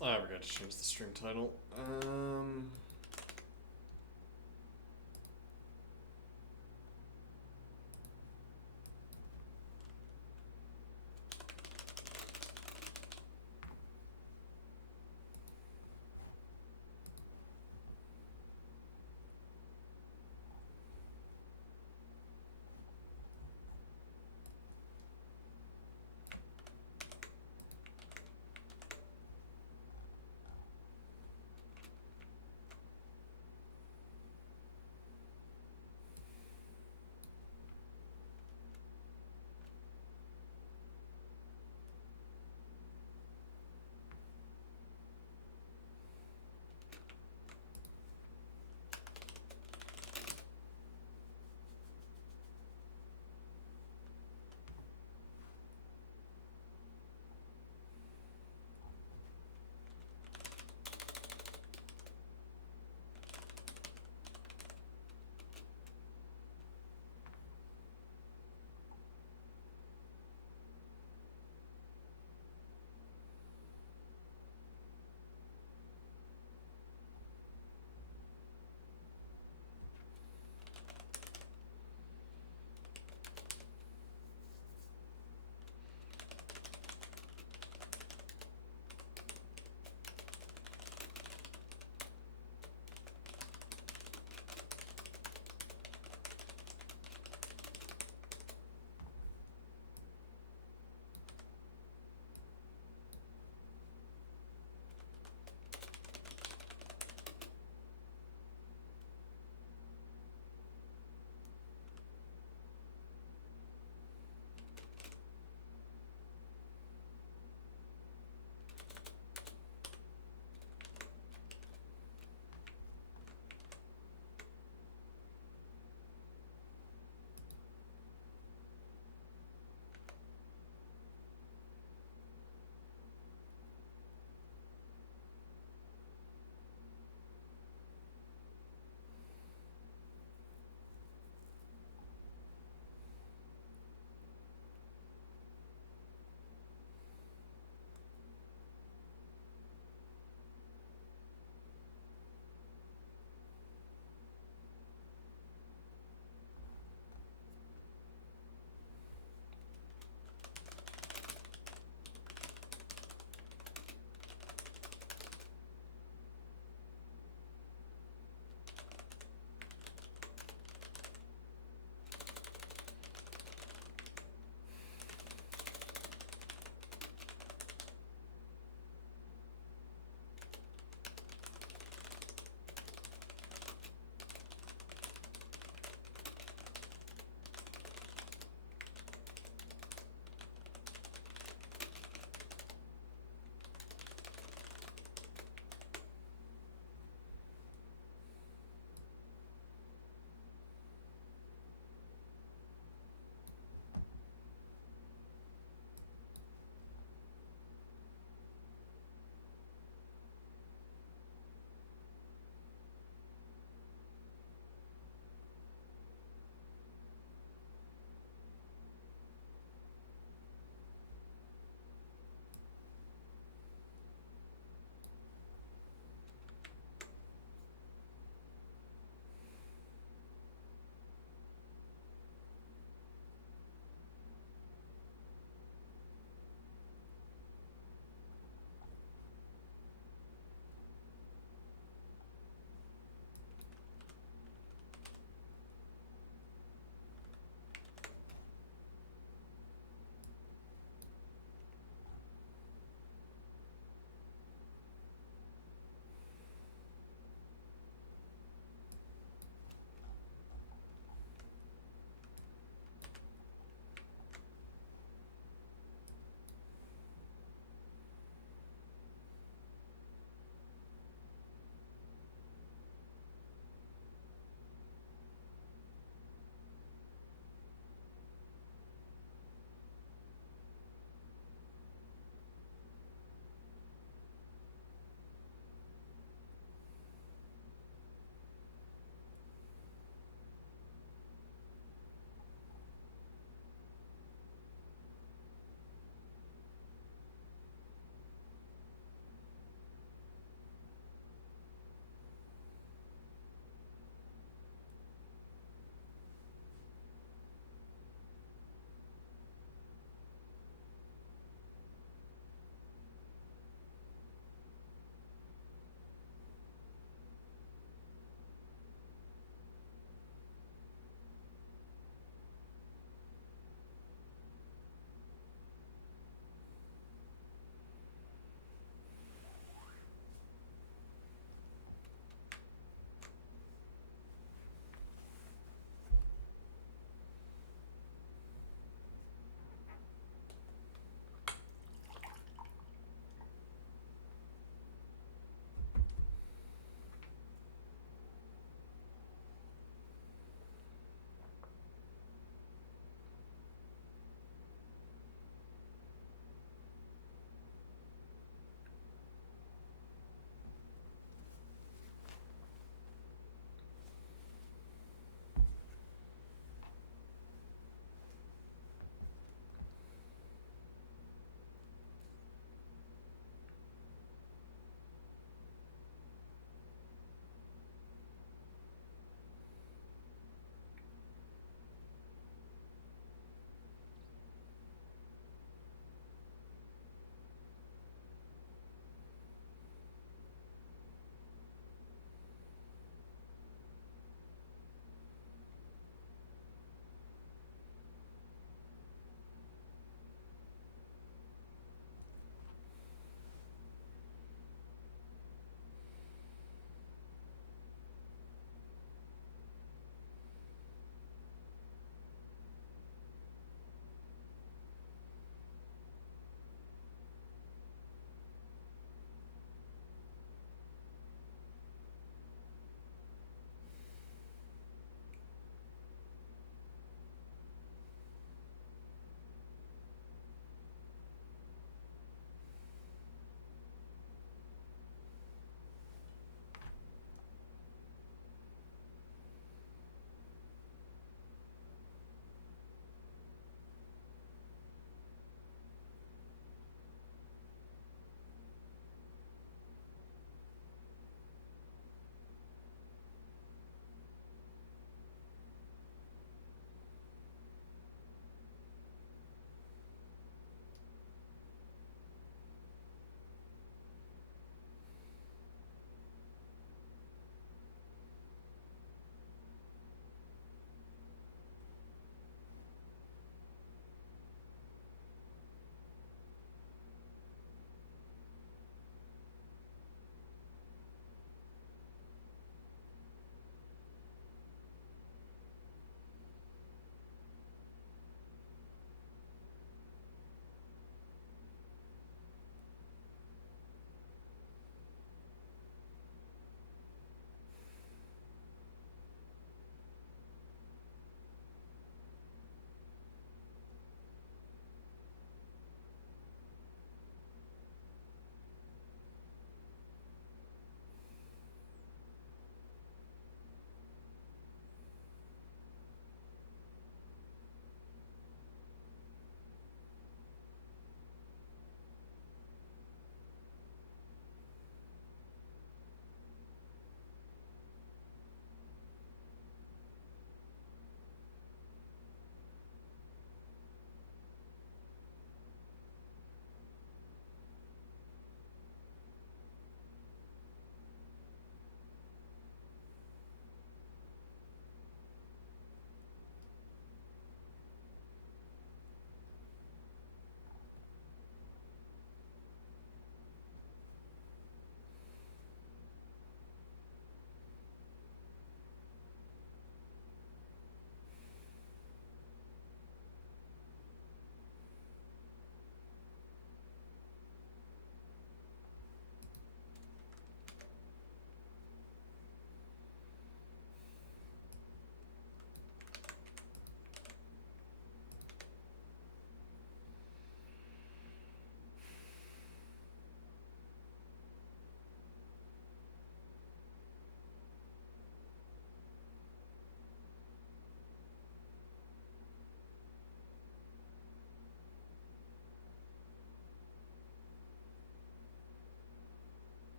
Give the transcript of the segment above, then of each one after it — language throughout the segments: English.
I forgot to change the stream title.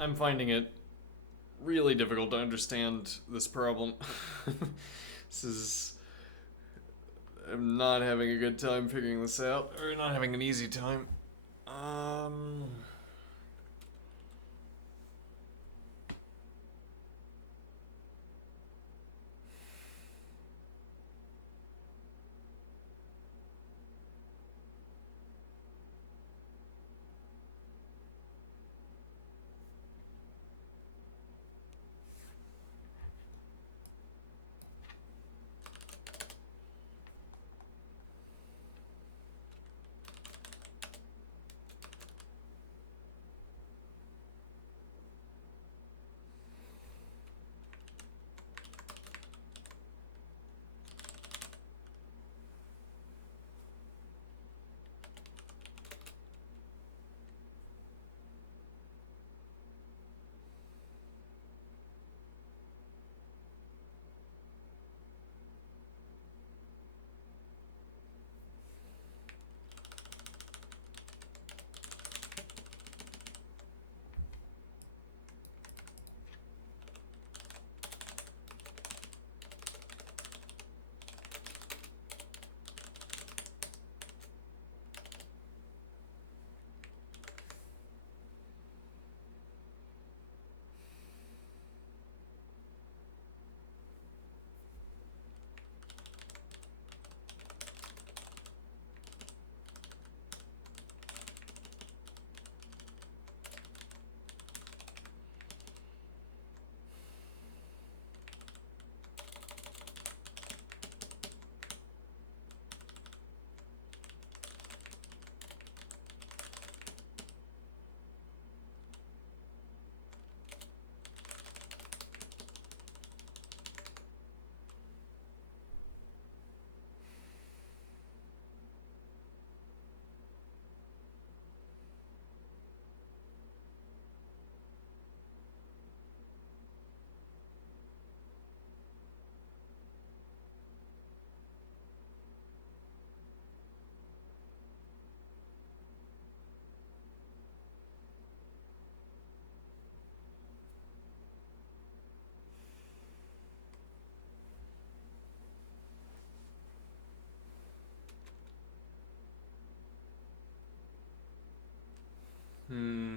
I'm finding it really difficult to understand this problem. This is. I'm not having a good time figuring this out, or not having an easy time. Um. Hmm.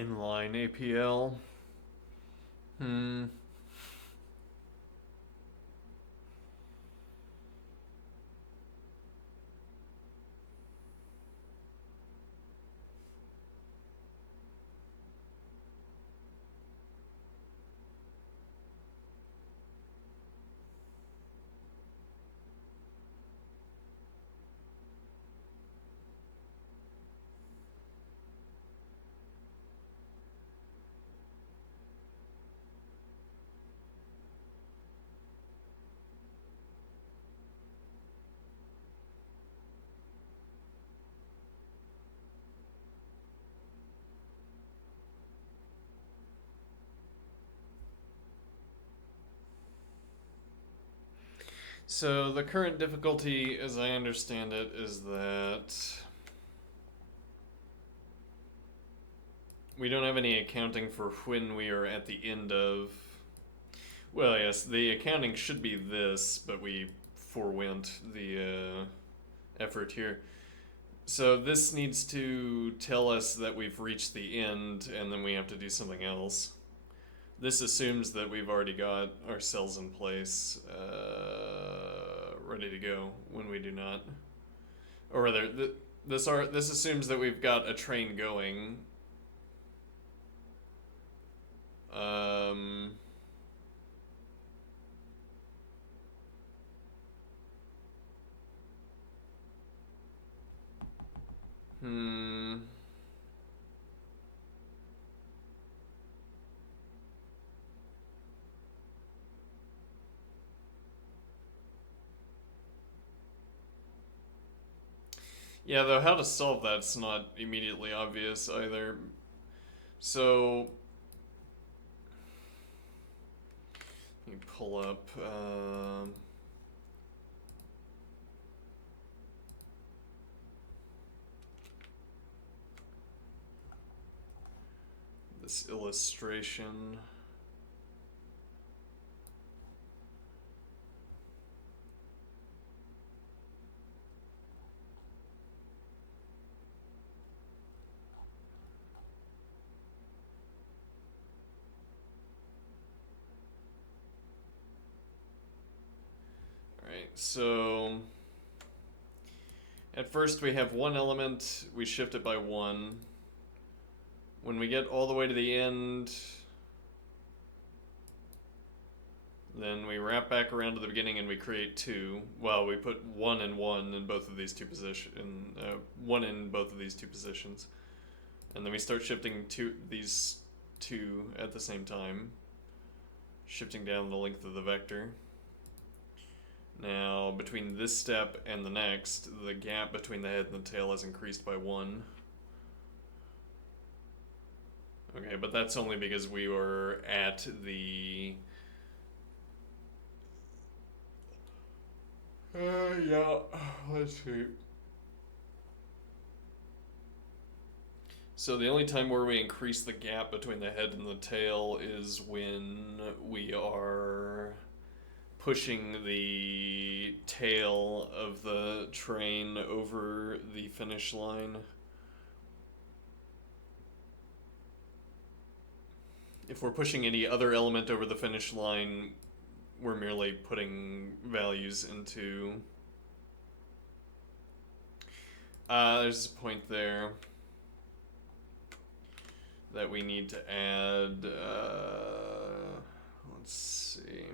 Inline APL. So the current difficulty, as I understand it, is that we don't have any accounting for when we are at the end of. Well, yes, the accounting should be this, but we forewent the effort here. So this needs to tell us that we've reached the end, and then we have to do something else. This assumes that we've already got our cells in place, ready to go when we do not. Or rather, this assumes that we've got a train going. Yeah, though how to solve that's not immediately obvious either. So let me pull up this illustration. Alright, so at first we have one element, we shift it by one. When we get all the way to the end, then we wrap back around to the beginning and we create two. Well, we put one in both of these two positions, one in both of these two positions, and then we start shifting these two at the same time, shifting down the length of the vector. Now, between this step and the next, the gap between the head and the tail has increased by one. Okay, but that's only because we were at the... yeah, let's see. So the only time where we increase the gap between the head and the tail is when we are pushing the tail of the train over the finish line. If we're pushing any other element over the finish line, we're merely putting values into... there's a point there that we need to add. Let's see.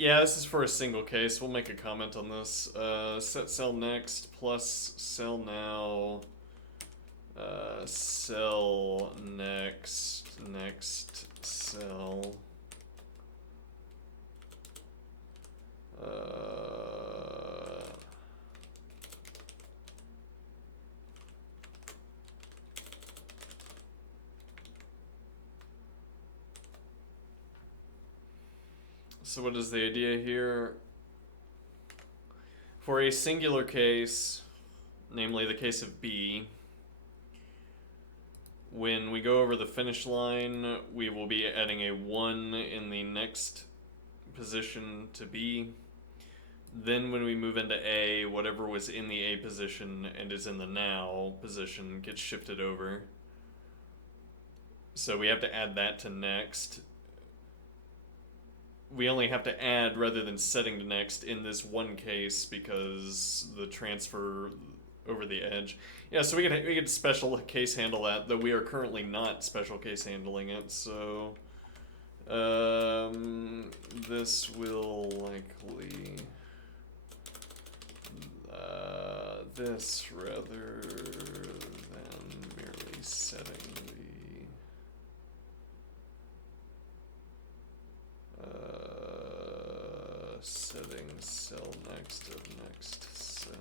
Yeah, this is for a single case. We'll make a comment on this. Set cell next plus cell now. Cell next cell. So what is the idea here? For a singular case, namely the case of B, when we go over the finish line, we will be adding a 1 in the next position to B. Then when we move into A, whatever was in the A position and is in the now position gets shifted over. So we have to add that to next. We only have to add rather than setting to next in this one case because the transfer over the edge. Yeah, so we could special case handle that, though we are currently not special case handling it. So this will likely this rather than merely setting the setting cell next of next cell.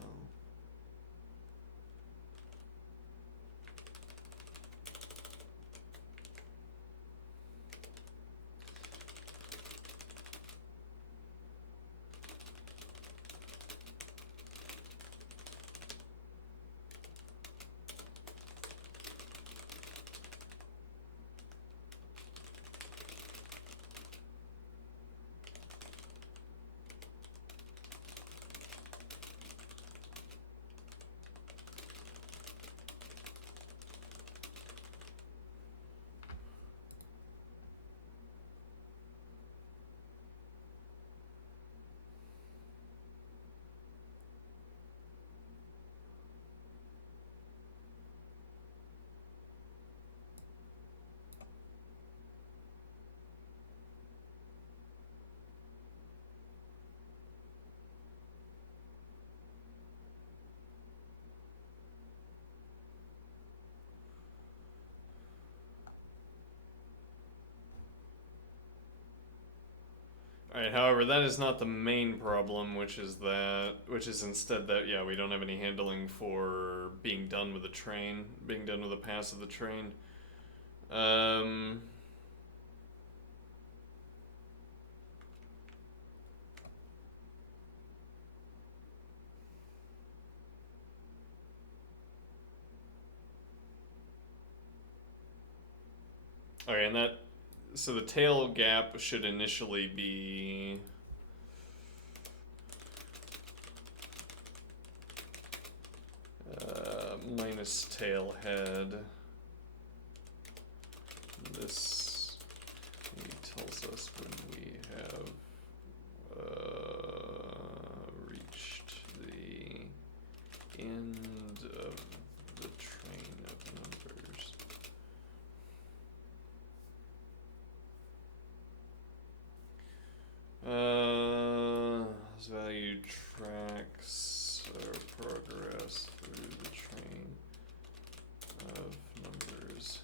Alright, however, that is not the main problem, which is instead that, yeah, we don't have any handling for being done with the train, being done with the pass of the train. Okay, and that, so the tail gap should initially be minus tail head. This tells us when we have reached the end of the train of numbers. This value tracks our progress through the train of numbers.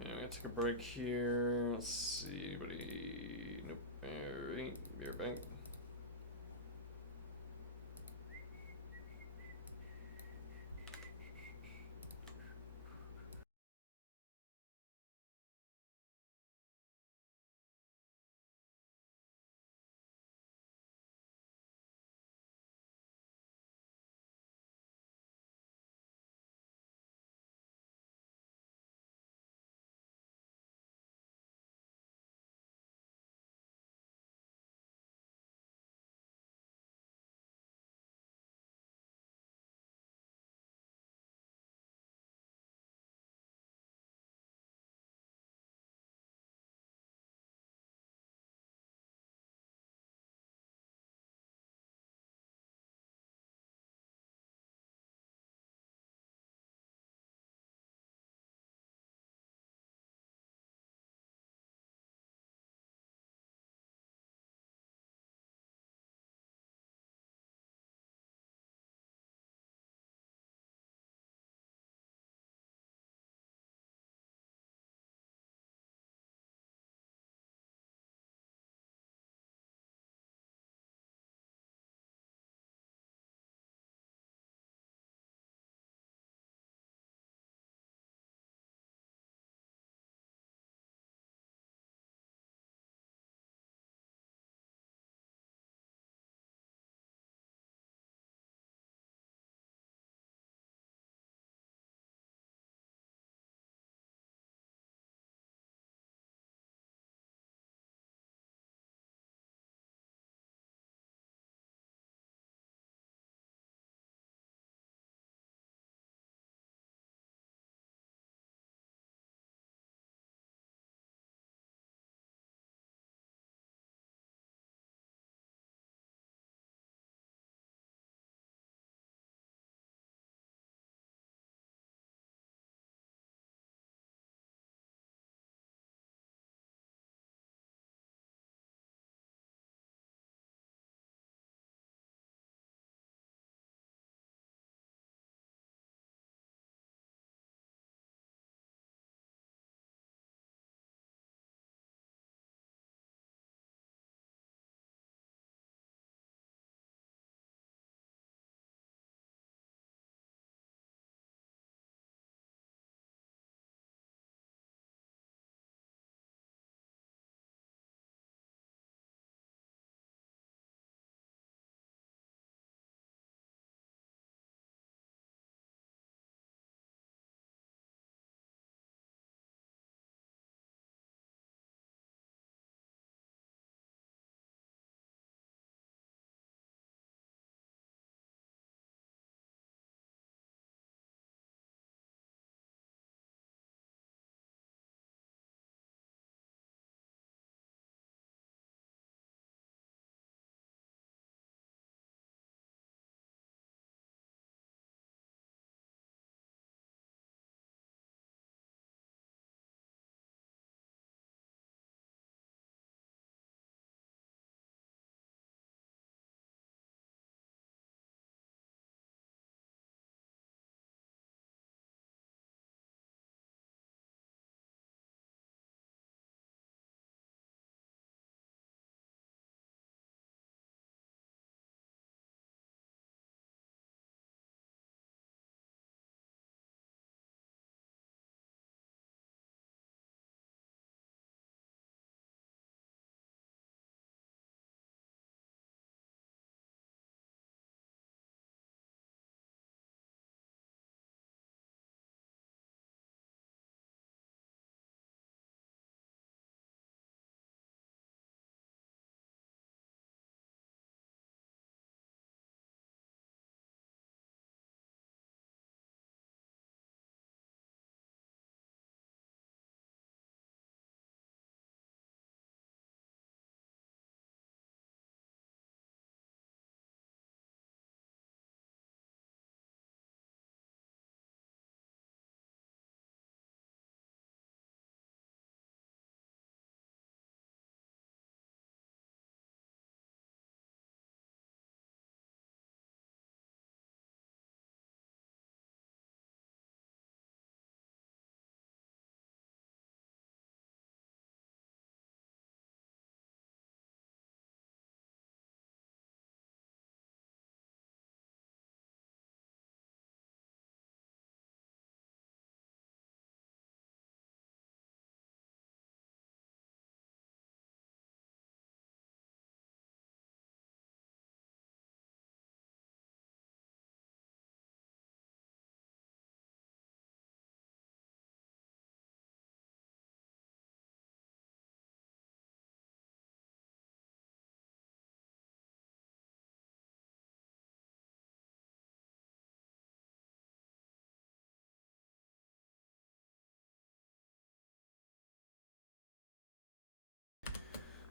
Yeah, I'm gonna take a break here. Let's see, anybody? Nope. Alright, be right back.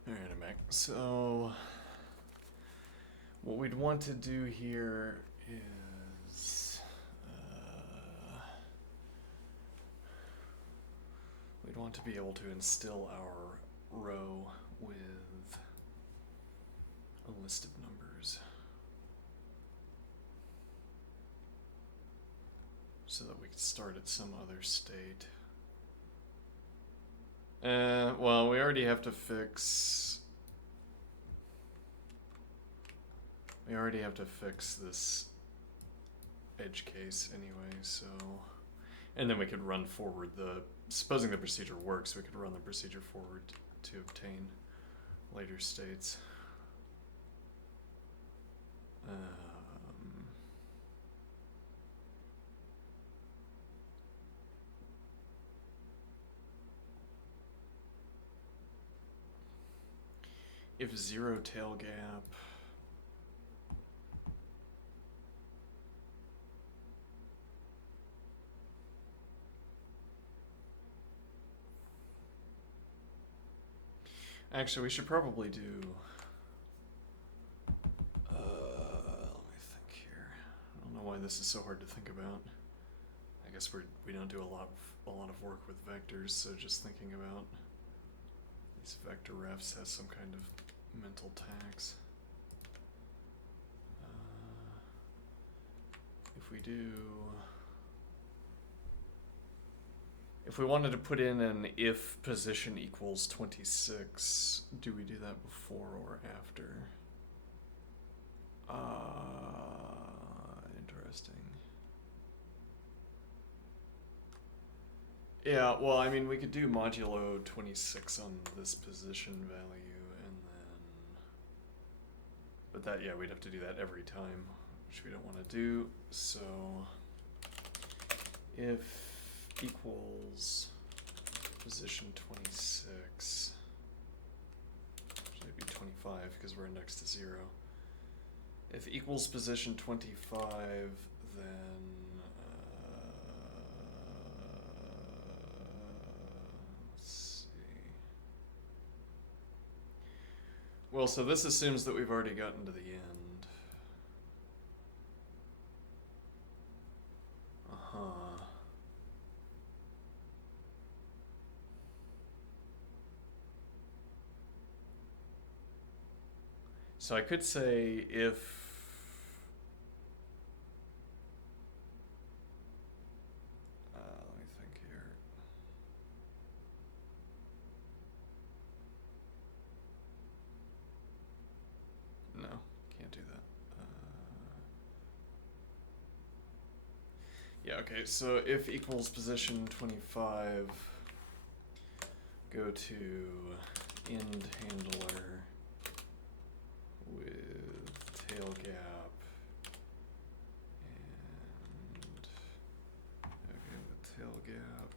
Alright, I'm back. So, what we'd want to do here is, we'd want to be able to instill our row with a list of numbers so that we could start at some other state. Well, we already have to fix... We already have to fix this edge case anyway, so... And then we could run forward the... Supposing the procedure works, we could run the procedure forward to obtain later states. If zero tail gap... Actually, we should probably do... let me think here. I don't know why this is so hard to think about. I guess we don't do a lot of work with vectors, so just thinking about these vector refs has some kind of mental tax. If we wanted to put in an if position equals 26, do we do that before or after? Interesting. Yeah, well, I mean, we could do modulo 26 on this position value, and then... But that, yeah, we'd have to do that every time, which we don't want to do, so... If equals position 26, should be 25 because we're indexed to 0. If equals position 25, then let's see. Well, so this assumes that we've already gotten to the end. So I could say if let me think here. No, can't do that. Yeah, okay, so if equals position 25, go to end handler with tail gap, and okay, with tail gap,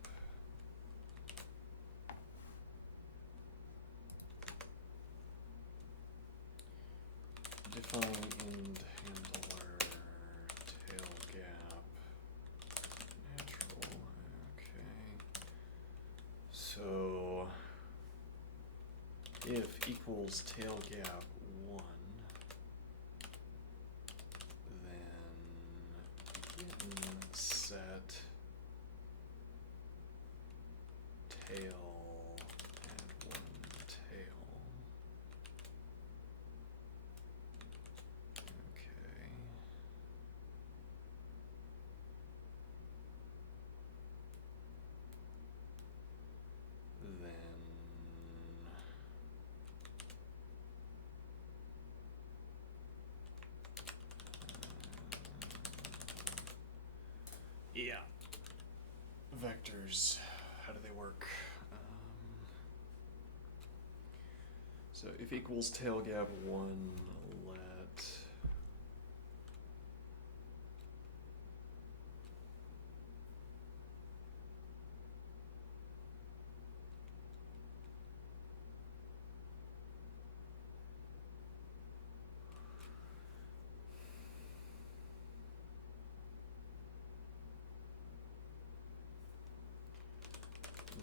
define end handler, tail gap, natural, okay. So if equals tail gap 1, then set tail add 1 tail. Okay. Then yeah. Vectors, how do they work? So if equals tail gap 1, let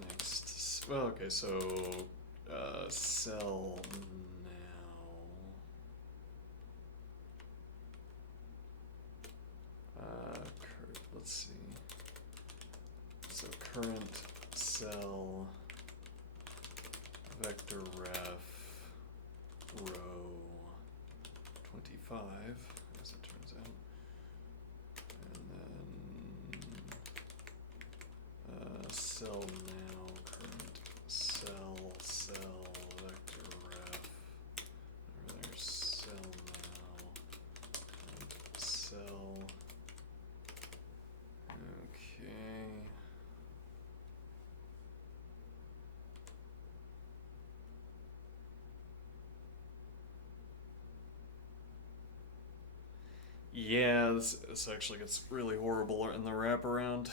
next, well, okay, so cell now. Let's see. So current cell vector ref row 25, as it turns out. And then cell now, current cell vector ref. There's cell now, current cell. Okay. Yeah, this actually gets really horrible in the wraparound.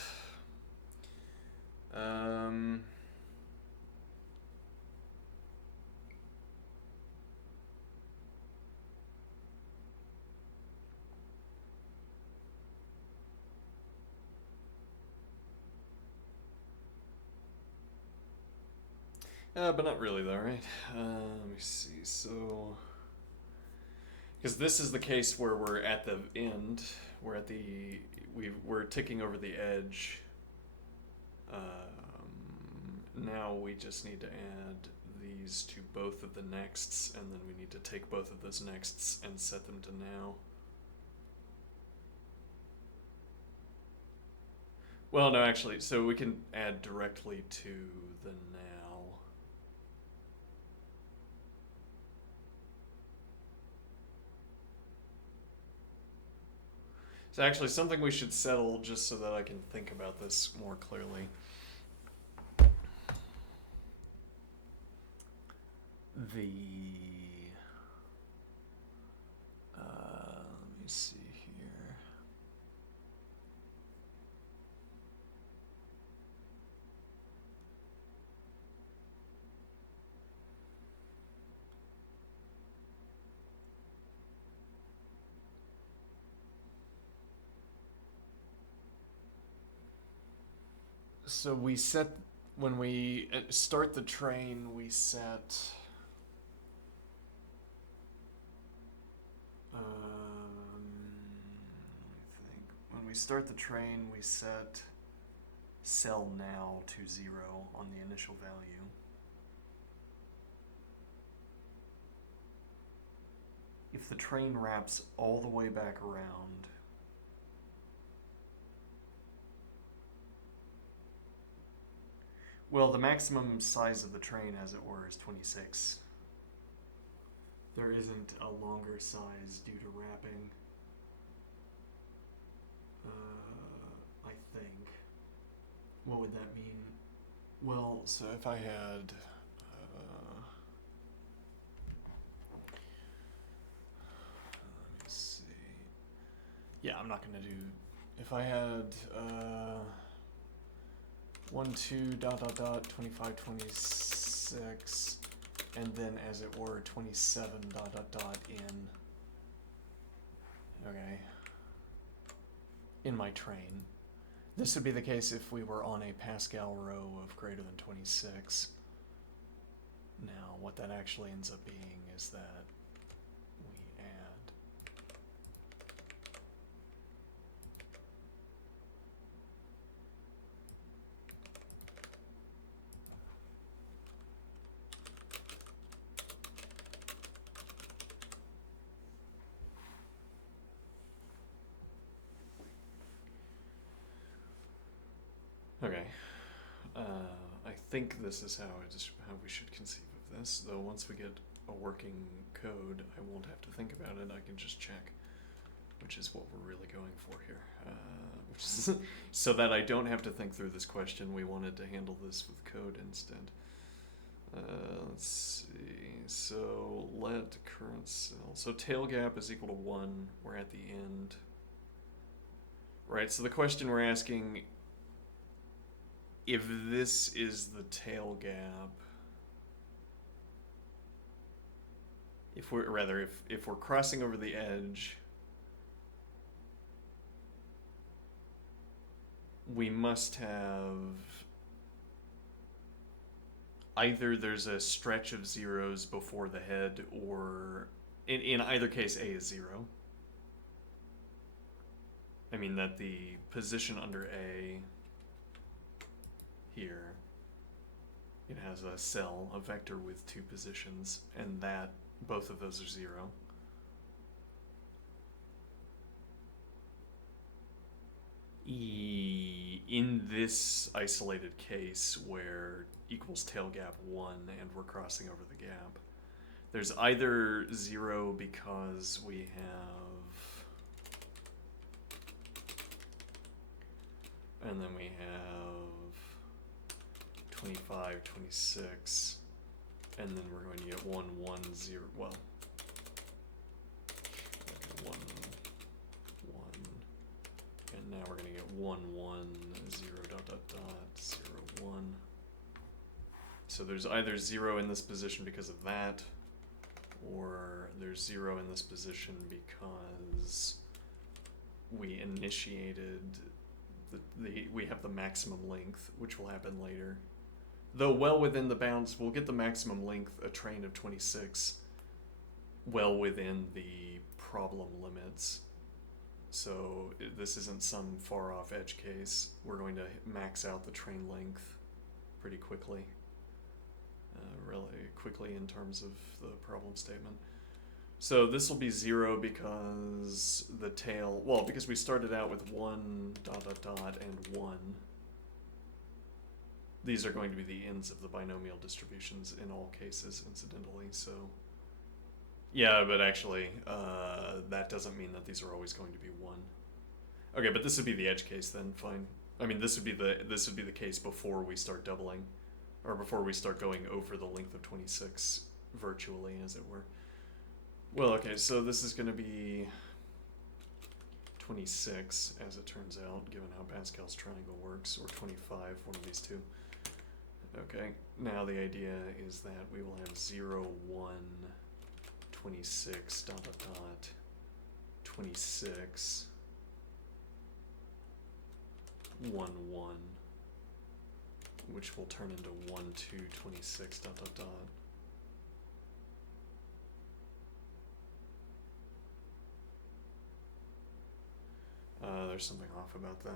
But not really though, right? Let me see, so... Because this is the case where we're at the end, we're at the, we're ticking over the edge. Now we just need to add these to both of the nexts, and then we need to take both of those nexts and set them to now. Well, no, actually, so we can add directly to the now. It's actually something we should settle just so that I can think about this more clearly. Let me see here. So we set, when we start the train, we set I think when we start the train, we set cell now to 0 on the initial value. If the train wraps all the way back around, well, the maximum size of the train, as it were, is 26. There isn't a longer size due to wrapping. I think. What would that mean? Well, so if I had... let me see. Yeah, I'm not going to do... If I had... 1, 2, ... 25, 26... and then, as it were, 27 ... in. Okay. In my train. This would be the case if we were on a Pascal row of greater than 26. Now, what that actually ends up being is that we add... Okay. I think this is how we should conceive of this, though once we get a working code, I won't have to think about it, I can just check, which is what we're really going for here. So that I don't have to think through this question, we wanted to handle this with code instead. Let's see, so let current cell, so tail gap is equal to 1, we're at the end. Right, so the question we're asking, if this is the tail gap, if we're crossing over the edge, we must have either there's a stretch of zeros before the head, or in either case, A is 0. I mean that the position under A here, it has a cell, a vector with 2 positions, and that both of those are 0. In this isolated case where equals tail gap 1 and we're crossing over the gap, there's either 0 because we have, and then we have 25, 26, and then we're going to get 1, 1, 0, well, 1, 1, and now we're going to get 1, 1, 0, dot, dot, dot, 0, 1. So there's either 0 in this position because of that, or there's 0 in this position because we initiated we have the maximum length, which will happen later. Though well within the bounds, we'll get the maximum length, a train of 26, well within the problem limits. So this isn't some far off edge case. We're going to max out the train length pretty quickly. Really quickly in terms of the problem statement. So this will be 0 because the tail, well, because we started out with 1, dot, dot, dot, and 1. These are going to be the ends of the binomial distributions in all cases, incidentally, so. Yeah, but actually, that doesn't mean that these are always going to be 1. Okay, but this would be the edge case then, fine. I mean, this would be the case before we start doubling, or before we start going over the length of 26 virtually, as it were. Well, okay, so this is going to be 26, as it turns out, given how Pascal's triangle works, or 25, one of these two. Okay, now the idea is that we will have 0, 1, 26, dot, dot, dot, 26, 1, 1, which will turn into 1, 2, 26, dot, dot, dot. There's something off about that.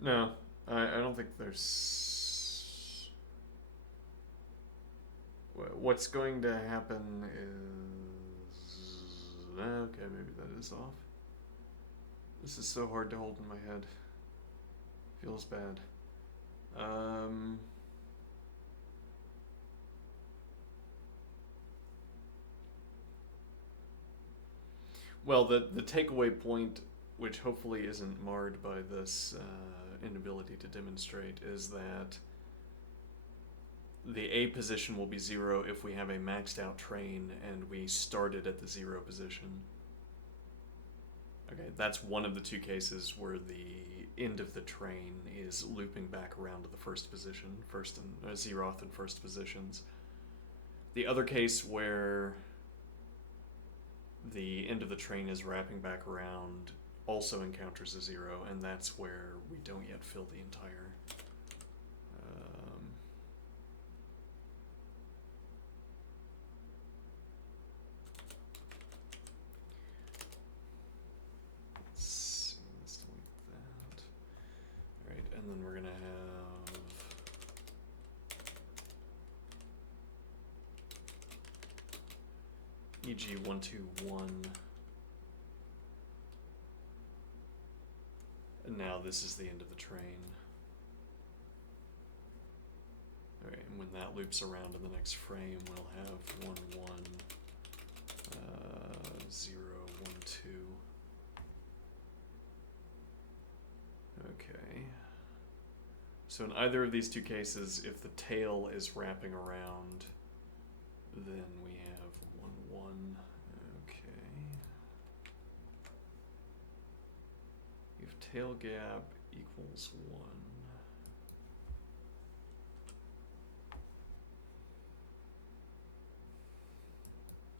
No, I don't think there's... What's going to happen is... Okay, maybe that is off. This is so hard to hold in my head. Feels bad. Well, the takeaway point, which hopefully isn't marred by this inability to demonstrate, is that the A position will be 0 if we have a maxed out train and we started at the 0 position. Okay, that's one of the two cases where the end of the train is looping back around to the first position, first and zeroth and first positions. The other case where the end of the train is wrapping back around also encounters a 0, and that's where we don't yet fill the entire let's delete that. Alright, and then we're gonna have e.g. 1, 2, 1. And now this is the end of the train. Alright, and when that loops around in the next frame, we'll have 1, 1, 0, 1, 2. Okay. So in either of these two cases, if the tail is wrapping around, then we have 1, 1. Okay. If tail gap equals 1.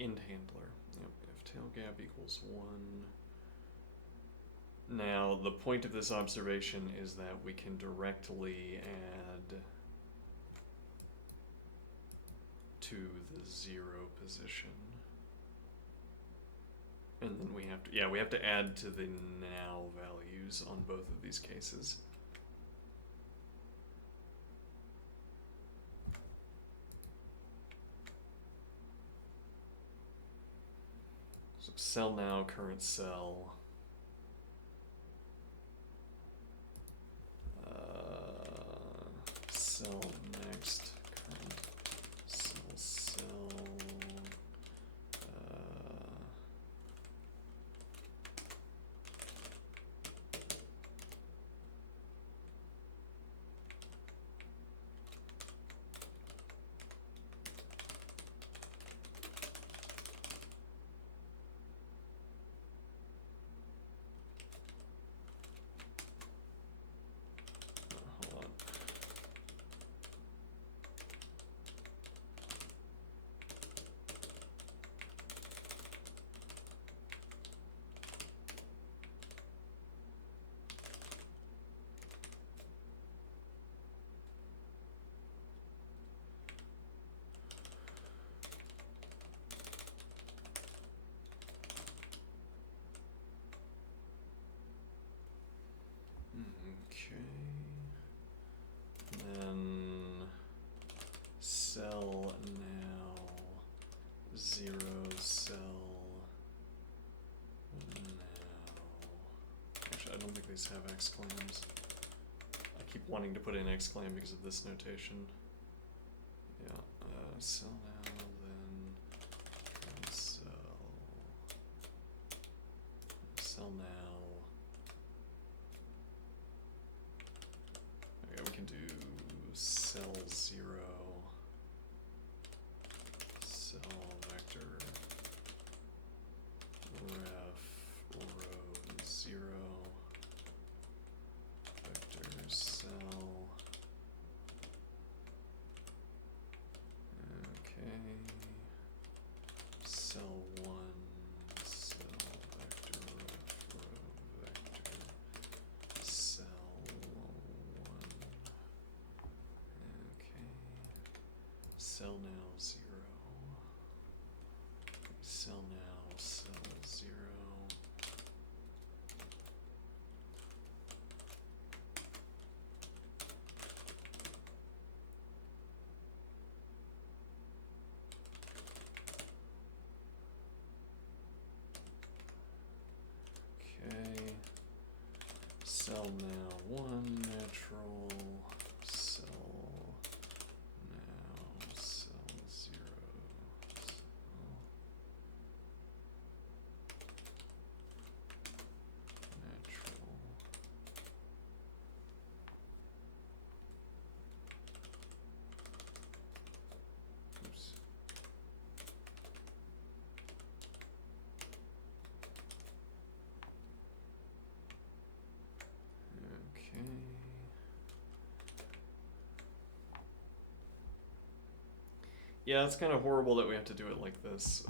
int handler. Yep, if tail gap equals 1. Now, the point of this observation is that we can directly add to the 0 position. And then we have to, we have to add to the now values on both of these cases. So cell now, current cell. Cell next, current cell. Hold on. Okay. Then cell now, 0 cell now. Actually, I don't think these have exclams. I keep wanting to put in exclam because of this notation. Yeah, cell now, then cell now. Okay, we can do cell 0, cell vector, ref, row 0, vector cell. Okay, cell 1, cell vector, ref, row vector, cell 1. Okay, cell now 0, cell now, cell 0. Okay, cell now 1 natural, cell now, cell 0, cell natural. Oops. Okay. Yeah, it's kind of horrible that we have to do it like this.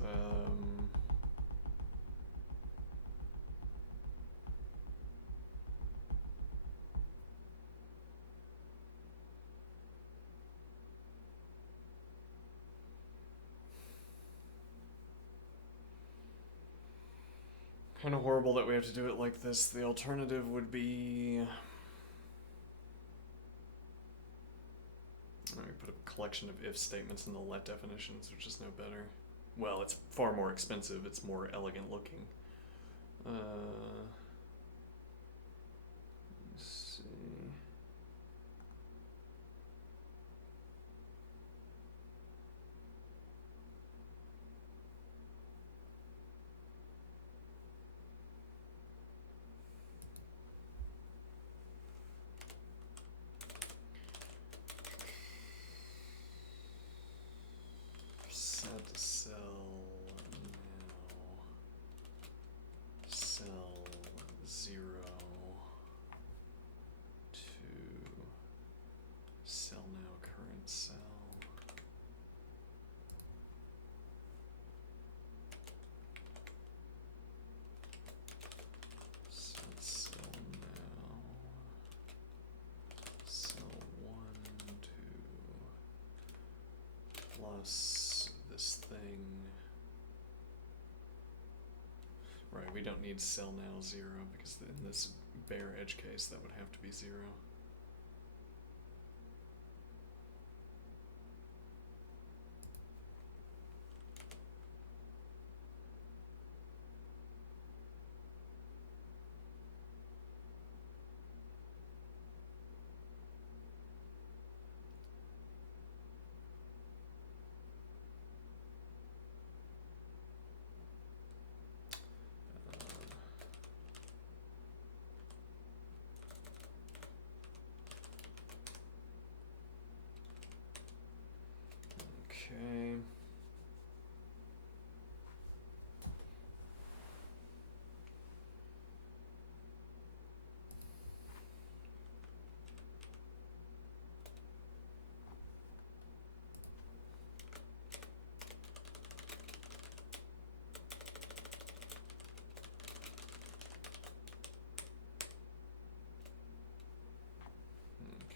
Kind of horrible that we have to do it like this. The alternative would be... we put a collection of if statements in the let definitions, which is no better. Well, it's far more expensive. It's more elegant looking. Let's see. Set cell now, cell 0 to cell now current cell. plus this thing. Right, we don't need cell now 0 because in this bare edge case that would have to be 0. Okay.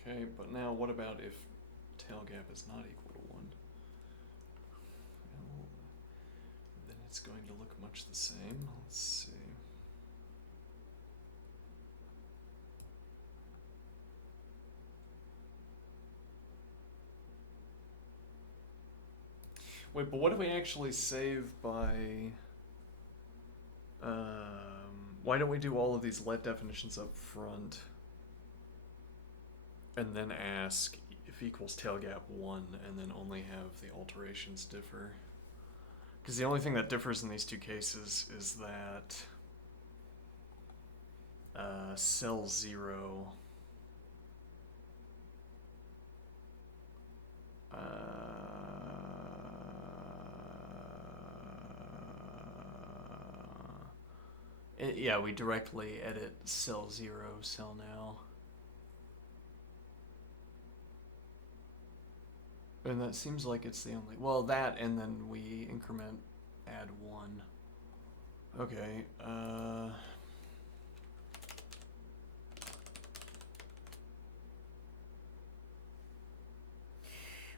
Okay, but now what about if tail gap is not equal to 1? Well, then it's going to look much the same. Let's see. Wait, but what if we actually save by... why don't we do all of these let definitions up front? And then ask if equals tail gap 1, and then only have the alterations differ. Because the only thing that differs in these two cases is that cell 0 yeah, we directly edit cell 0 cell now. And that seems like it's the only... Well, that, and then we increment add 1. Okay,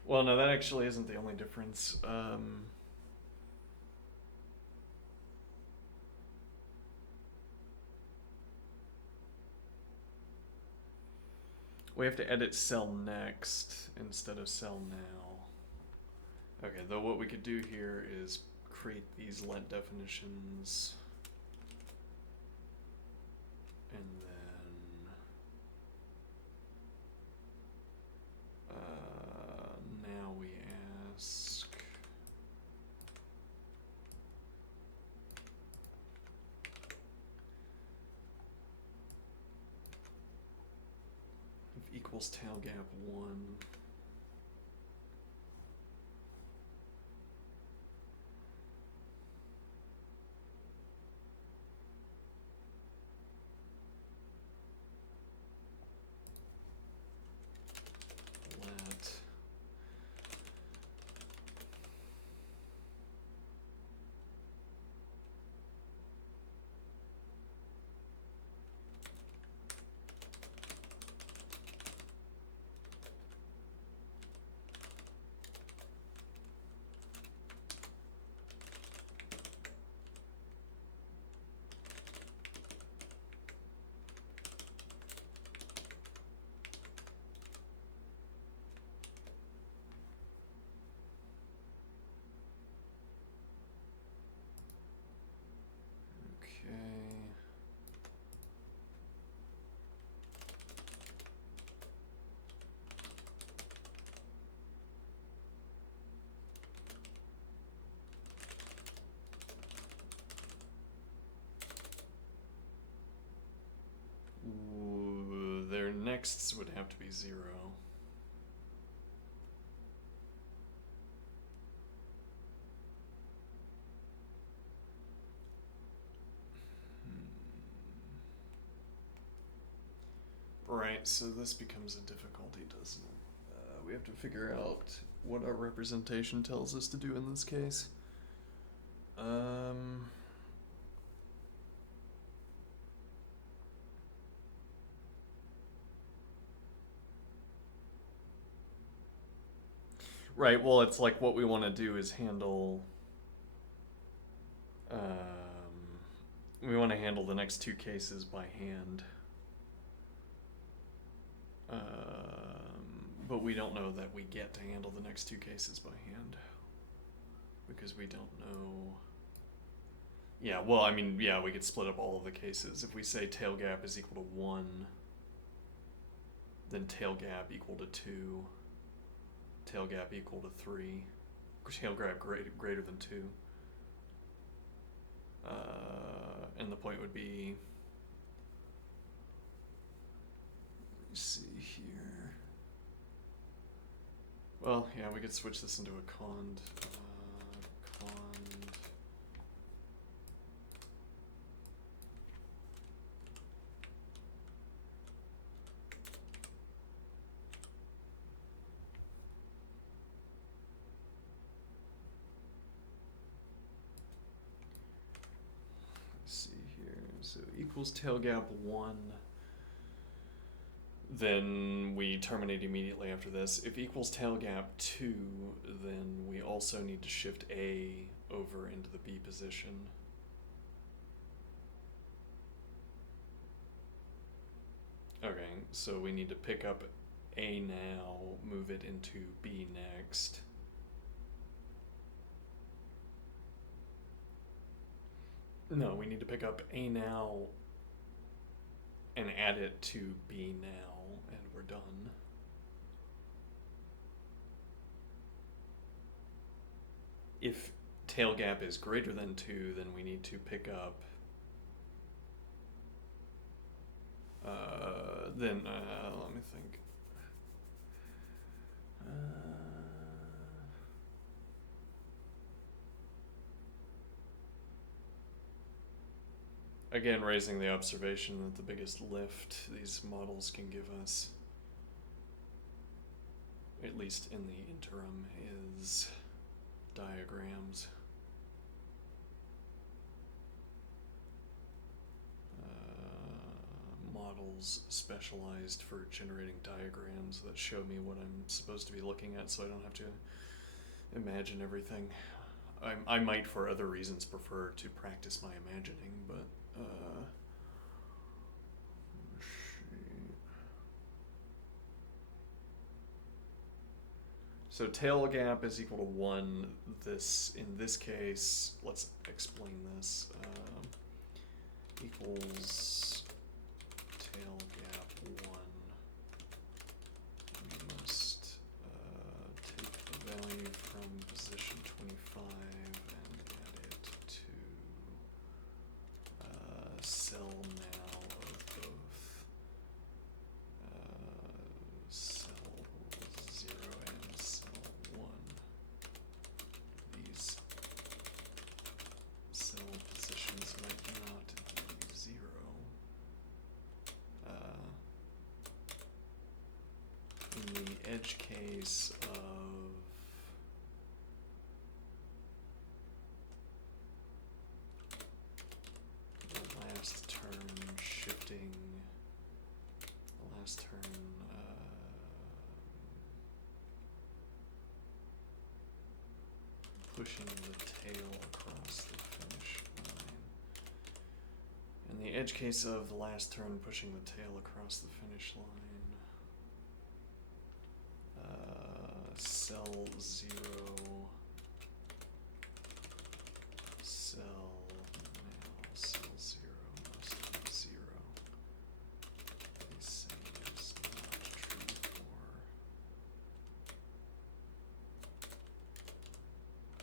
well, no, that actually isn't the only difference. We have to edit cell next instead of cell now. Okay, though what we could do here is create these let definitions. And then now we ask if equals tail gap 1. Their nexts would have to be 0. Right, so this becomes a difficulty, doesn't it? We have to figure out what our representation tells us to do in this case. Right, well, it's like what we want to do is handle. We want to handle the next two cases by hand. But we don't know that we get to handle the next two cases by hand. Because we don't know. Yeah, well, I mean, yeah, we could split up all of the cases. If we say tail gap is equal to 1, then tail gap equal to 2, tail gap equal to 3, tail gap greater than 2. And the point would be, let's see here. Well, yeah, we could switch this into a cond. So equals tail gap 1, then we terminate immediately after this. If equals tail gap 2, then we also need to shift A over into the B position. Okay, so we need to pick up A now, move it into B next. No, we need to pick up A now and add it to B now, and we're done. If tail gap is greater than 2, then we need to pick up let me think. Again, raising the observation that the biggest lift these models can give us, at least in the interim, is diagrams. Models specialized for generating diagrams that show me what I'm supposed to be looking at, so I don't have to imagine everything. I might, for other reasons, prefer to practice my imagining, but let's see. So tail gap is equal to 1. In this case, let's explain this. Equals tail gap 1. We must take the value from position 25 and add it to cell now of both cell 0 and cell 1. These cell positions might not be 0. In the edge case of the last turn shifting, the last turn pushing the tail across the finish line. In the edge case of the last turn pushing the tail across the finish line, cell 0, cell 0 must be 0. The same is not true for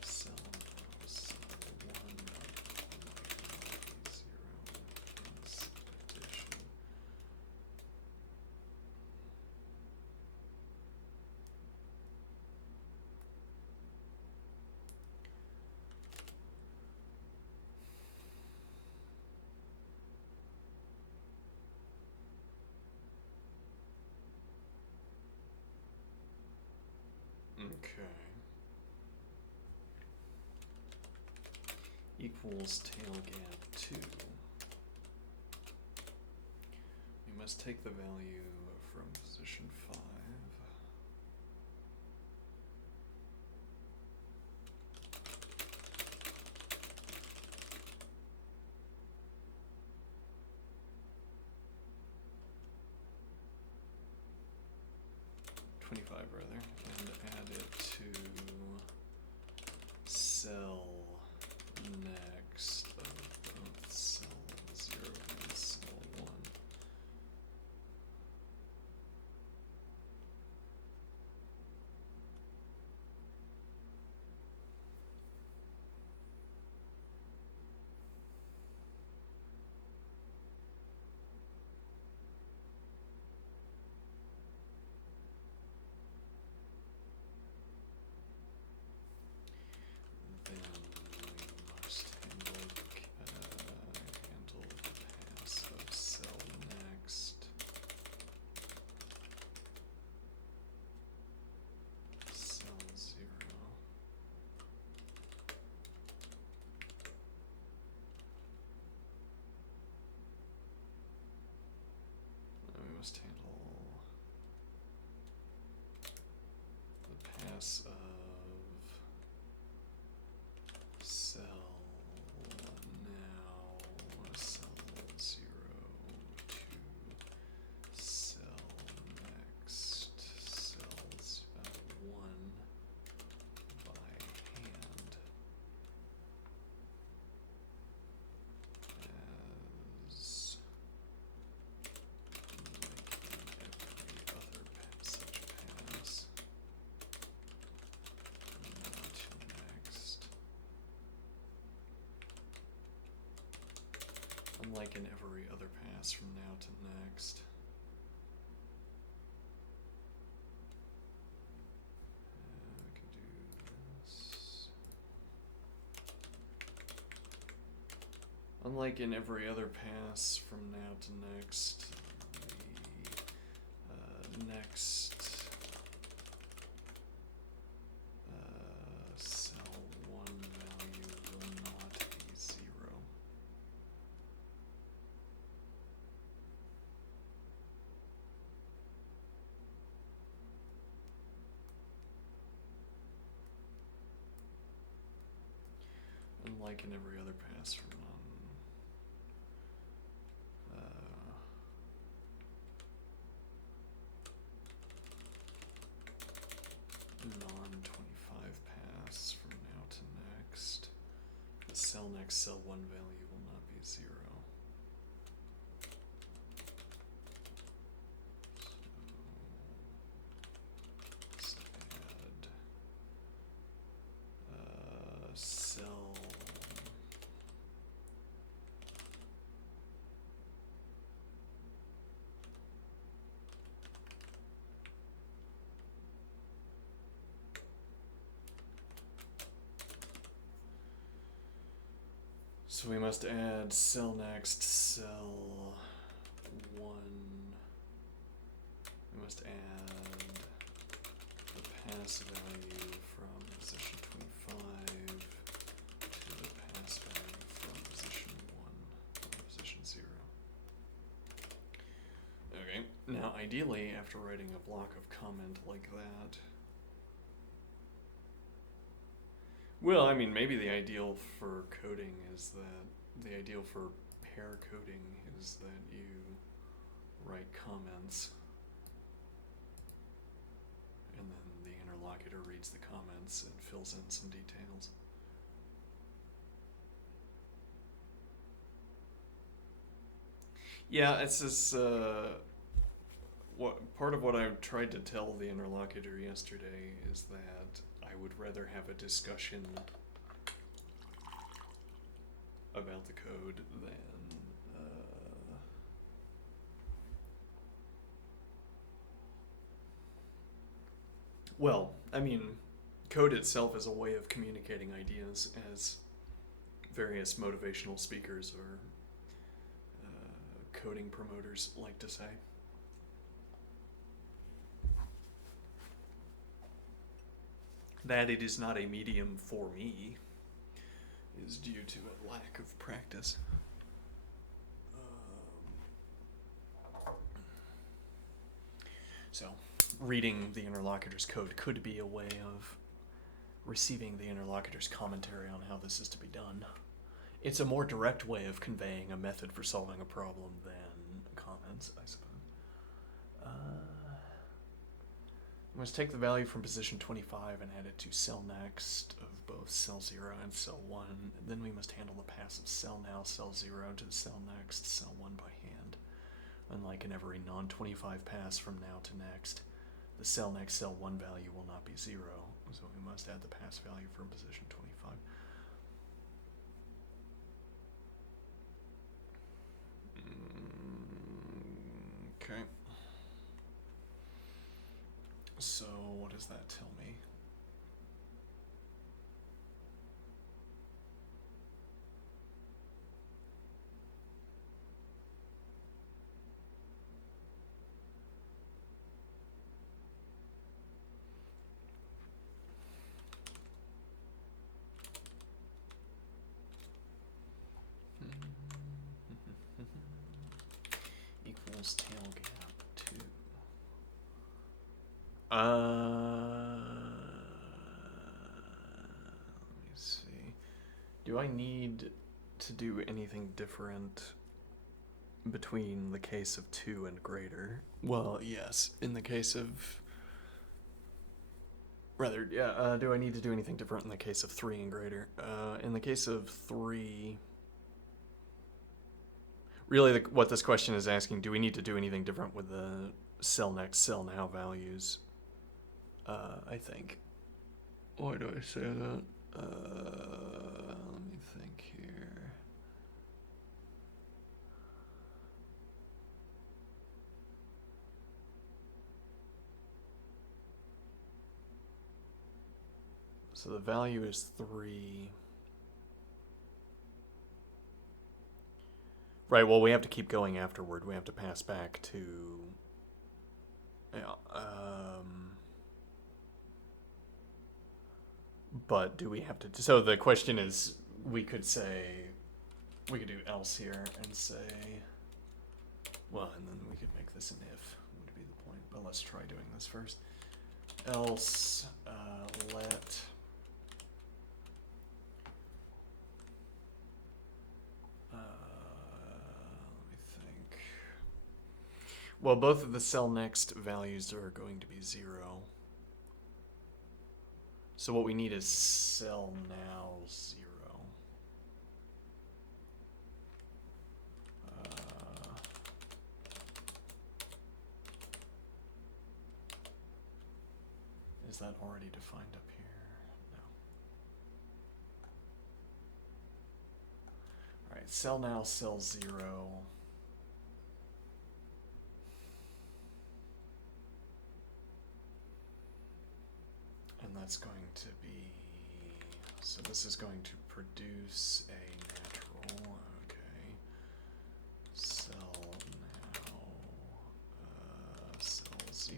cell 1 might not be 0 in this addition. Okay. Equals tail gap 2. We must take the value from position 5 25 rather, and add it to cell next of both cell 0 and cell 1. Then we must handle the pass of cell next, cell 0. Then we must handle the pass of cell now, cell 0 to cell next, cells 1 by hand as like in every other such pass. Now to next. Unlike in every other pass from now to next. We can do this. Unlike in every other pass from now to next, the next cell 1 value will not be 0. Unlike in every other pass from non-25 pass from now to next, the cell next cell 1 value will not be 0. So let's add cell So we must add cell next, cell 1. We must add the pass value from position 25 to the pass value from position 1 or position 0. Okay, now ideally after writing a block of comment like that, well, I mean, maybe the ideal for coding is that, the ideal for pair coding is that you write comments and then the interlocutor reads the comments and fills in some details. Yeah, it's this, part of what I tried to tell the interlocutor yesterday is that I would rather have a discussion about the code than well, I mean, code itself is a way of communicating ideas, as various motivational speakers or coding promoters like to say. That it is not a medium for me is due to a lack of practice. So, reading the interlocutor's code could be a way of receiving the interlocutor's commentary on how this is to be done. It's a more direct way of conveying a method for solving a problem than comments, I suppose. must take the value from position 25 and add it to cell next of both cell 0 and cell 1. Then we must handle the pass of cell now, cell 0 to the cell next, cell 1 by hand. Unlike in every non-25 pass from now to next, the cell next cell 1 value will not be 0, so we must add the pass value from position 25. Okay. So what does that tell me? Equals tail gap 2. Let me see. Do I need to do anything different between the case of 2 and greater? Well, yes. In the case of... Rather, yeah, do I need to do anything different in the case of 3 and greater? In the case of 3... Really, what this question is asking, do we need to do anything different with the cell next, cell now values? I think. Why do I say that? Let me think here. So the value is 3. Right, well, we have to keep going afterward. We have to pass back to... Yeah, but do we have to... So the question is, we could say... We could do else here and say... Well, and then we could make this an if, would be the point. But let's try doing this first. Else, let... Well, both of the cell next values are going to be 0. So what we need is cell now 0. Is that already defined up here? No. All right, cell now, cell 0. And that's going to be, so this is going to produce a natural, okay, cell now, cell 0,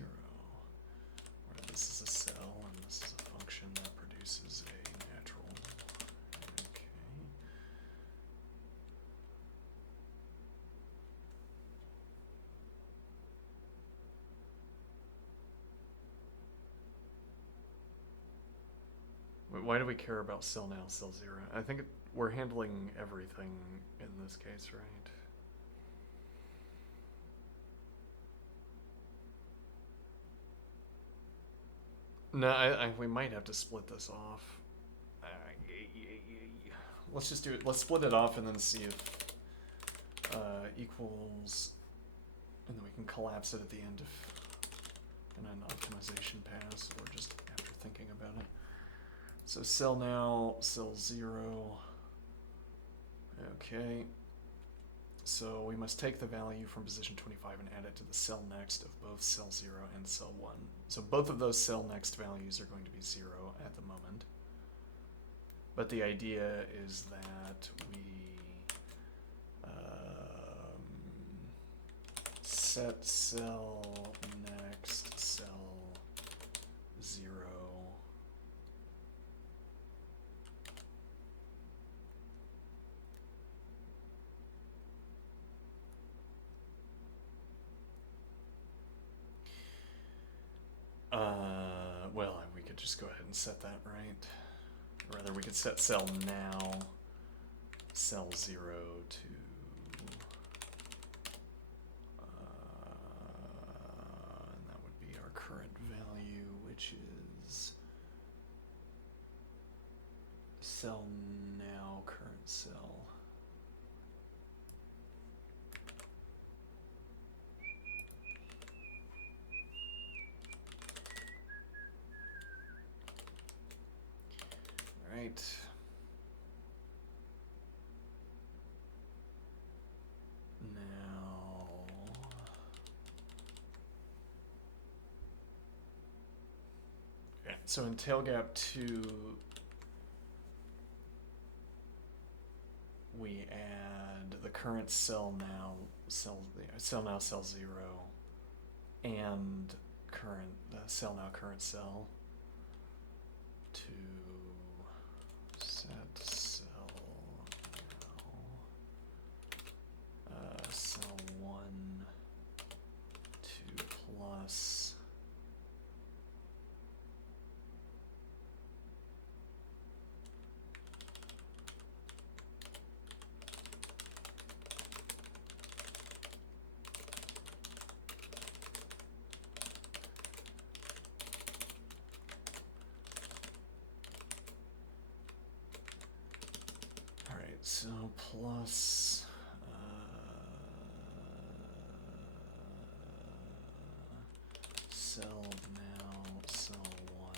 where this is a cell and this is a function that produces a natural, okay. Why do we care about cell now, cell 0? I think we're handling everything in this case, right? No, we might have to split this off. Let's just do it. Let's split it off and then see if equals, and then we can collapse it at the end of an optimization pass, or just after thinking about it. So cell now, cell 0. Okay. So we must take the value from position 25 and add it to the cell next of both cell 0 and cell 1. So both of those cell next values are going to be 0 at the moment. But the idea is that we set cell next, cell 0. Well, we could just go ahead and set that, right? Or rather, we could set cell now, cell 0 to, and that would be our current value which is cell now current cell. All right. So in tailgap 2, we add the current cell now, cell now cell 0, and cell now current cell to set cell now cell 1 to plus so plus cell now cell 1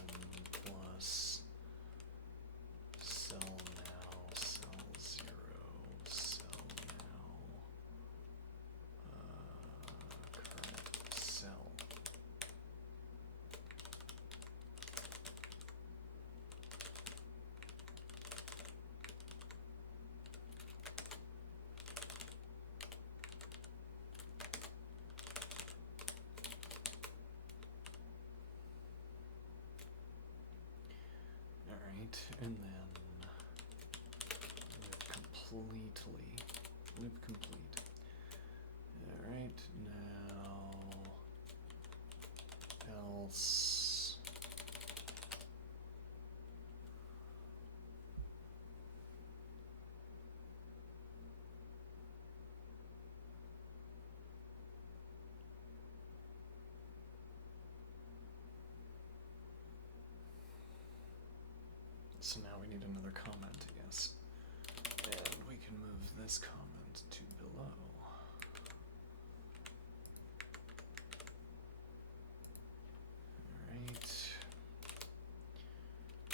plus cell now cell 0 cell now current cell. And then loop complete. All right, now else. So now we need another comment, yes. And we can move this comment to below. Alright.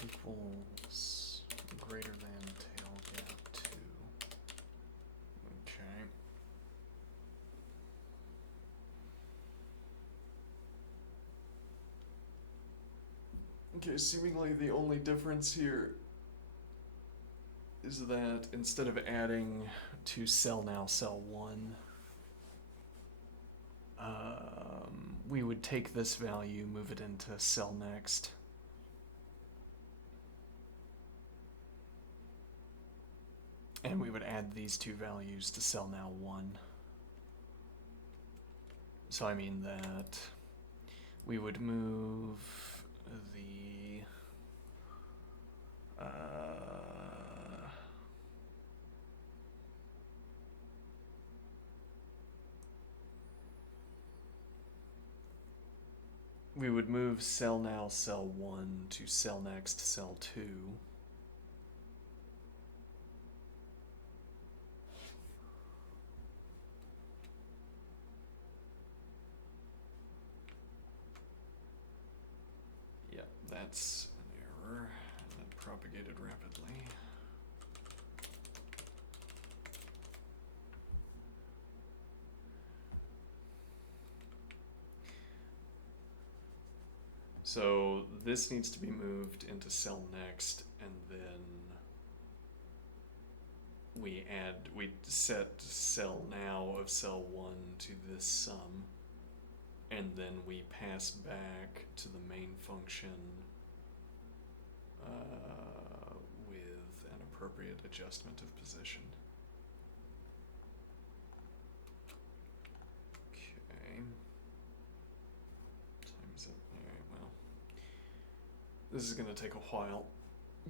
Equals greater than tailgap 2. Okay. Okay, seemingly the only difference here is that instead of adding to cell now cell 1, we would take this value, move it into cell next. And we would add these two values to cell now 1. So I mean that we would move the we would move cell now cell 1 to cell next cell 2. Yep, that's an error, and it propagated rapidly. So this needs to be moved into cell next, and then we set cell now of cell 1 to this sum, and then we pass back to the main function with an appropriate adjustment of position. Okay. Time's up. Alright, well. This is going to take a while,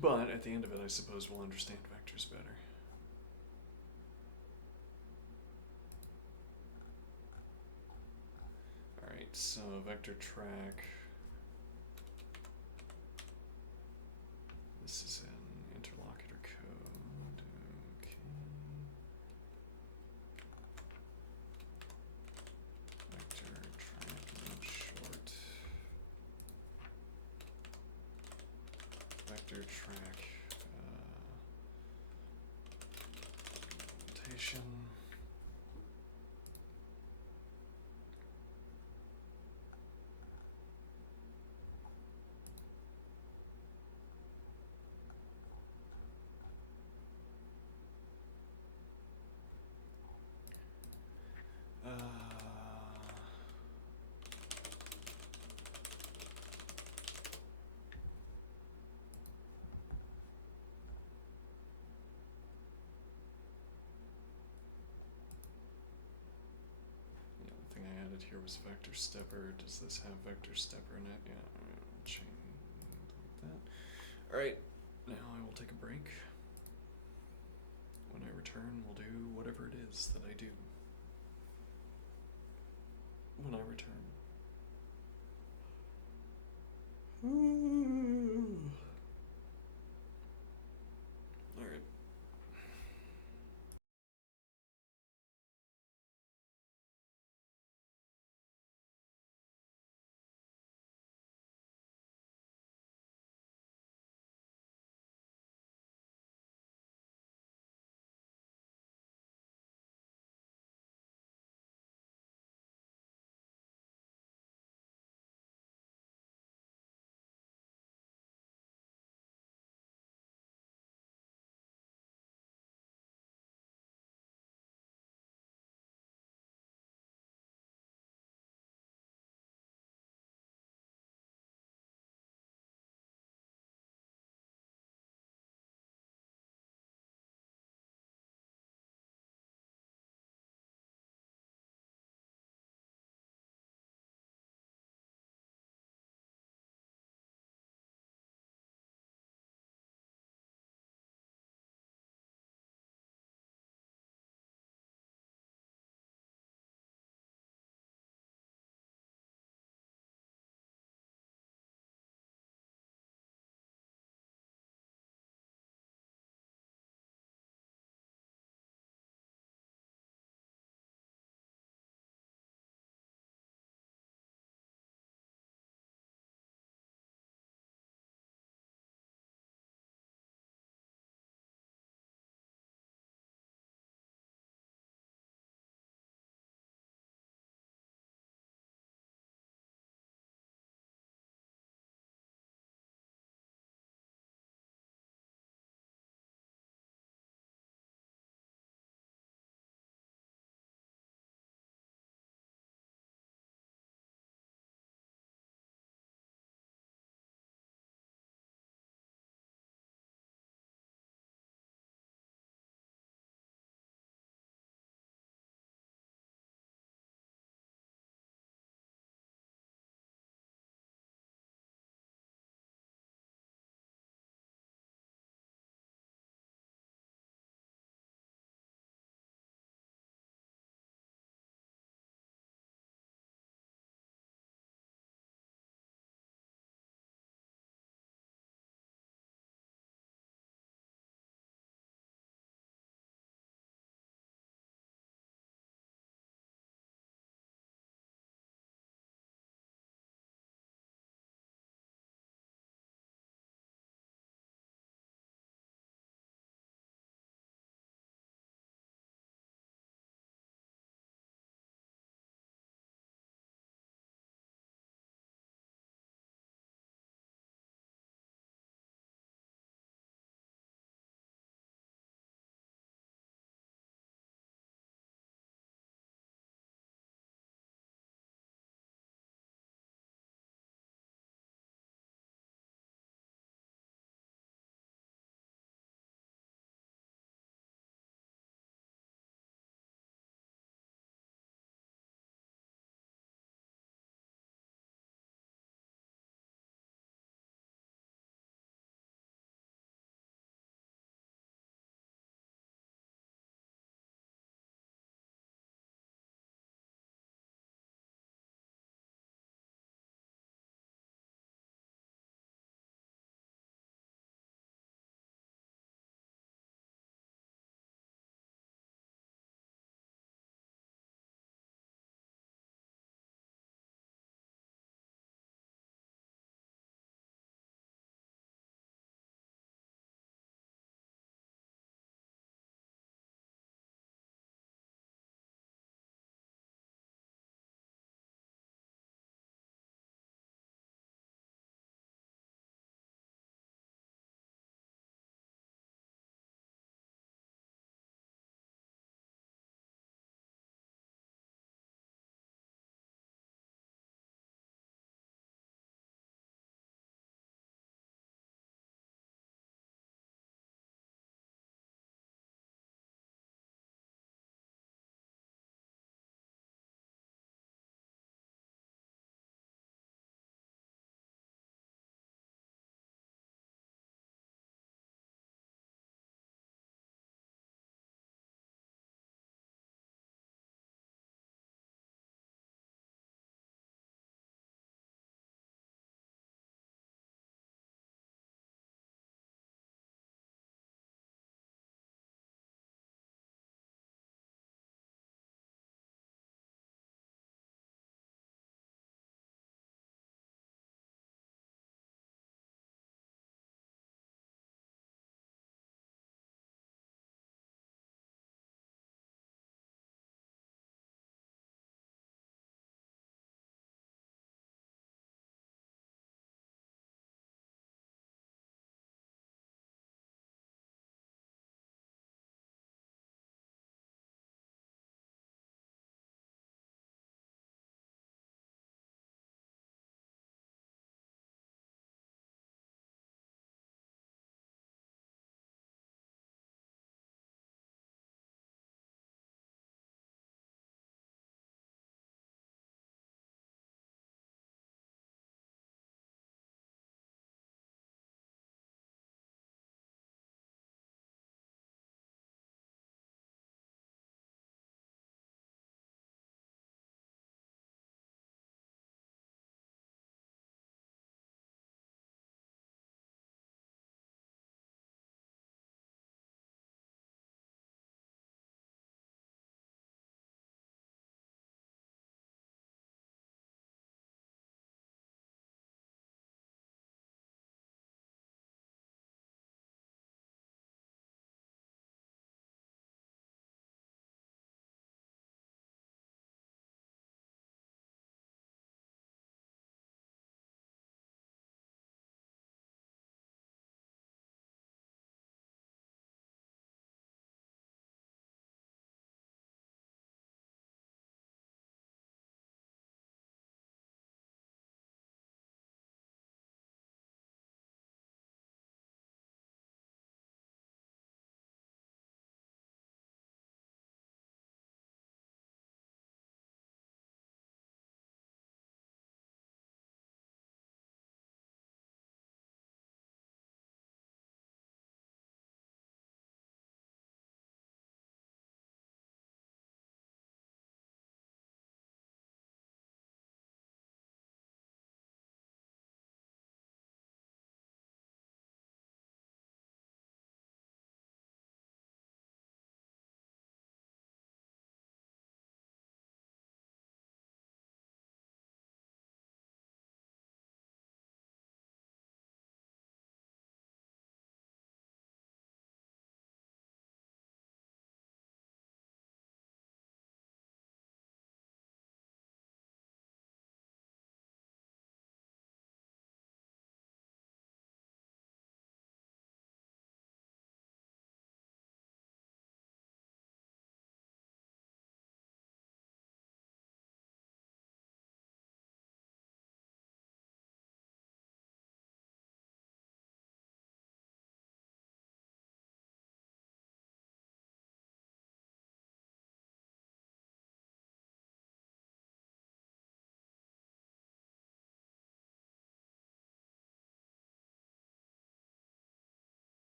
but at the end of it, I suppose we'll understand vectors better. Alright, so vector track vector track rotation. Thing I added here was vector stepper. Does this have vector stepper in it? Yeah, I'm gonna change that. Alright, now I will take a break. When I return, we'll do whatever it is that I do. When I return.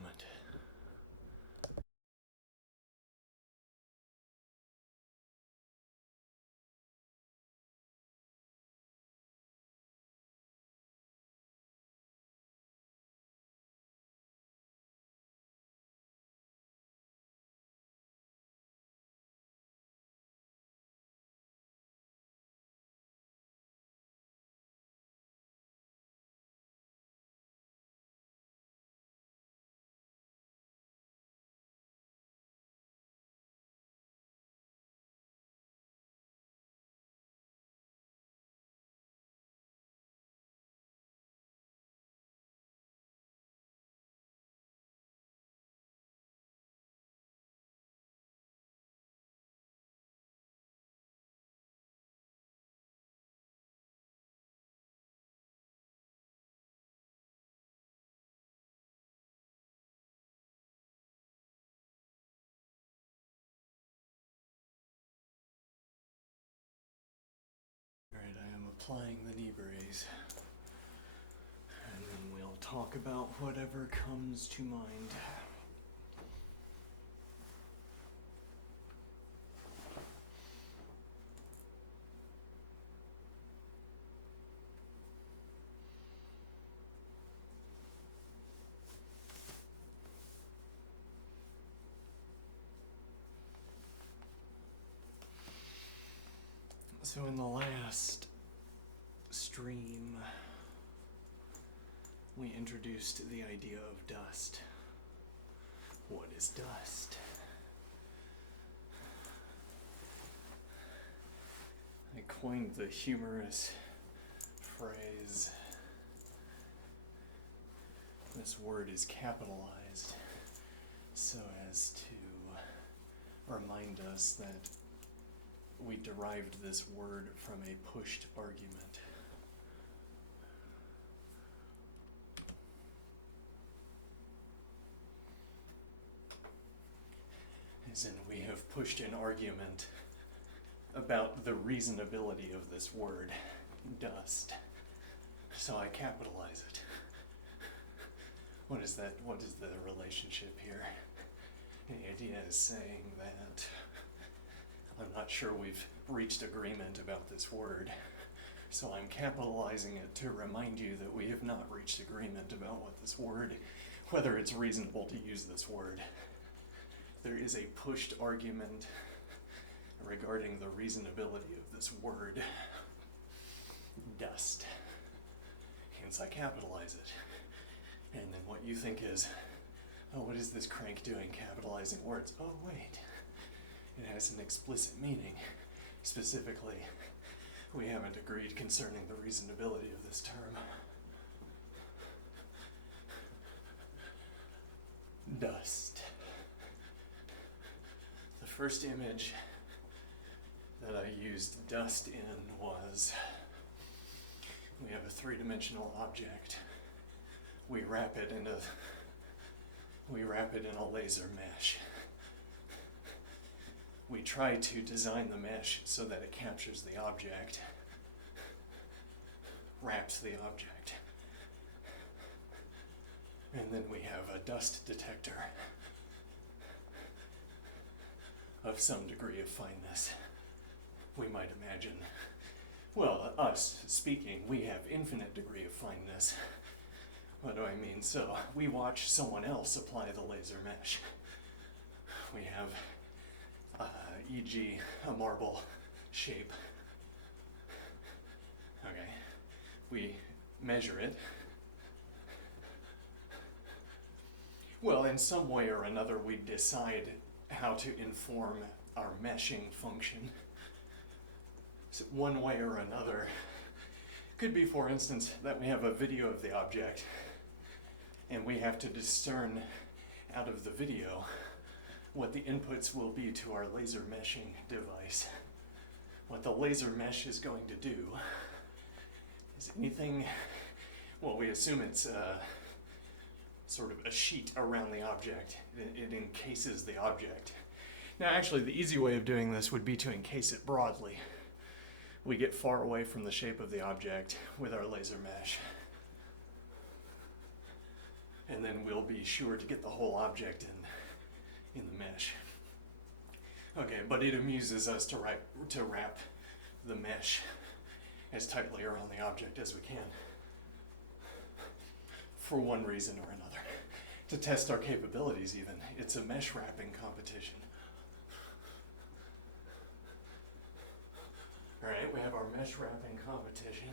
moment. Alright, I am applying the knee brace. And then we'll talk about whatever comes to mind. So in the last stream, we introduced the idea of dust. What is dust? I coined the humorous phrase, this word is capitalized so as to remind us that we derived this word from a pushed argument. As in, we have pushed an argument about the reasonability of this word, dust. So I capitalize it. What is that? What is the relationship here? The idea is saying that I'm not sure we've reached agreement about this word, so I'm capitalizing it to remind you that we have not reached agreement about what this word, whether it's reasonable to use this word. There is a pushed argument regarding the reasonability of this word, dust. Hence I capitalize it. And then what you think is, oh, what is this crank doing capitalizing words? Oh, wait. It has an explicit meaning. Specifically, we haven't agreed concerning the reasonability of this term. Dust. The first image that I used dust in was, we have a three-dimensional object. We wrap it in a laser mesh. We try to design the mesh so that it captures the object, wraps the object, and then we have a dust detector of some degree of fineness. We might imagine, well, us speaking, we have infinite degree of fineness. What do I mean? So we watch someone else apply the laser mesh. We have e.g. a marble shape. Okay, we measure it. Well, in some way or another, we decide how to inform our meshing function. So one way or another could be, for instance, that we have a video of the object and we have to discern out of the video what the inputs will be to our laser meshing device. What the laser mesh is going to do is anything, well, we assume it's sort of a sheet around the object. It encases the object. Now, actually, the easy way of doing this would be to encase it broadly. We get far away from the shape of the object with our laser mesh. and then we'll be sure to get the whole object in the mesh. Okay, but it amuses us to wrap the mesh as tightly around the object as we can, for one reason or another. To test our capabilities even. It's a mesh wrapping competition. Alright, we have our mesh wrapping competition.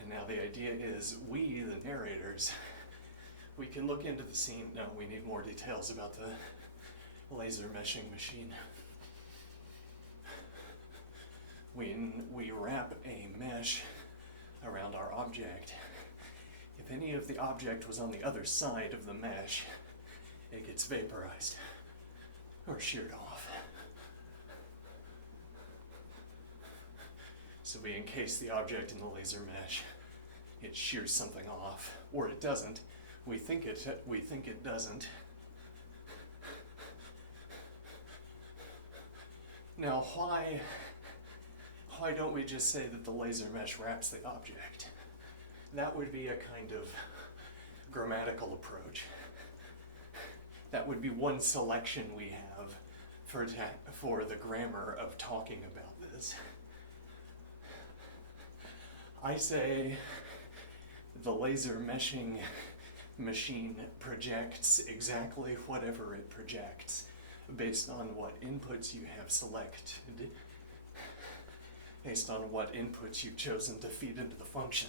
And now the idea is we, the narrators, we can look into the scene. No, we need more details about the laser meshing machine. We wrap a mesh around our object. If any of the object was on the other side of the mesh, it gets vaporized or sheared off. So we encase the object in the laser mesh. It shears something off, or it doesn't. We think it doesn't. Now, why don't we just say that the laser mesh wraps the object? That would be a kind of grammatical approach. That would be one selection we have for the grammar of talking about this. I say the laser meshing machine projects exactly whatever it projects based on what inputs you have selected, based on what inputs you've chosen to feed into the function.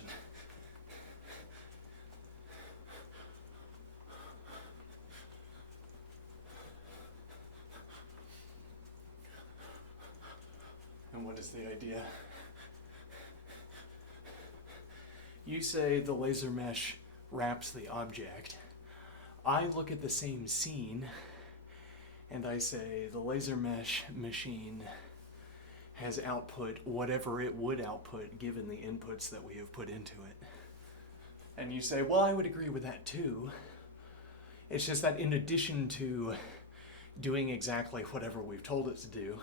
And what is the idea? You say the laser mesh wraps the object. I look at the same scene and I say the laser mesh machine has output whatever it would output given the inputs that we have put into it. And you say, well, I would agree with that too. It's just that in addition to doing exactly whatever we've told it to do,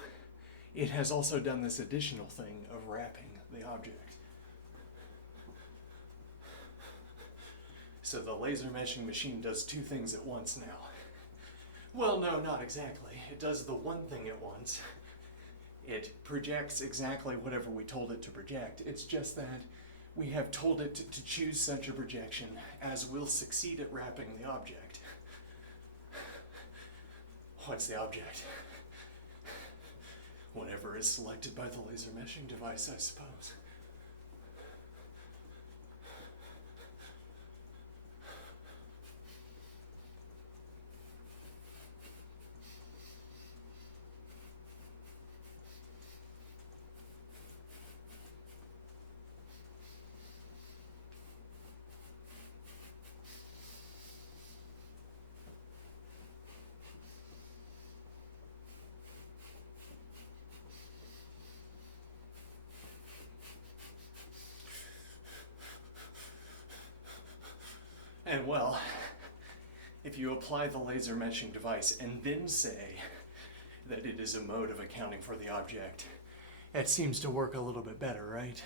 it has also done this additional thing of wrapping the object. So the laser meshing machine does two things at once now. Well, no, not exactly. It does the one thing at once. It projects exactly whatever we told it to project. It's just that we have told it to choose such a projection as will succeed at wrapping the object. What's the object? Whatever is selected by the laser meshing device, I suppose. And well, if you apply the laser meshing device and then say that it is a mode of accounting for the object, it seems to work a little bit better, right?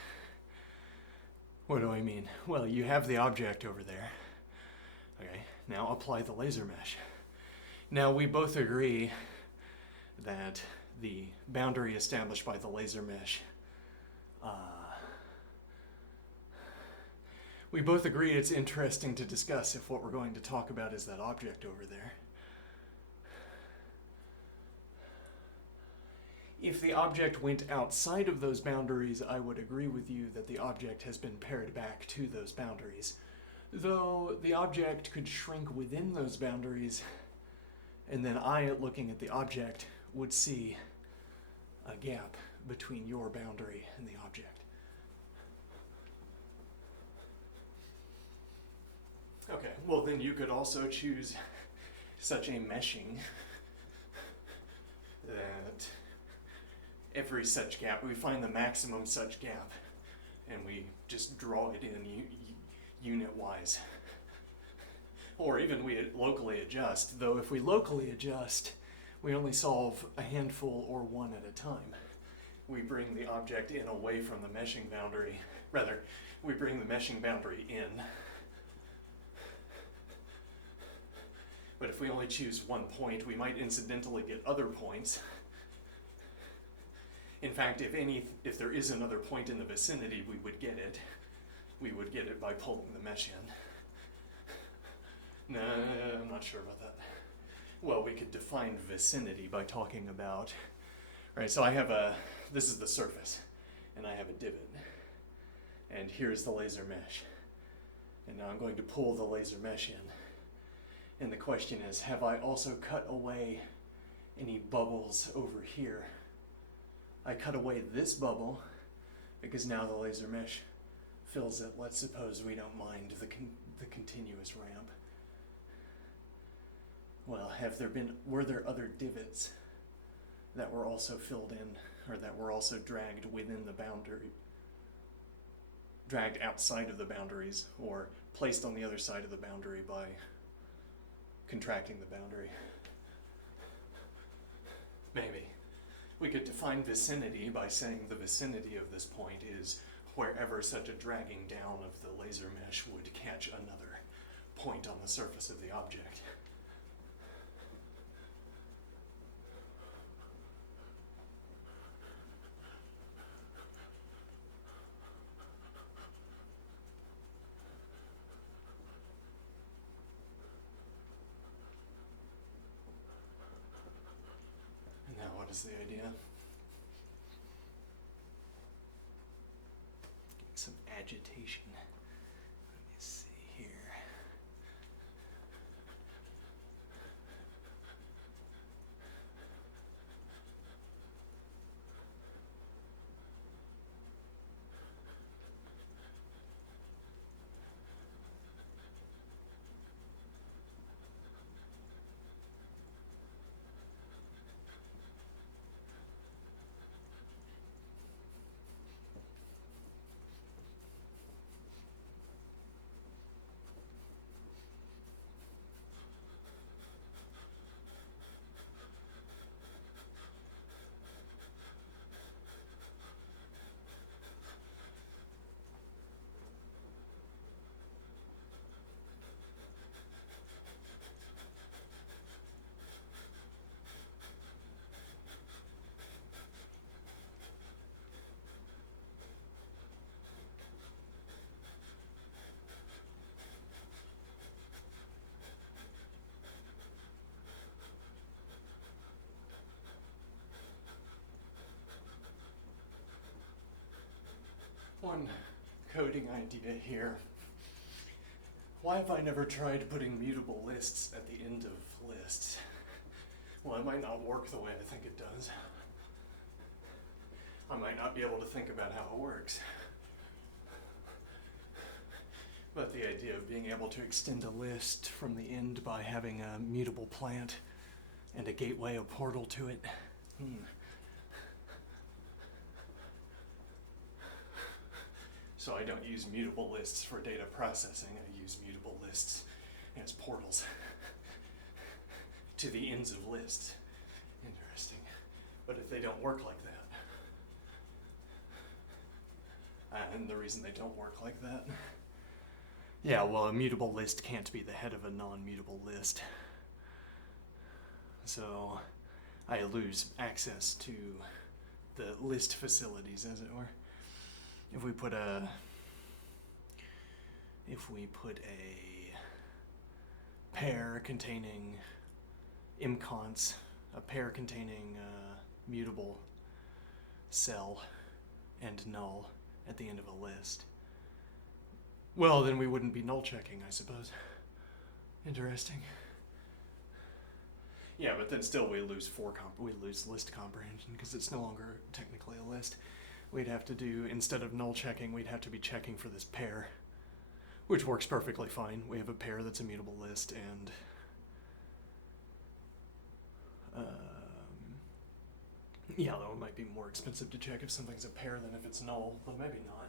What do I mean? Well, you have the object over there. Okay, now apply the laser mesh. Now we both agree that the boundary established by the laser mesh we both agree it's interesting to discuss if what we're going to talk about is that object over there. If the object went outside of those boundaries, I would agree with you that the object has been paired back to those boundaries. Though the object could shrink within those boundaries, and then I, looking at the object, would see a gap between your boundary and the object. Okay, well then you could also choose such a meshing that every such gap, we find the maximum such gap and we just draw it in unit-wise. Or even we locally adjust, though if we locally adjust, we only solve a handful or one at a time. We bring the object in away from the meshing boundary, rather, we bring the meshing boundary in. But if we only choose one point, we might incidentally get other points. In fact, if there is another point in the vicinity, we would get it. We would get it by pulling the mesh in. No, I'm not sure about that. Well, we could define vicinity by talking about, right, so this is the surface, and I have a divot. And here's the laser mesh. And now I'm going to pull the laser mesh in. And the question is, have I also cut away any bubbles over here? I cut away this bubble because now the laser mesh fills it. Let's suppose we don't mind the continuous ramp. Well, were there other divots that were also filled in, or that were also dragged within the boundary, dragged outside of the boundaries, or placed on the other side of the boundary by contracting the boundary? Maybe. We could define vicinity by saying the vicinity of this point is wherever such a dragging down of the laser mesh would catch another point on the surface of the object. And now what is the idea? Getting some agitation. Let me see here. One coding idea here. Why have I never tried putting mutable lists at the end of lists? Well, it might not work the way I think it does. I might not be able to think about how it works. But the idea of being able to extend a list from the end by having a mutable plant and a gateway, a portal to it. So I don't use mutable lists for data processing. I use mutable lists as portals to the ends of lists. Interesting. But if they don't work like that, and the reason they don't work like that, yeah, well, a mutable list can't be the head of a non-mutable list. So I lose access to the list facilities, as it were. If we put a pair containing imconst, a pair containing mutable cell and null at the end of a list, well, then we wouldn't be null checking, I suppose. Interesting. Yeah, but then still we lose list comprehension because it's no longer technically a list. We'd have to do, instead of null checking, we'd have to be checking for this pair, which works perfectly fine. We have a pair that's a mutable list, and yeah, though it might be more expensive to check if something's a pair than if it's null, but maybe not.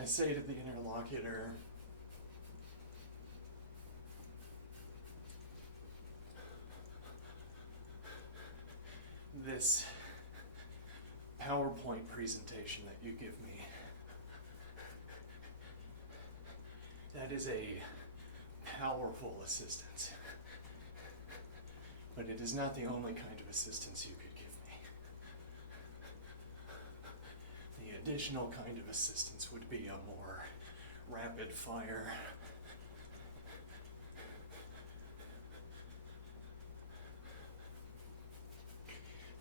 I say to the interlocutor, this PowerPoint presentation that you give me, that is a powerful assistance. But it is not the only kind of assistance you could give me. The additional kind of assistance would be a more rapid fire,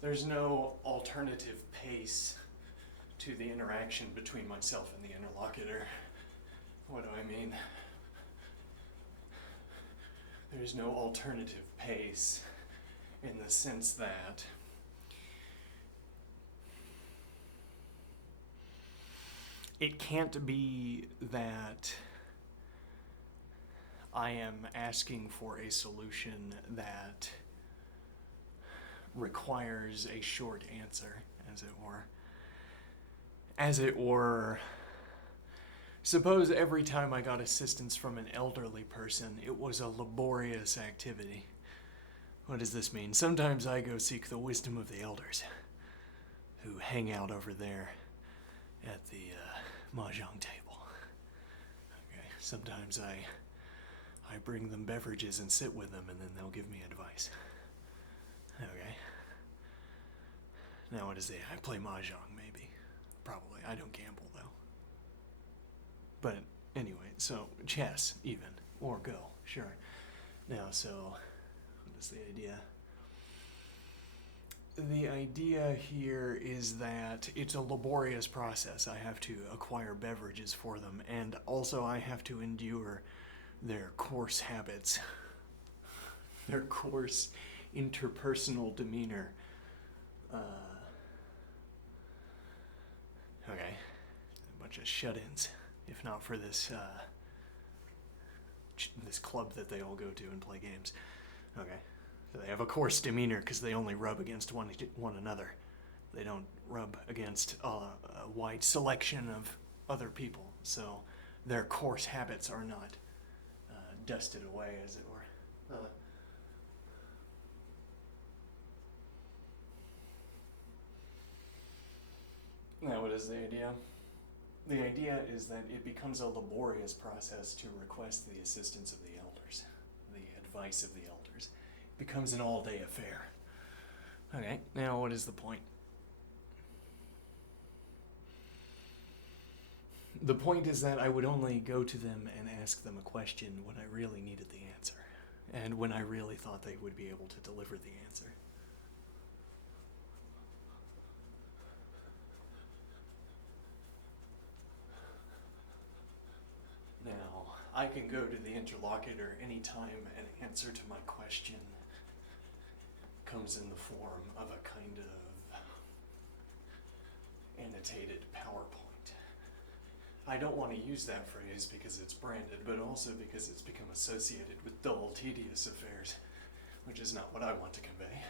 there's no alternative pace to the interaction between myself and the interlocutor. What do I mean? There's no alternative pace in the sense that it can't be that I am asking for a solution that requires a short answer, as it were. As it were, suppose every time I got assistance from an elderly person, it was a laborious activity. What does this mean? Sometimes I go seek the wisdom of the elders, who hang out over there at the mahjong table. Okay. Sometimes I bring them beverages and sit with them, and then they'll give me advice. Okay. Now what is it? I play mahjong, maybe. Probably. I don't gamble, though. But anyway, so chess, even. Or Go, sure. Now, so, what is the idea? The idea here is that it's a laborious process. I have to acquire beverages for them, and also I have to endure their coarse habits, their coarse interpersonal demeanor. Okay, a bunch of shut-ins, if not for this this club that they all go to and play games. Okay, so they have a coarse demeanor because they only rub against one another. They don't rub against a wide selection of other people, so their coarse habits are not dusted away, as it were. Now, what is the idea? The idea is that it becomes a laborious process to request the assistance of the elders, the advice of the elders. It becomes an all-day affair. Okay, now what is the point? The point is that I would only go to them and ask them a question when I really needed the answer, and when I really thought they would be able to deliver the answer. Now, I can go to the interlocutor anytime an answer to my question comes in the form of a kind of annotated PowerPoint. I don't want to use that phrase because it's branded, but also because it's become associated with dull, tedious affairs, which is not what I want to convey.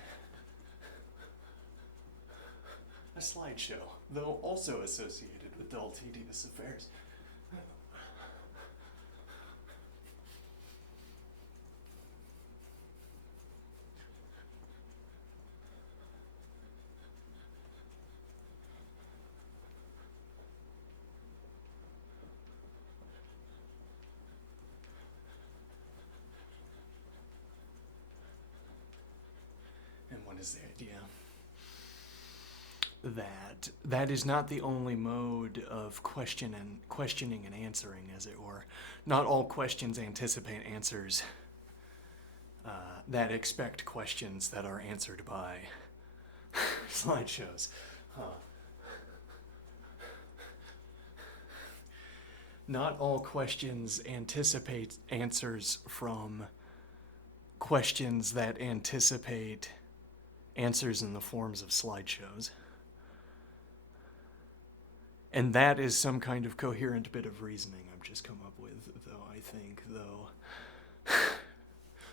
A slideshow, though also associated with dull, tedious affairs. And what is the idea? That is not the only mode of questioning and answering, as it were. Not all questions anticipate answers that expect questions that are answered by slideshows. Not all questions anticipate answers from questions that anticipate answers in the forms of slideshows. And that is some kind of coherent bit of reasoning I've just come up with, though I think,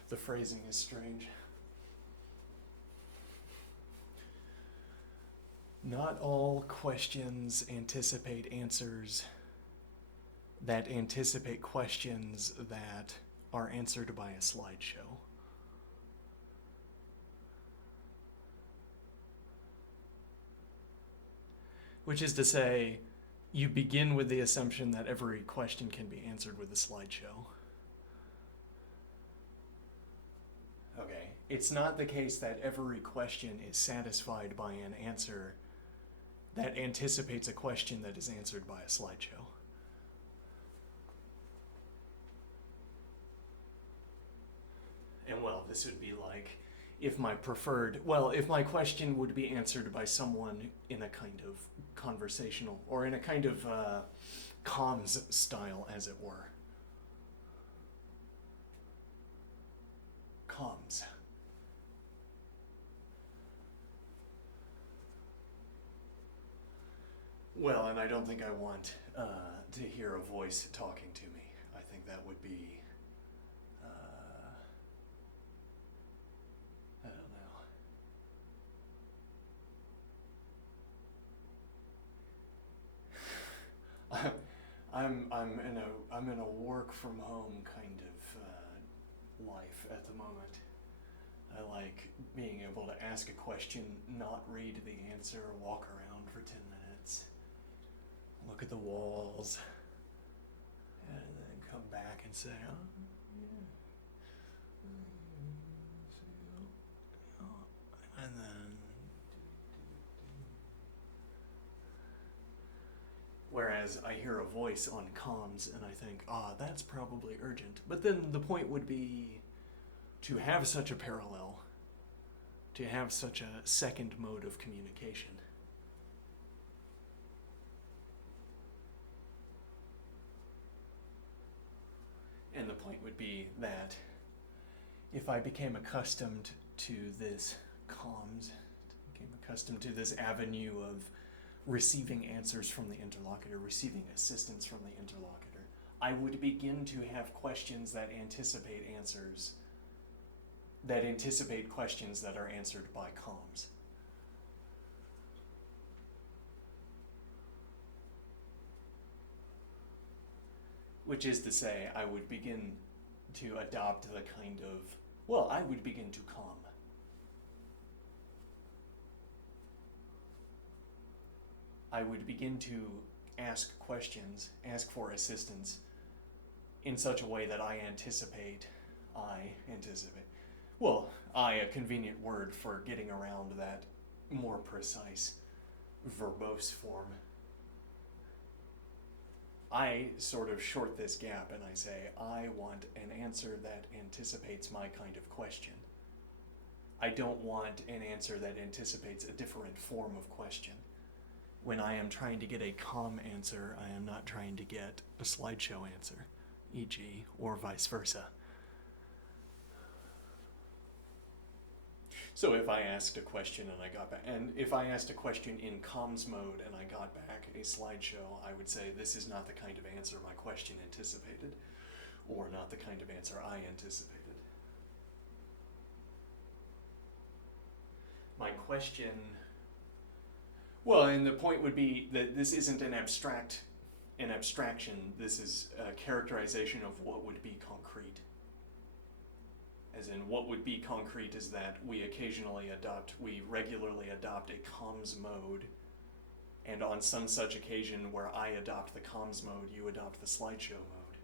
the phrasing is strange. Not all questions anticipate answers that anticipate questions that are answered by a slideshow. Which is to say, you begin with the assumption that every question can be answered with a slideshow. Okay, it's not the case that every question is satisfied by an answer that anticipates a question that is answered by a slideshow. And well, this would be like if my question would be answered by someone in a kind of conversational or in a kind of comms style, as it were. Comms. Well, and I don't think I want to hear a voice talking to me. I think that would be, I don't know. I'm in a work from home kind of life at the moment. I like being able to ask a question, not read the answer, walk around for 10 minutes, look at the walls, and then come back and say, oh, yeah. And then, whereas I hear a voice on comms and I think, that's probably urgent. But then the point would be to have such a parallel, to have such a second mode of communication. And the point would be that if I became accustomed to this comms, became accustomed to this avenue of receiving answers from the interlocutor, receiving assistance from the interlocutor, I would begin to have questions that anticipate answers, that anticipate questions that are answered by comms. Which is to say, I would begin to adopt the kind of, I would begin to calm. I would begin to ask questions, ask for assistance in such a way that I anticipate, a convenient word for getting around that more precise verbose form. I sort of short this gap and I say, I want an answer that anticipates my kind of question. I don't want an answer that anticipates a different form of question. When I am trying to get a calm answer, I am not trying to get a slideshow answer, e.g., or vice versa. So if I asked a question and I got back, and if I asked a question in comms mode and I got back a slideshow, I would say this is not the kind of answer my question anticipated, or not the kind of answer I anticipated. My question, and the point would be that this isn't an abstraction, this is a characterization of what would be concrete. As in, what would be concrete is that we regularly adopt a comms mode, and on some such occasion where I adopt the comms mode, you adopt the slideshow mode.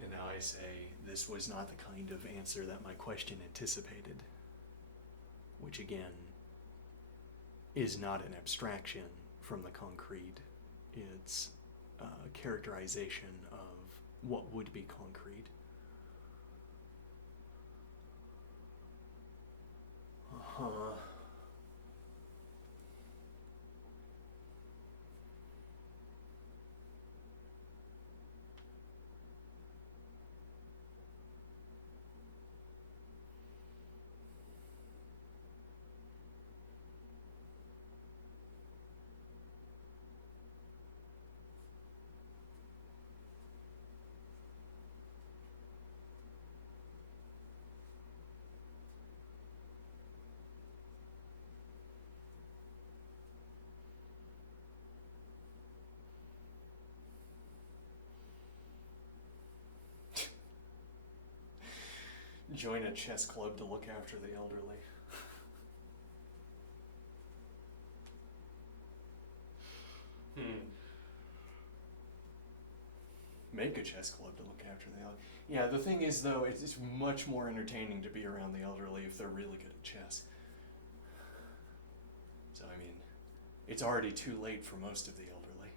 And now I say, this was not the kind of answer that my question anticipated, which again is not an abstraction from the concrete. It's a characterization of what would be concrete. Join a chess club to look after the elderly. Make a chess club to look after the elderly. Yeah, the thing is, though, it's much more entertaining to be around the elderly if they're really good at chess. So, I mean, it's already too late for most of the elderly.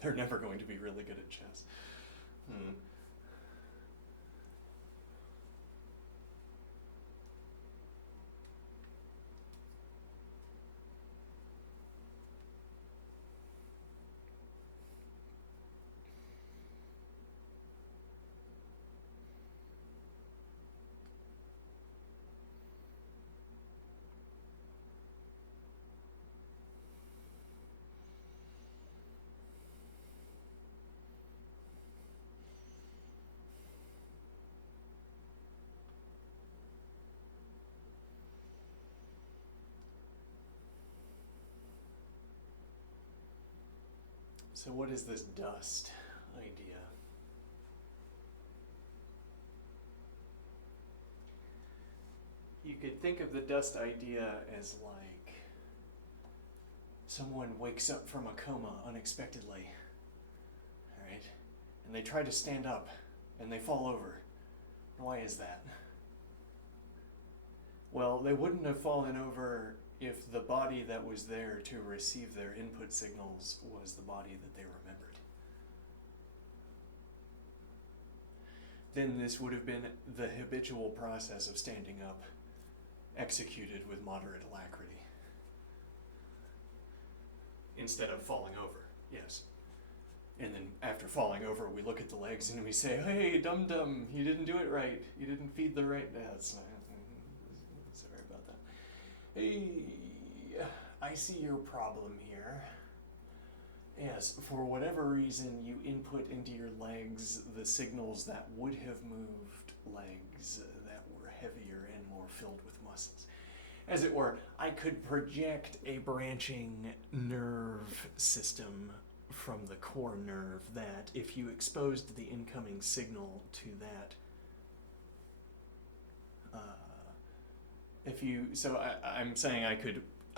They're never going to be really good at chess. So what is this dust idea? You could think of the dust idea as like someone wakes up from a coma unexpectedly, all right? And they try to stand up and they fall over. Why is that? Well, they wouldn't have fallen over if the body that was there to receive their input signals was the body that they remembered. Then this would have been the habitual process of standing up, executed with moderate alacrity. Instead of falling over, yes. And then after falling over, we look at the legs and we say, hey, dum-dum, you didn't do it right. You didn't feed the right... That's not... Sorry about that. Hey, I see your problem here. Yes, for whatever reason, you input into your legs the signals that would have moved legs that were heavier and more filled with muscles. As it were, I could project a branching nerve system from the core nerve that, if you exposed the incoming signal to that, I'm saying I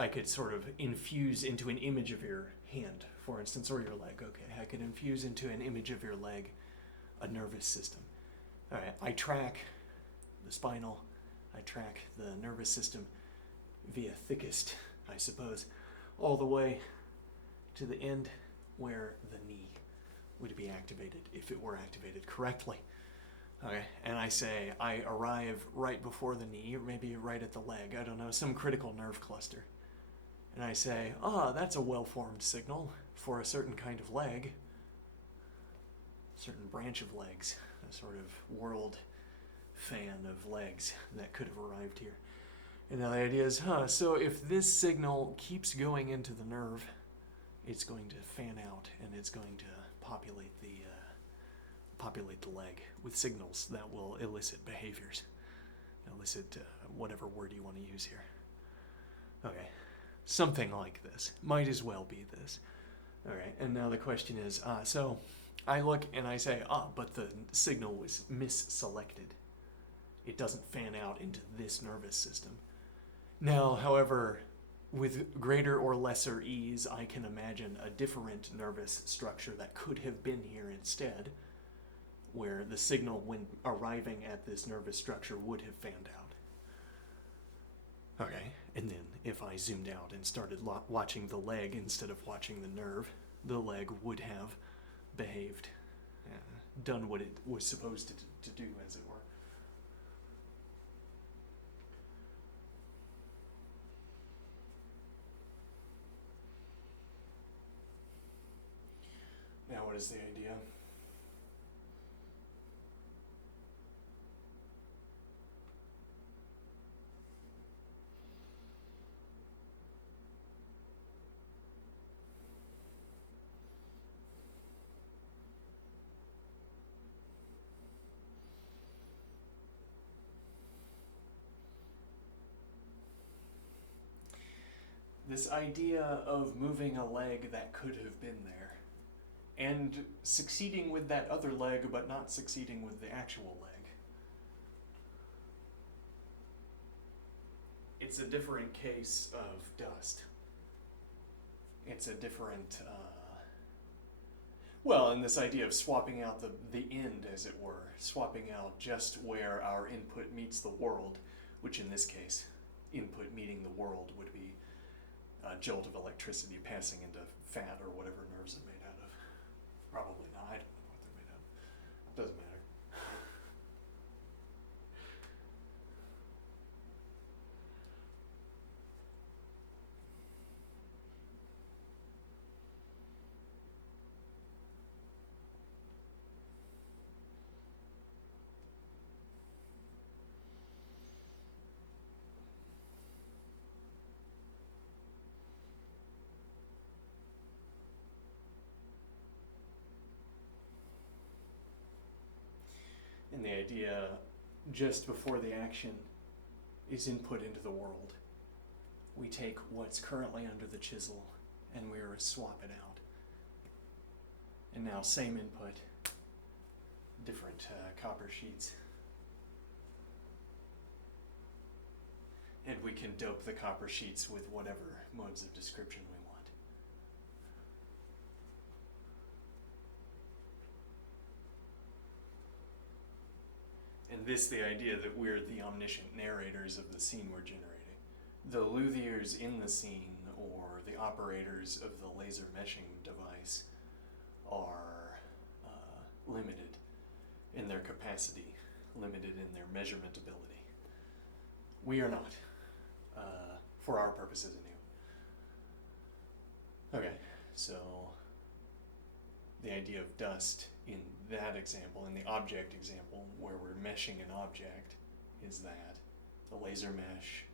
could sort of infuse into an image of your hand, for instance, or your leg. Okay, I could infuse into an image of your leg a nervous system. All right, I track the spinal, I track the nervous system via thickest, I suppose, all the way to the end where the knee would be activated, if it were activated correctly. Okay, and I say I arrive right before the knee, or maybe right at the leg, I don't know, some critical nerve cluster. And I say, that's a well-formed signal for a certain kind of leg, certain branch of legs, a sort of world fan of legs that could have arrived here. And now the idea is, so if this signal keeps going into the nerve, it's going to fan out and it's going to populate the leg with signals that will elicit behaviors. Elicit whatever word you want to use here. Okay, something like this. Might as well be this. All right, and now the question is, so I look and I say, but the signal was misselected. It doesn't fan out into this nervous system. Now, however, with greater or lesser ease, I can imagine a different nervous structure that could have been here instead, where the signal, when arriving at this nervous structure, would have fanned out. Okay, and then if I zoomed out and started watching the leg instead of watching the nerve, the leg would have behaved, done what it was supposed to do, as it were. Now, what is the idea? This idea of moving a leg that could have been there, and succeeding with that other leg, but not succeeding with the actual leg. It's a different case of dust. It's a different, well, and this idea of swapping out the end, as it were, swapping out just where our input meets the world, which in this case, input meeting the world would be a jolt of electricity passing into fat or whatever nerves are made out of. Probably not. I don't know what they're made out of. Doesn't matter. And the idea just before the action is input into the world. We take what's currently under the chisel and we swap it out. And now same input, different copper sheets. And we can dope the copper sheets with whatever modes of description we want. And this, the idea that we're the omniscient narrators of the scene we're generating. The luthiers in the scene, or the operators of the laser meshing device, are limited in their capacity, limited in their measurement ability. We are not, for our purposes anyway. Okay, so the idea of dust in that example, in the object example, where we're meshing an object, is that the laser mesh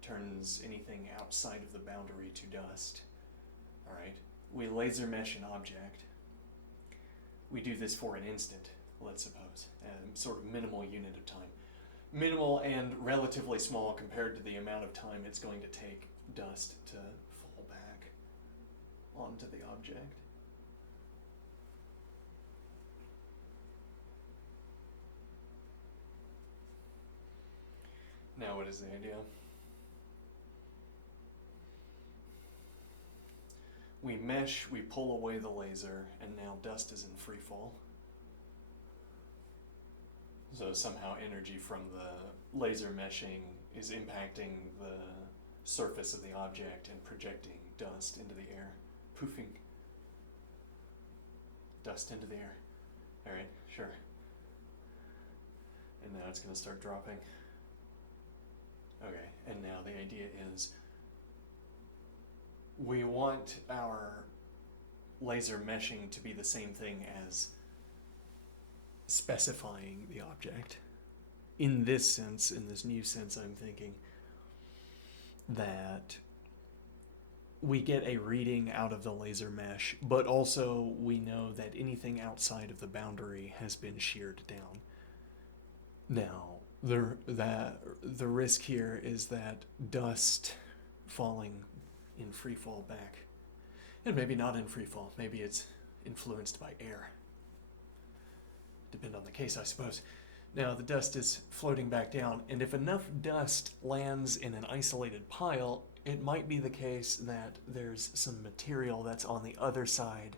turns anything outside of the boundary to dust. All right, we laser mesh an object. We do this for an instant, let's suppose, sort of minimal unit of time. Minimal and relatively small compared to the amount of time it's going to take dust to fall back onto the object. Now what is the idea? We mesh, we pull away the laser, and now dust is in free fall. So somehow energy from the laser meshing is impacting the surface of the object and projecting dust into the air, poofing dust into the air. All right, sure. And now it's going to start dropping. Okay, and now the idea is we want our laser meshing to be the same thing as specifying the object. In this sense, in this new sense, I'm thinking that we get a reading out of the laser mesh, but also we know that anything outside of the boundary has been sheared down. Now, the risk here is that dust falling in free fall back, and maybe not in free fall, maybe it's influenced by air. Depend on the case, I suppose. Now the dust is floating back down, and if enough dust lands in an isolated pile, it might be the case that there's some material that's on the other side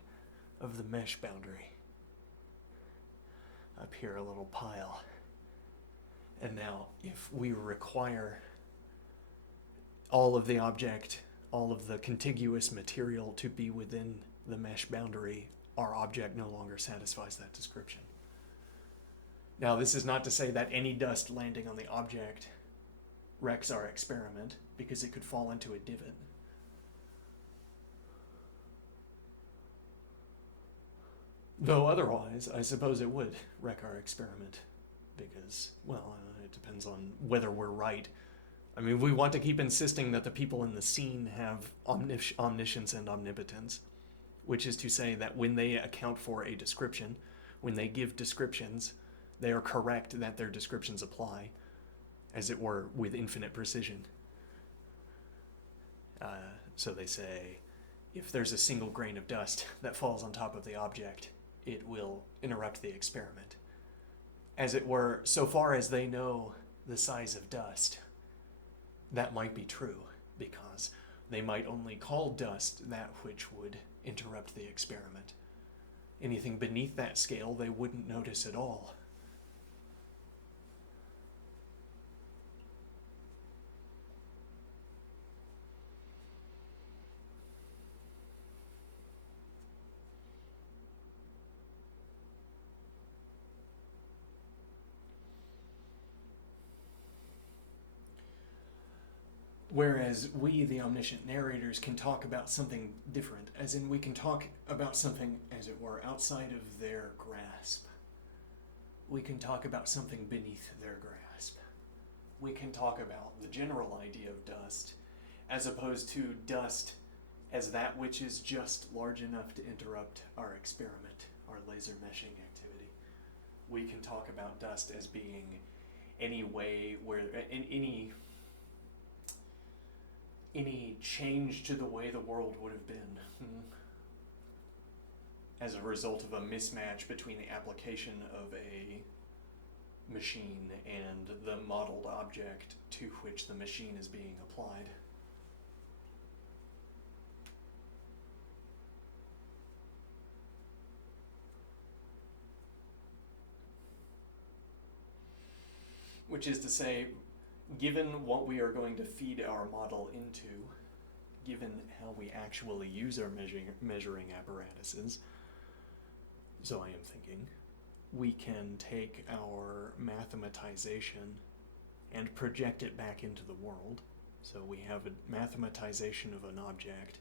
of the mesh boundary. Up here, a little pile. And now, if we require all of the object, all of the contiguous material to be within the mesh boundary, our object no longer satisfies that description. Now, this is not to say that any dust landing on the object wrecks our experiment, because it could fall into a divot. Though otherwise, I suppose it would wreck our experiment, because, well, it depends on whether we're right. I mean, we want to keep insisting that the people in the scene have omniscience and omnipotence, which is to say that when they account for a description, when they give descriptions, they are correct that their descriptions apply, as it were, with infinite precision. So they say, if there's a single grain of dust that falls on top of the object, it will interrupt the experiment. As it were, so far as they know the size of dust, that might be true, because they might only call dust that which would interrupt the experiment. Anything beneath that scale they wouldn't notice at all. Whereas we, the omniscient narrators, can talk about something different, as in we can talk about something, as it were, outside of their grasp. We can talk about something beneath their grasp. We can talk about the general idea of dust, as opposed to dust as that which is just large enough to interrupt our experiment, our laser meshing activity. We can talk about dust as being any way where, in any change to the way the world would have been as a result of a mismatch between the application of a machine and the modeled object to which the machine is being applied. Which is to say, given what we are going to feed our model into, given how we actually use our measuring apparatuses, so I am thinking, we can take our mathematization and project it back into the world. So we have a mathematization of an object.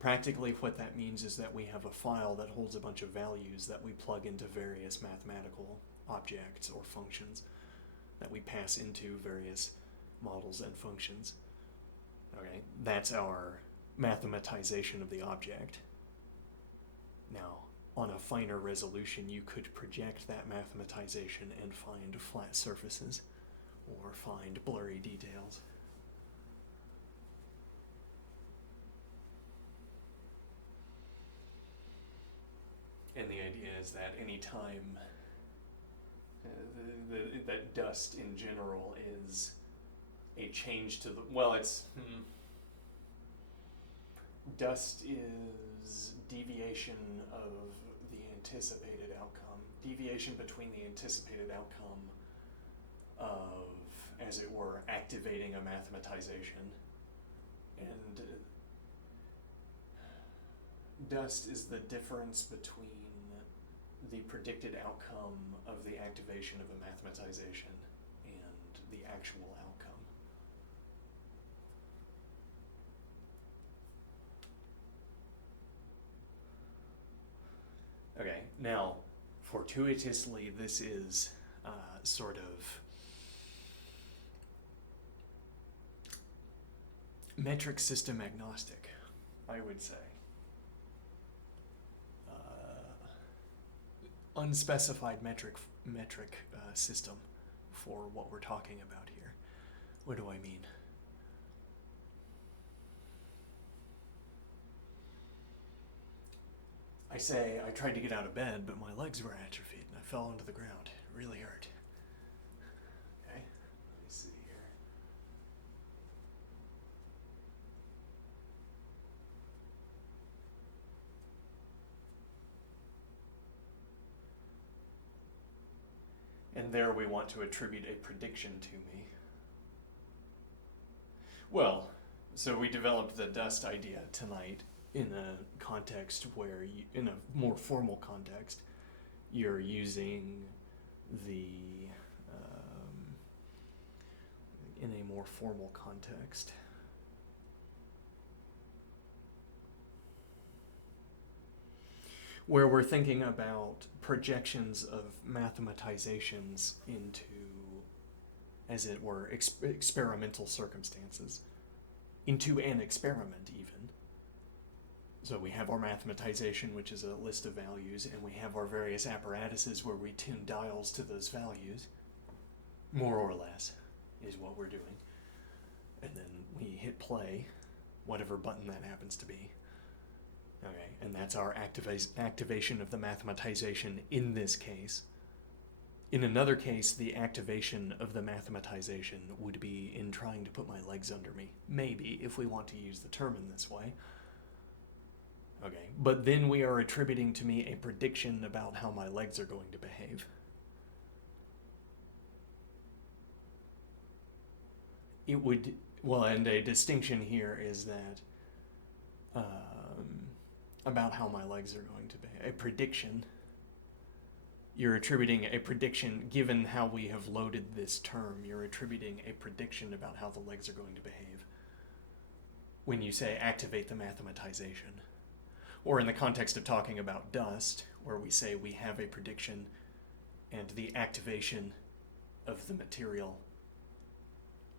Practically what that means is that we have a file that holds a bunch of values that we plug into various mathematical objects or functions that we pass into various models and functions. Okay, that's our mathematization of the object. Now, on a finer resolution, you could project that mathematization and find flat surfaces or find blurry details. And the idea is that any time that dust in general is a change to the, well, it's, dust is deviation of the anticipated outcome, deviation between the anticipated outcome of, as it were, activating a mathematization, and dust is the difference between the predicted outcome of the activation of a mathematization and the actual outcome. Okay, now, fortuitously, this is sort of metric system agnostic, I would say. Unspecified metric system for what we're talking about here. What do I mean? I say I tried to get out of bed, but my legs were atrophied and I fell onto the ground. It really hurt. Okay, let me see here. And there we want to attribute a prediction to me. Well, so we developed the dust idea tonight in a context where, in a more formal context, you're using the, in a more formal context. Where we're thinking about projections of mathematizations into, as it were, experimental circumstances, into an experiment even. So we have our mathematization, which is a list of values, and we have our various apparatuses where we tune dials to those values, more or less, is what we're doing. And then we hit play, whatever button that happens to be. Okay, and that's our activation of the mathematization in this case. In another case, the activation of the mathematization would be in trying to put my legs under me. Maybe, if we want to use the term in this way. Okay, but then we are attributing to me a prediction about how my legs are going to behave. It would, well, and a distinction here is that about how my legs are going to behave. A prediction. You're attributing a prediction, given how we have loaded this term, you're attributing a prediction about how the legs are going to behave when you say activate the mathematization. Or in the context of talking about dust, where we say we have a prediction and the activation of the material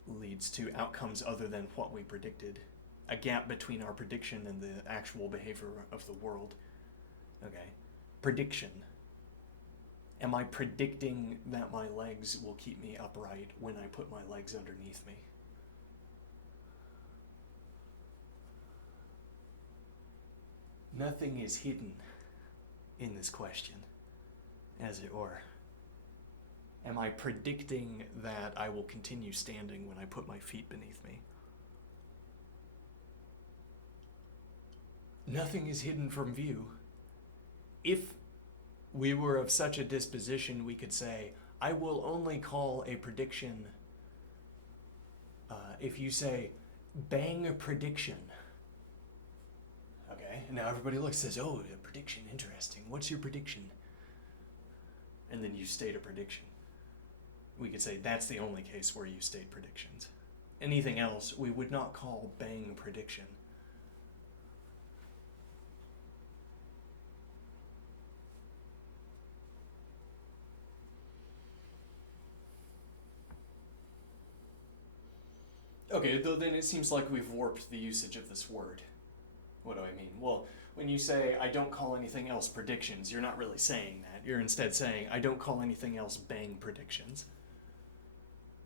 leads to outcomes other than what we predicted. A gap between our prediction and the actual behavior of the world. Okay. Prediction. Am I predicting that my legs will keep me upright when I put my legs underneath me? Nothing is hidden in this question, as it were. Am I predicting that I will continue standing when I put my feet beneath me? Nothing is hidden from view. If we were of such a disposition, we could say, I will only call a prediction, if you say, bang a prediction. Okay, and now everybody looks and says, oh, a prediction, interesting. What's your prediction? And then you state a prediction. We could say that's the only case where you state predictions. Anything else we would not call bang prediction. Okay, though then it seems like we've warped the usage of this word. What do I mean? Well, when you say, I don't call anything else predictions, you're not really saying that. You're instead saying, I don't call anything else bang predictions.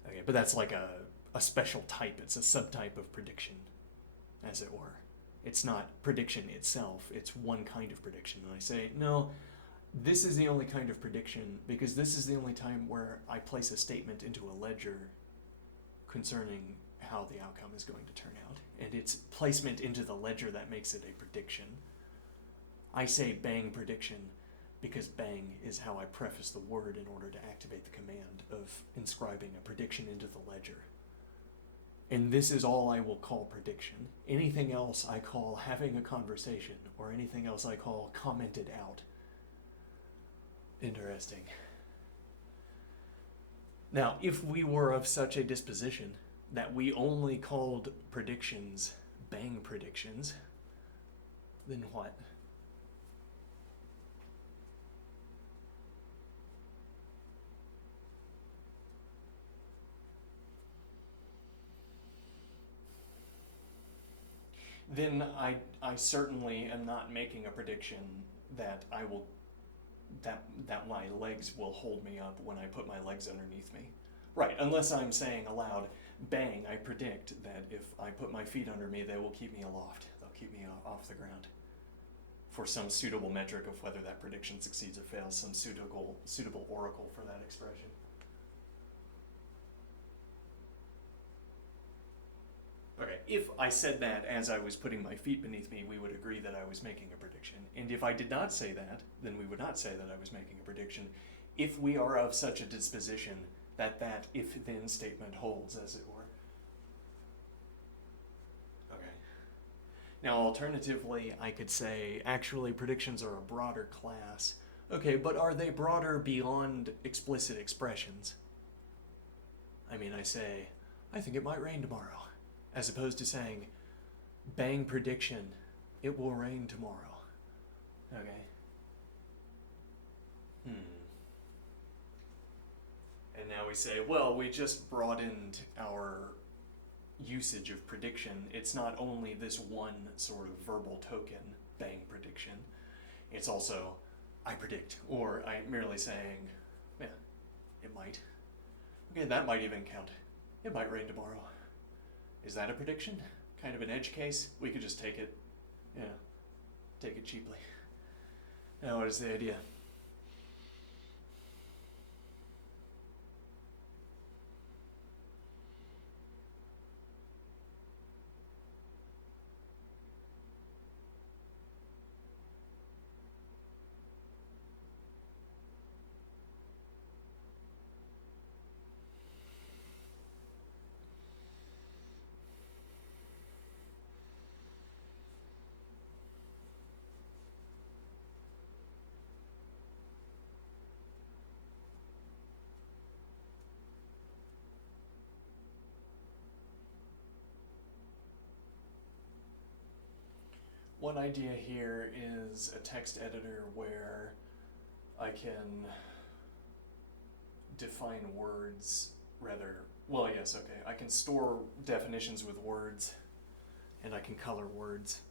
Okay, but that's like a special type. It's a subtype of prediction, as it were. It's not prediction itself. It's one kind of prediction. And I say, no, this is the only kind of prediction because this is the only time where I place a statement into a ledger concerning how the outcome is going to turn out. And it's placement into the ledger that makes it a prediction. I say bang prediction because bang is how I preface the word in order to activate the command of inscribing a prediction into the ledger. And this is all I will call prediction. Anything else I call having a conversation, or anything else I call commented out. Interesting. Now, if we were of such a disposition that we only called predictions bang predictions, then what? Then I certainly am not making a prediction that I will that my legs will hold me up when I put my legs underneath me. Right, unless I'm saying aloud, bang, I predict that if I put my feet under me, they will keep me aloft. They'll keep me off the ground. For some suitable metric of whether that prediction succeeds or fails, some suitable oracle for that expression. Okay, if I said that as I was putting my feet beneath me, we would agree that I was making a prediction. And if I did not say that, then we would not say that I was making a prediction, if we are of such a disposition that if-then statement holds, as it were. Okay. Now, alternatively, I could say, actually, predictions are a broader class. Okay, but are they broader beyond explicit expressions? I mean, I say, I think it might rain tomorrow, as opposed to saying, bang prediction, it will rain tomorrow. Okay. And now we say, well, we just broadened our usage of prediction. It's not only this one sort of verbal token, bang prediction. It's also, I predict, or I'm merely saying, yeah, it might. Okay, that might even count. It might rain tomorrow. Is that a prediction? Kind of an edge case? We could just take it, take it cheaply. Now, what is the idea? one idea here is a text editor where I can define words I can store definitions with words, and I can color words,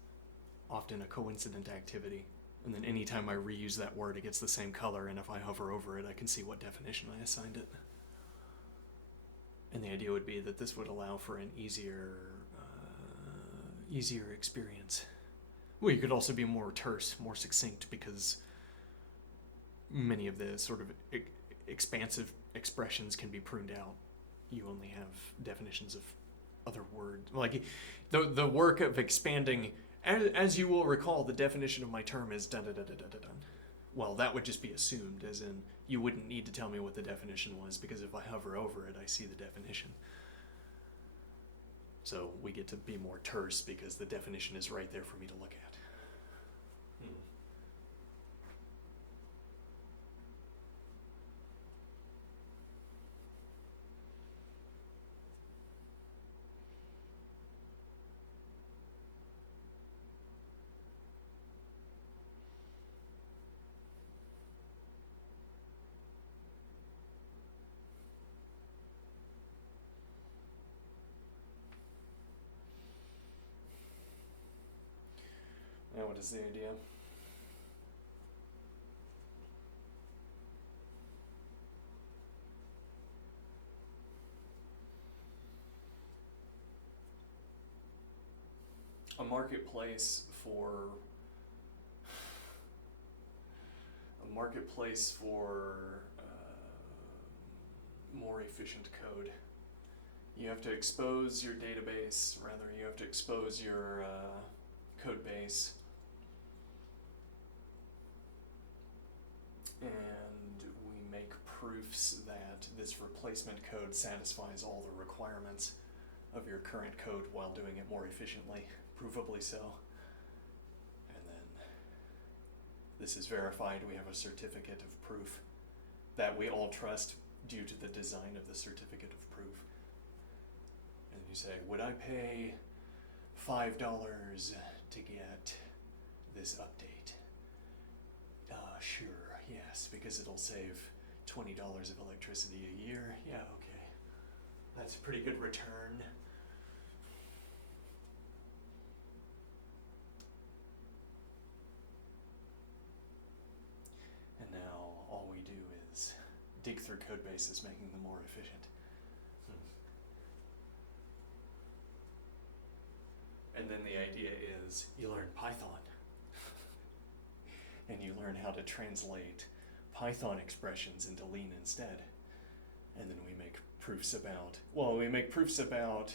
often a coincident activity. And then anytime I reuse that word, it gets the same color, and if I hover over it, I can see what definition I assigned it. And the idea would be that this would allow for an easier experience. Well, you could also be more terse, more succinct, because many of the sort of expansive expressions can be pruned out. You only have definitions of other words. Like the work of expanding, as you will recall, the definition of my term is dun dun dun dun dun dun. Well, that would just be assumed, as in you wouldn't need to tell me what the definition was, because if I hover over it, I see the definition. So we get to be more terse because the definition is right there for me to look at. Now, what is the idea? A marketplace for more efficient code. You have to expose your database, you have to expose your code base. And we make proofs that this replacement code satisfies all the requirements of your current code while doing it more efficiently, provably so. And then this is verified. We have a certificate of proof that we all trust due to the design of the certificate of proof. And you say, would I pay $5 to get this update? Sure, yes, because it'll save $20 of electricity a year. Yeah, okay. That's a pretty good return. And now all we do is dig through code bases, making them more efficient. And then the idea is you learn Python. And you learn how to translate Python expressions into Lean instead. And then we make proofs about we make proofs about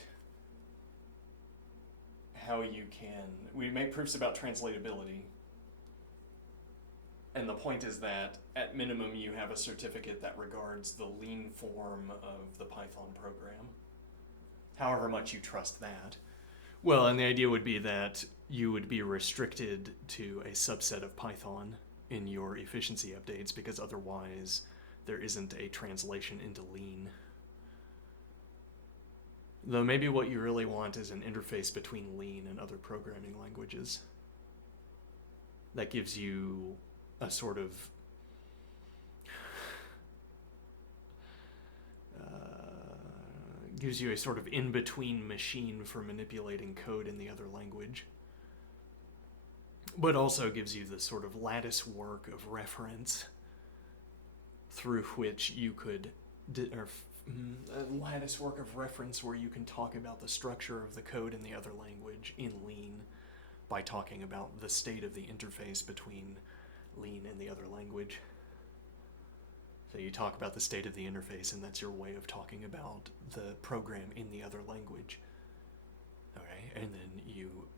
translatability. And the point is that at minimum you have a certificate that regards the Lean form of the Python program. However much you trust that. Well, and the idea would be that you would be restricted to a subset of Python in your efficiency updates, because otherwise there isn't a translation into Lean. Though maybe what you really want is an interface between Lean and other programming languages that gives you a sort of in-between machine for manipulating code in the other language, but also gives you the sort of lattice work of reference through which you could, a lattice work of reference where you can talk about the structure of the code in the other language in Lean by talking about the state of the interface between Lean and the other language. So you talk about the state of the interface, and that's your way of talking about the program in the other language. Okay, and then you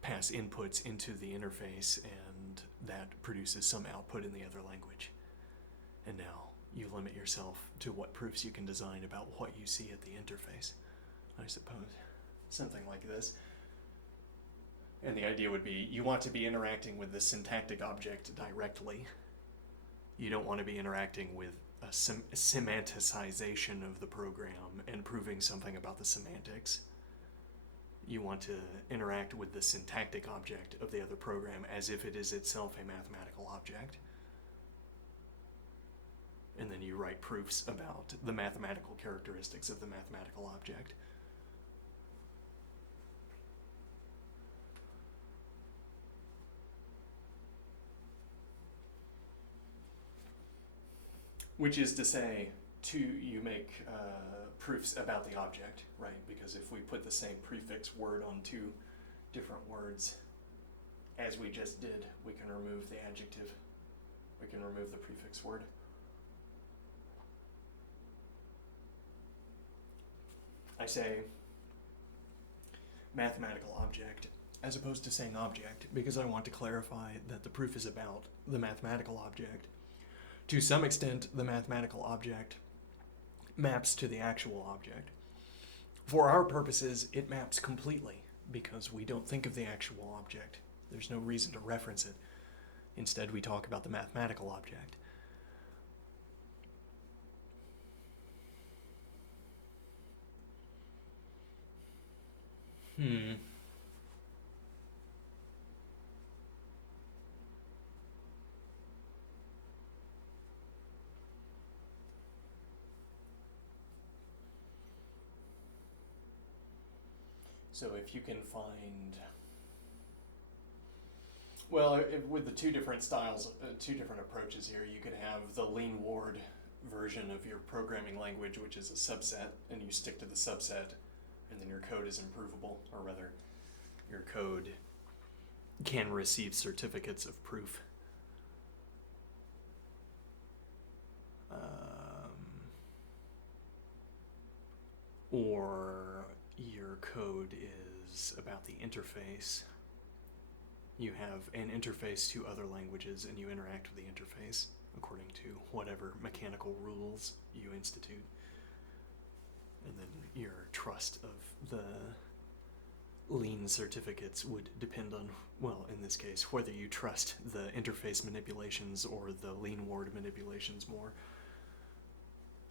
pass inputs into the interface, and that produces some output in the other language. And now you limit yourself to what proofs you can design about what you see at the interface, I suppose. Something like this. And the idea would be you want to be interacting with the syntactic object directly. You don't want to be interacting with a semanticization of the program and proving something about the semantics. You want to interact with the syntactic object of the other program as if it is itself a mathematical object. And then you write proofs about the mathematical characteristics of the mathematical object. Which is to say, you make proofs about the object, right? Because if we put the same prefix word on two different words, as we just did, we can remove the adjective. We can remove the prefix word. I say mathematical object as opposed to saying object because I want to clarify that the proof is about the mathematical object. To some extent, the mathematical object maps to the actual object. For our purposes, it maps completely because we don't think of the actual object. There's no reason to reference it. Instead, we talk about the mathematical object. So if you can find, well, with the two different styles, two different approaches here, you could have the Lean4 version of your programming language, which is a subset, and you stick to the subset, and then your code is improvable, or rather, your code can receive certificates of proof. Or your code is about the interface. You have an interface to other languages and you interact with the interface according to whatever mechanical rules you institute. And then your trust of the Lean certificates would depend on, well, in this case, whether you trust the interface manipulations or the Lean4 manipulations more.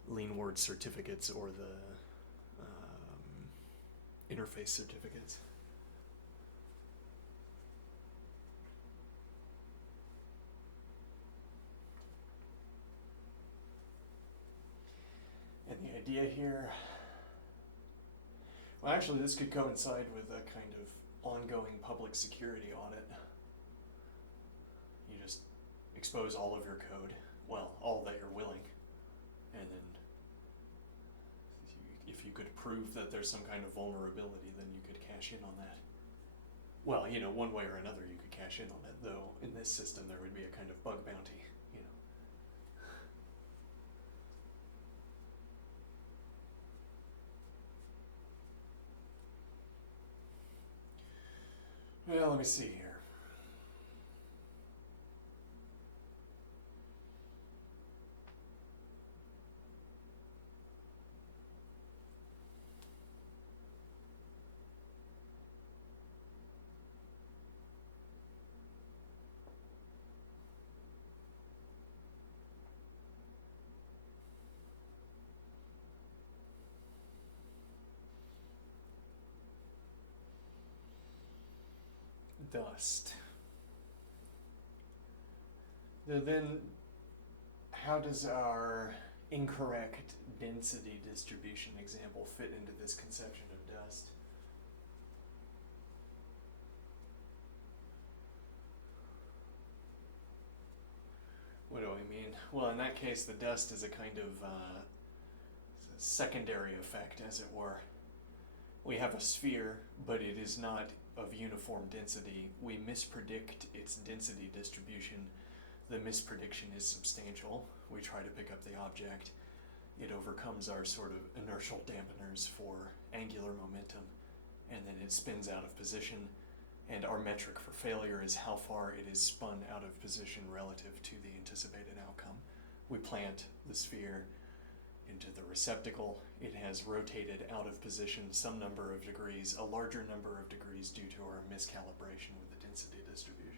Lean4 certificates or the interface certificates. And the idea here, well, actually this could coincide with a kind of ongoing public security audit. You just expose all of your code, well, all that you're willing, and then if you could prove that there's some kind of vulnerability, then you could cash in on that. Well, you know, one way or another you could cash in on it, though in this system there would be a kind of bug bounty, you know. Well, let me see here. Dust. Then, how does our incorrect density distribution example fit into this conception of dust? What do I mean? Well, in that case, the dust is a kind of secondary effect, as it were. We have a sphere, but it is not of uniform density. We mispredict its density distribution. The misprediction is substantial. We try to pick up the object. It overcomes our sort of inertial dampeners for angular momentum, and then it spins out of position. And our metric for failure is how far it is spun out of position relative to the anticipated outcome. We plant the sphere into the receptacle. It has rotated out of position some number of degrees, a larger number of degrees due to our miscalibration with the density distribution.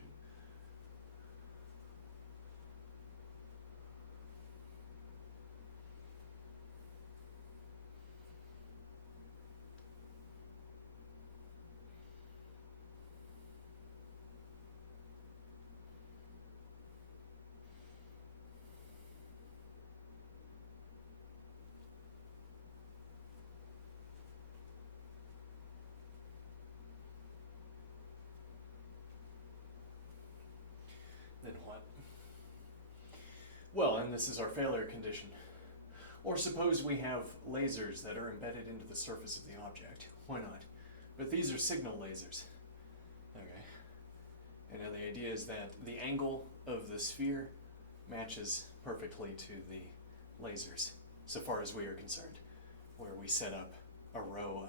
Well, and this is our failure condition. Or suppose we have lasers that are embedded into the surface of the object. Why not? But these are signal lasers. Okay. And now the idea is that the angle of the sphere matches perfectly to the lasers, so far as we are concerned, where we set up a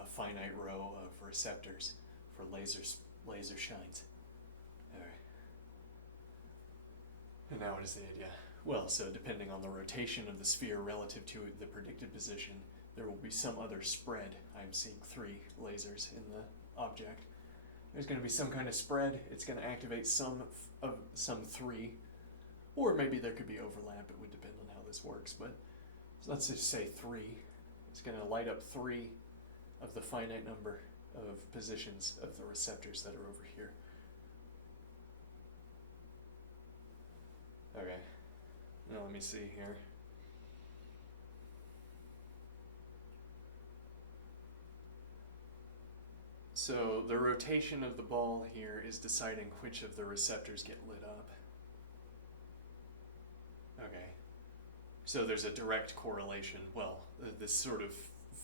finite row of receptors for laser shines. Alright. And now what is the idea? Well, so depending on the rotation of the sphere relative to the predicted position, there will be some other spread. I'm seeing 3 lasers in the object. There's going to be some kind of spread. It's going to activate some 3, or maybe there could be overlap. It would depend on how this works. But let's just say 3. It's going to light up 3 of the finite number of positions of the receptors that are over here. Okay. Now let me see here. So the rotation of the ball here is deciding which of the receptors get lit up. Okay. So there's a direct correlation, well, this sort of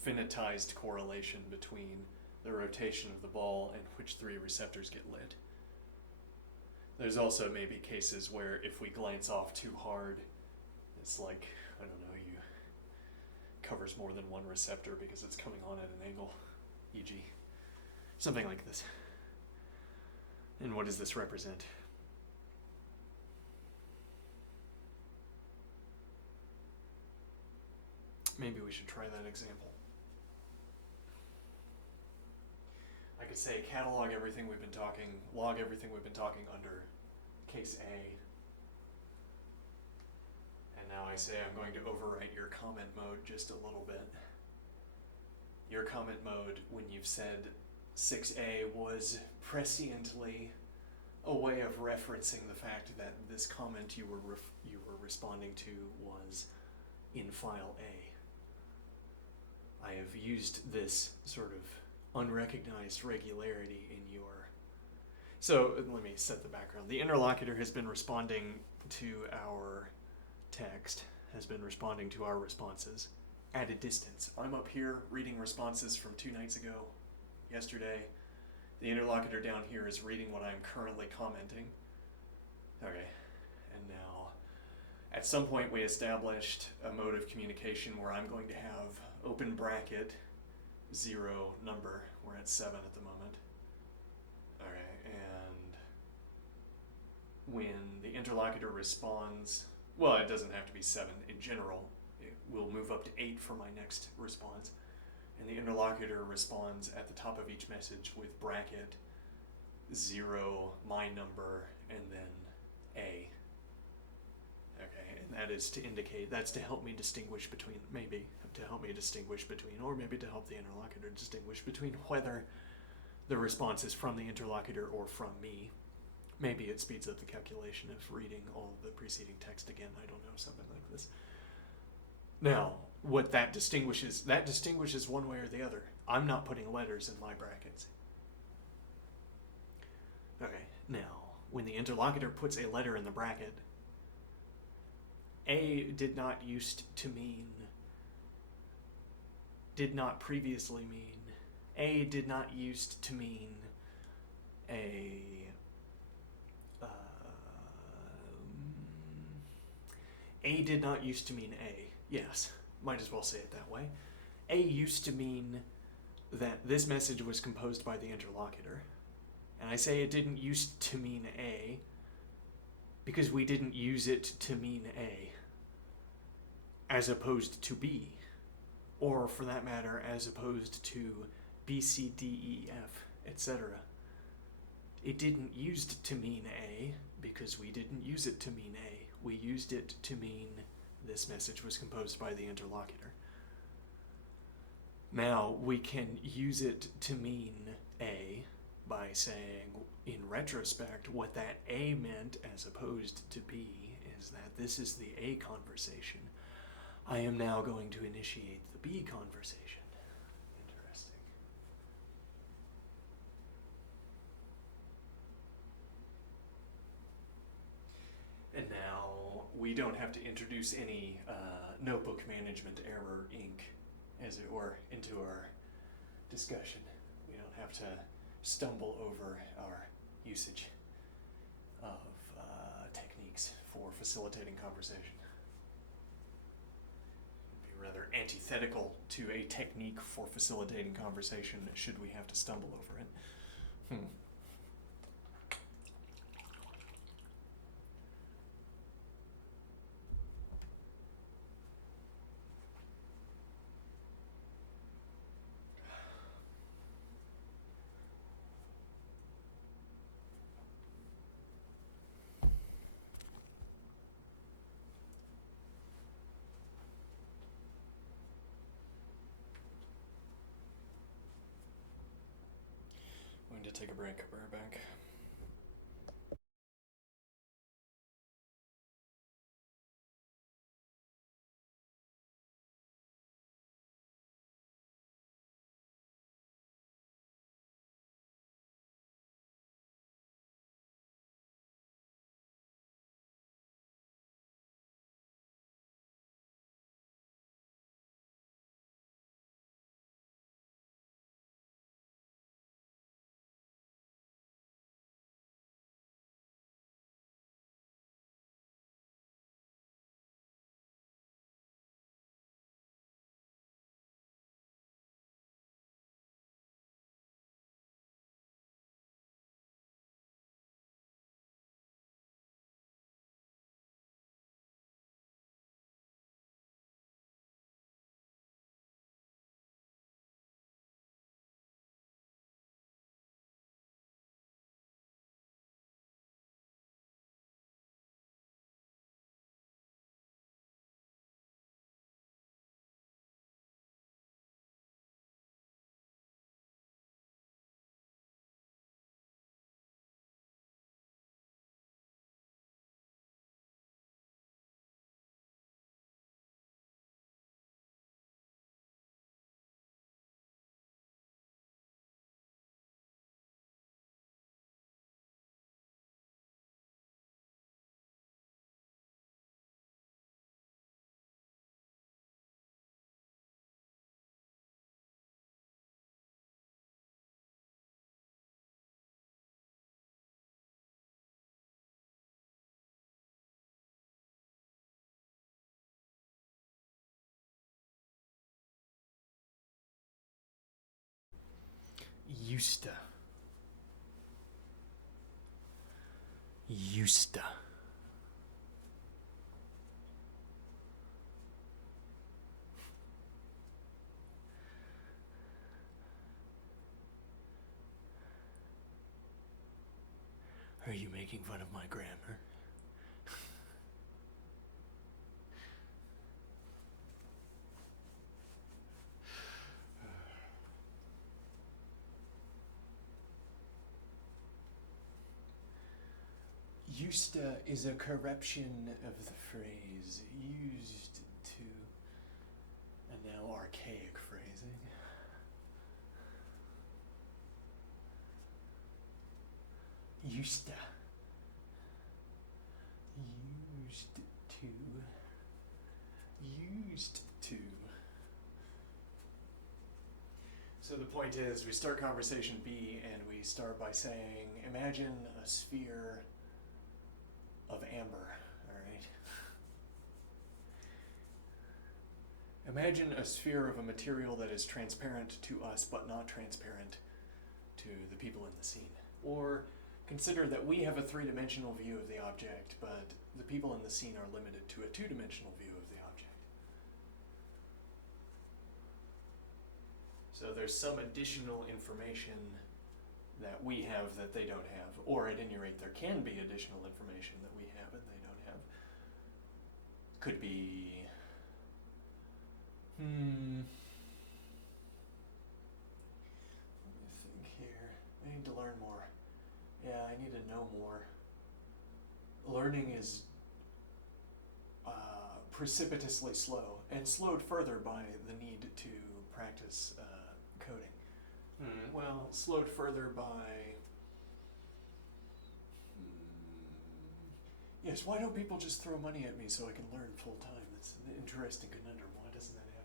finitized correlation between the rotation of the ball and which 3 receptors get lit. There's also maybe cases where if we glance off too hard, it's like, I don't know, you covers more than one receptor because it's coming on at an angle, e.g. something like this. And what does this represent? Maybe we should try that example. I could say catalog everything we've been talking, log everything we've been talking under case A. And now I say I'm going to overwrite your comment mode just a little bit. Your comment mode, when you've said 6A, was presciently a way of referencing the fact that this comment you were responding to was in file A. I have used this sort of unrecognized regularity in your... So let me set the background. The interlocutor has been responding to our text, has been responding to our responses at a distance. I'm up here reading responses from 2 nights ago, yesterday. The interlocutor down here is reading what I'm currently commenting. Okay, and now at some point we established a mode of communication where I'm going to have open bracket 0 number. We're at 7 at the moment. Okay, and when the interlocutor responds, well, it doesn't have to be 7 in general. It will move up to 8 for my next response. And the interlocutor responds at the top of each message with bracket 0, my number, and then A. Okay, and that is to indicate, that's to help me distinguish between, maybe to help me distinguish between, or maybe to help the interlocutor distinguish between whether the response is from the interlocutor or from me. Maybe it speeds up the calculation of reading all of the preceding text again, I don't know, something like this. Now, what that distinguishes one way or the other. I'm not putting letters in my brackets. Okay, now, when the interlocutor puts a letter in the bracket, A did not previously mean, A did not used to mean A did not used to mean A. Yes, might as well say it that way. A used to mean that this message was composed by the interlocutor. And I say it didn't used to mean A because we didn't use it to mean A as opposed to B, or for that matter, as opposed to B, C, D, E, F, etc. It didn't used to mean A because we didn't use it to mean A. We used it to mean this message was composed by the interlocutor. Now, we can use it to mean A by saying, in retrospect, what that A meant as opposed to B is that this is the A conversation. I am now going to initiate the B conversation. Interesting. And now we don't have to introduce any notebook management error ink, as it were, into our discussion. We don't have to stumble over our usage of techniques for facilitating conversation. It'd be rather antithetical to a technique for facilitating conversation should we have to stumble over it. I'm going to take a break. I'll be right back. Used to. Are you making fun of my grammar? Used to is a corruption of the phrase used to, a now archaic phrasing. Used to. Used to. Used to. So the point is, we start conversation B and we start by saying, imagine a sphere of amber, alright? Imagine a sphere of a material that is transparent to us but not transparent to the people in the scene. Or consider that we have a three-dimensional view of the object, but the people in the scene are limited to a two-dimensional view of the object. So there's some additional information that we have that they don't have, or at any rate there can be additional information that we have and they don't have. Could be, let me think here. I need to learn more. Yeah, I need to know more. Learning is precipitously slow, and slowed further by the need to practice coding. Well, slowed further by Yes, why don't people just throw money at me so I can learn full time? That's an interesting conundrum. Why doesn't that happen?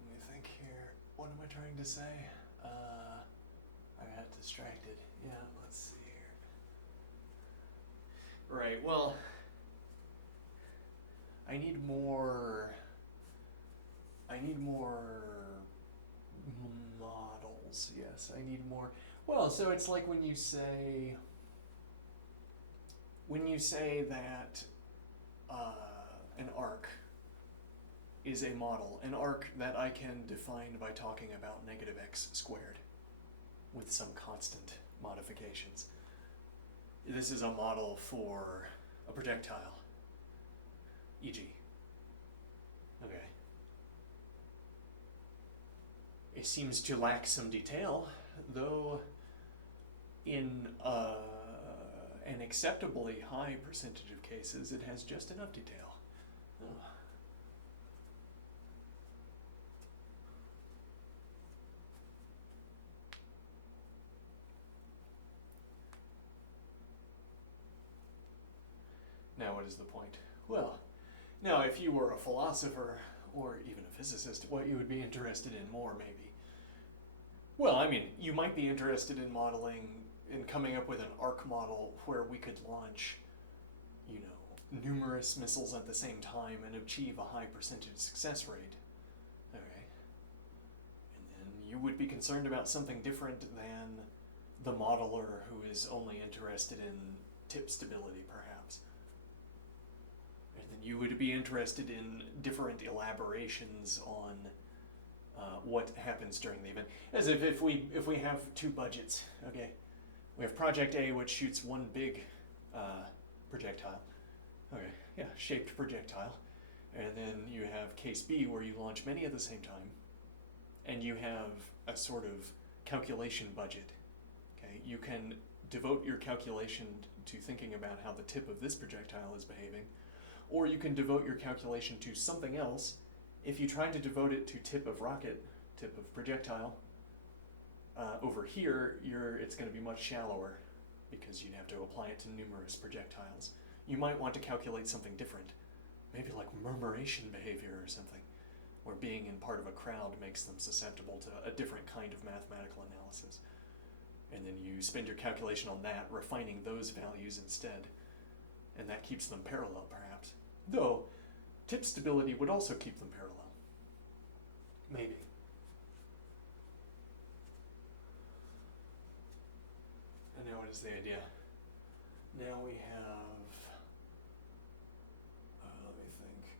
Let me think here. What am I trying to say? I got distracted. Yeah, let's see here. Right, well, I need more models. Yes, I need more. Well, so it's like when you say that an arc is a model, an arc that I can define by talking about negative x squared with some constant modifications. This is a model for a projectile, e.g. Okay. It seems to lack some detail, though in an acceptably high percentage of cases it has just enough detail. Oh. Now what is the point? Well, now if you were a philosopher or even a physicist, what you would be interested in more maybe. Well, I mean, you might be interested in modeling, in coming up with an arc model where we could launch, you know, numerous missiles at the same time and achieve a high percentage success rate. Okay. And then you would be concerned about something different than the modeler who is only interested in tip stability, perhaps. And then you would be interested in different elaborations on what happens during the event. As if we have two budgets, okay, we have Project A, which shoots one big projectile, okay, yeah, shaped projectile, and then you have Case B, where you launch many at the same time, and you have a sort of calculation budget. Okay, you can devote your calculation to thinking about how the tip of this projectile is behaving, or you can devote your calculation to something else. If you try to devote it to tip of rocket, tip of projectile, over here, it's going to be much shallower because you'd have to apply it to numerous projectiles. You might want to calculate something different, maybe like murmuration behavior or something, where being in part of a crowd makes them susceptible to a different kind of mathematical analysis. And then you spend your calculation on that, refining those values instead, and that keeps them parallel, perhaps. Though, tip stability would also keep them parallel. Maybe. And now what is the idea? Now we have, let me think.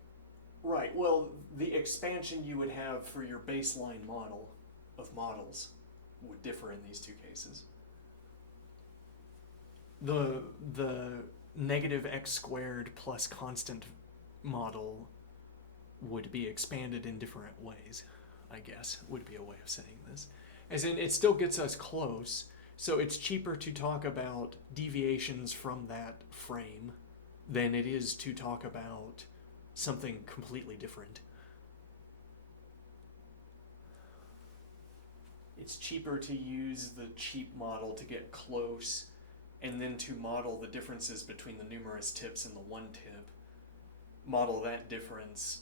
Right, well, the expansion you would have for your baseline model of models would differ in these two cases. The negative x squared plus constant model would be expanded in different ways, I guess, would be a way of saying this. As in, it still gets us close, so it's cheaper to talk about deviations from that frame than it is to talk about something completely different. It's cheaper to use the cheap model to get close and then to model the differences between the numerous tips and the one tip, model that difference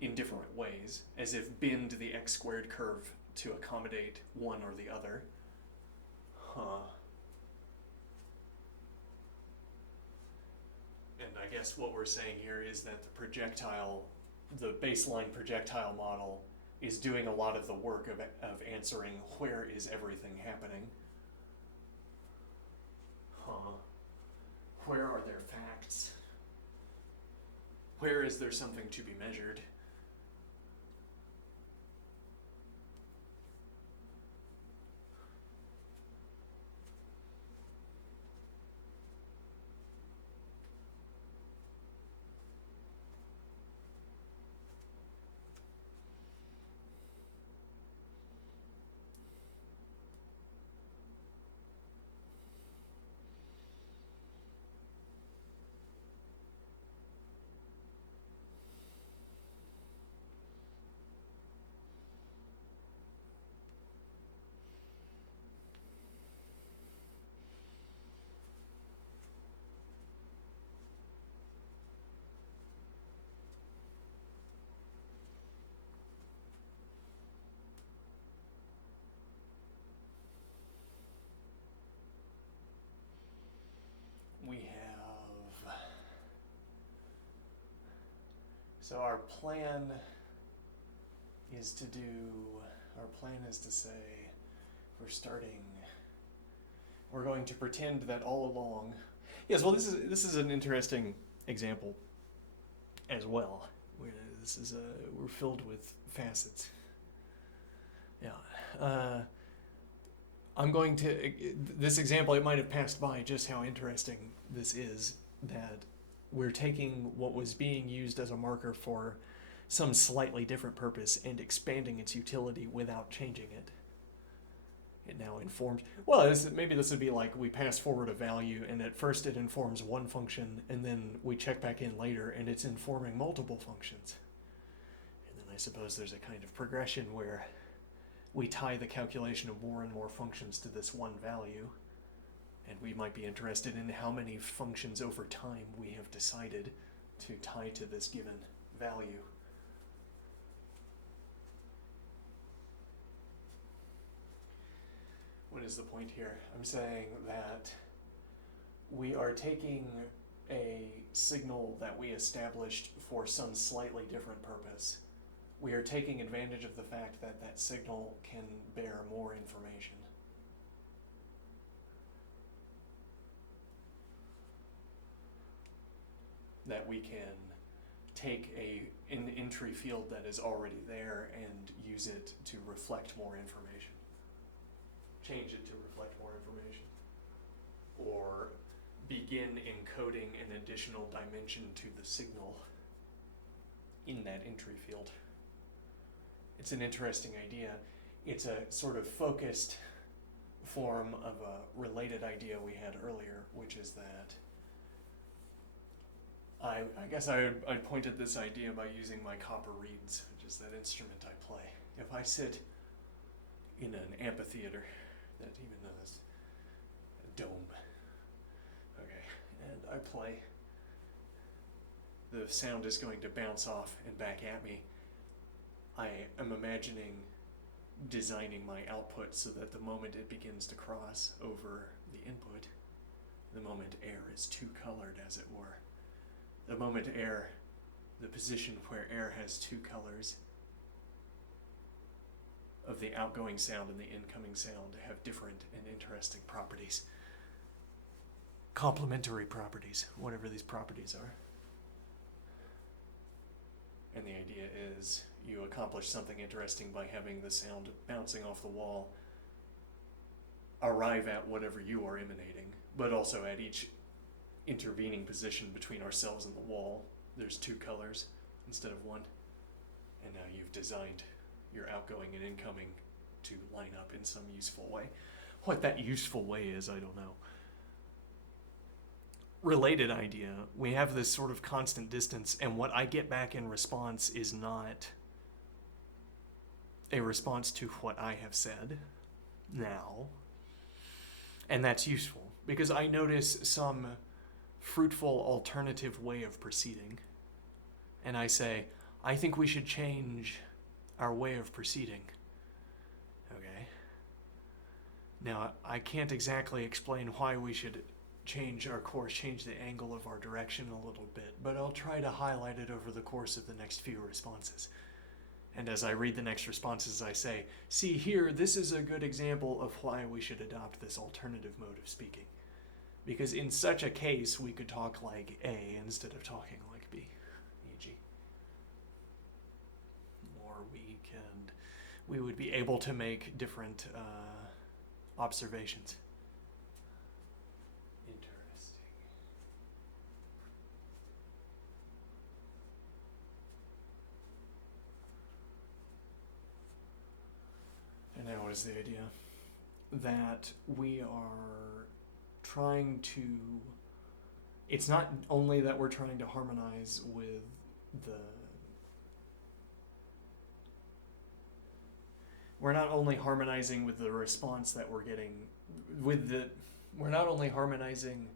in different ways, as if bend the x squared curve to accommodate one or the other. And I guess what we're saying here is that the baseline projectile model is doing a lot of the work of answering where is everything happening. Where are there facts? Where is there something to be measured? So our plan is to say, we're going to pretend that all along, yes, well this is an interesting example as well. We're filled with facets. Yeah. I'm going to, this example, it might have passed by just how interesting this is, that we're taking what was being used as a marker for some slightly different purpose and expanding its utility without changing it. It now informs, well, maybe this would be like we pass forward a value and at first it informs one function and then we check back in later and it's informing multiple functions. And then I suppose there's a kind of progression where we tie the calculation of more and more functions to this one value, and we might be interested in how many functions over time we have decided to tie to this given value. What is the point here? I'm saying that we are taking a signal that we established for some slightly different purpose. We are taking advantage of the fact that that signal can bear more information. That we can take an entry field that is already there and use it to reflect more information. Change it to reflect more information. Or begin encoding an additional dimension to the signal in that entry field. It's an interesting idea. It's a sort of focused form of a related idea we had earlier, which is that I guess I'd point at this idea by using my copper reeds, which is that instrument I play. If I sit in an amphitheater that even has a dome, okay, and I play, the sound is going to bounce off and back at me. I am imagining designing my output so that the moment it begins to cross over the input, the moment air is two-colored, as it were. The moment air, the position where air has two colors of the outgoing sound and the incoming sound have different and interesting properties. Complementary properties, whatever these properties are. And the idea is you accomplish something interesting by having the sound bouncing off the wall arrive at whatever you are emanating, but also at each intervening position between ourselves and the wall, there's two colors instead of one. And now you've designed your outgoing and incoming to line up in some useful way. What that useful way is, I don't know. Related idea, we have this sort of constant distance, and what I get back in response is not a response to what I have said now. And that's useful, because I notice some fruitful alternative way of proceeding, and I say, I think we should change our way of proceeding. Okay? Now, I can't exactly explain why we should change our course, change the angle of our direction a little bit, but I'll try to highlight it over the course of the next few responses. And as I read the next responses, I say, see here, this is a good example of why we should adopt this alternative mode of speaking. Because in such a case, we could talk like A instead of talking like B, e.g. Or we would be able to make different observations. Interesting. And now what is the idea? That we are trying to, it's not only that we're trying to harmonize with we're not only harmonizing with the response that we're getting, we're not only harmonizing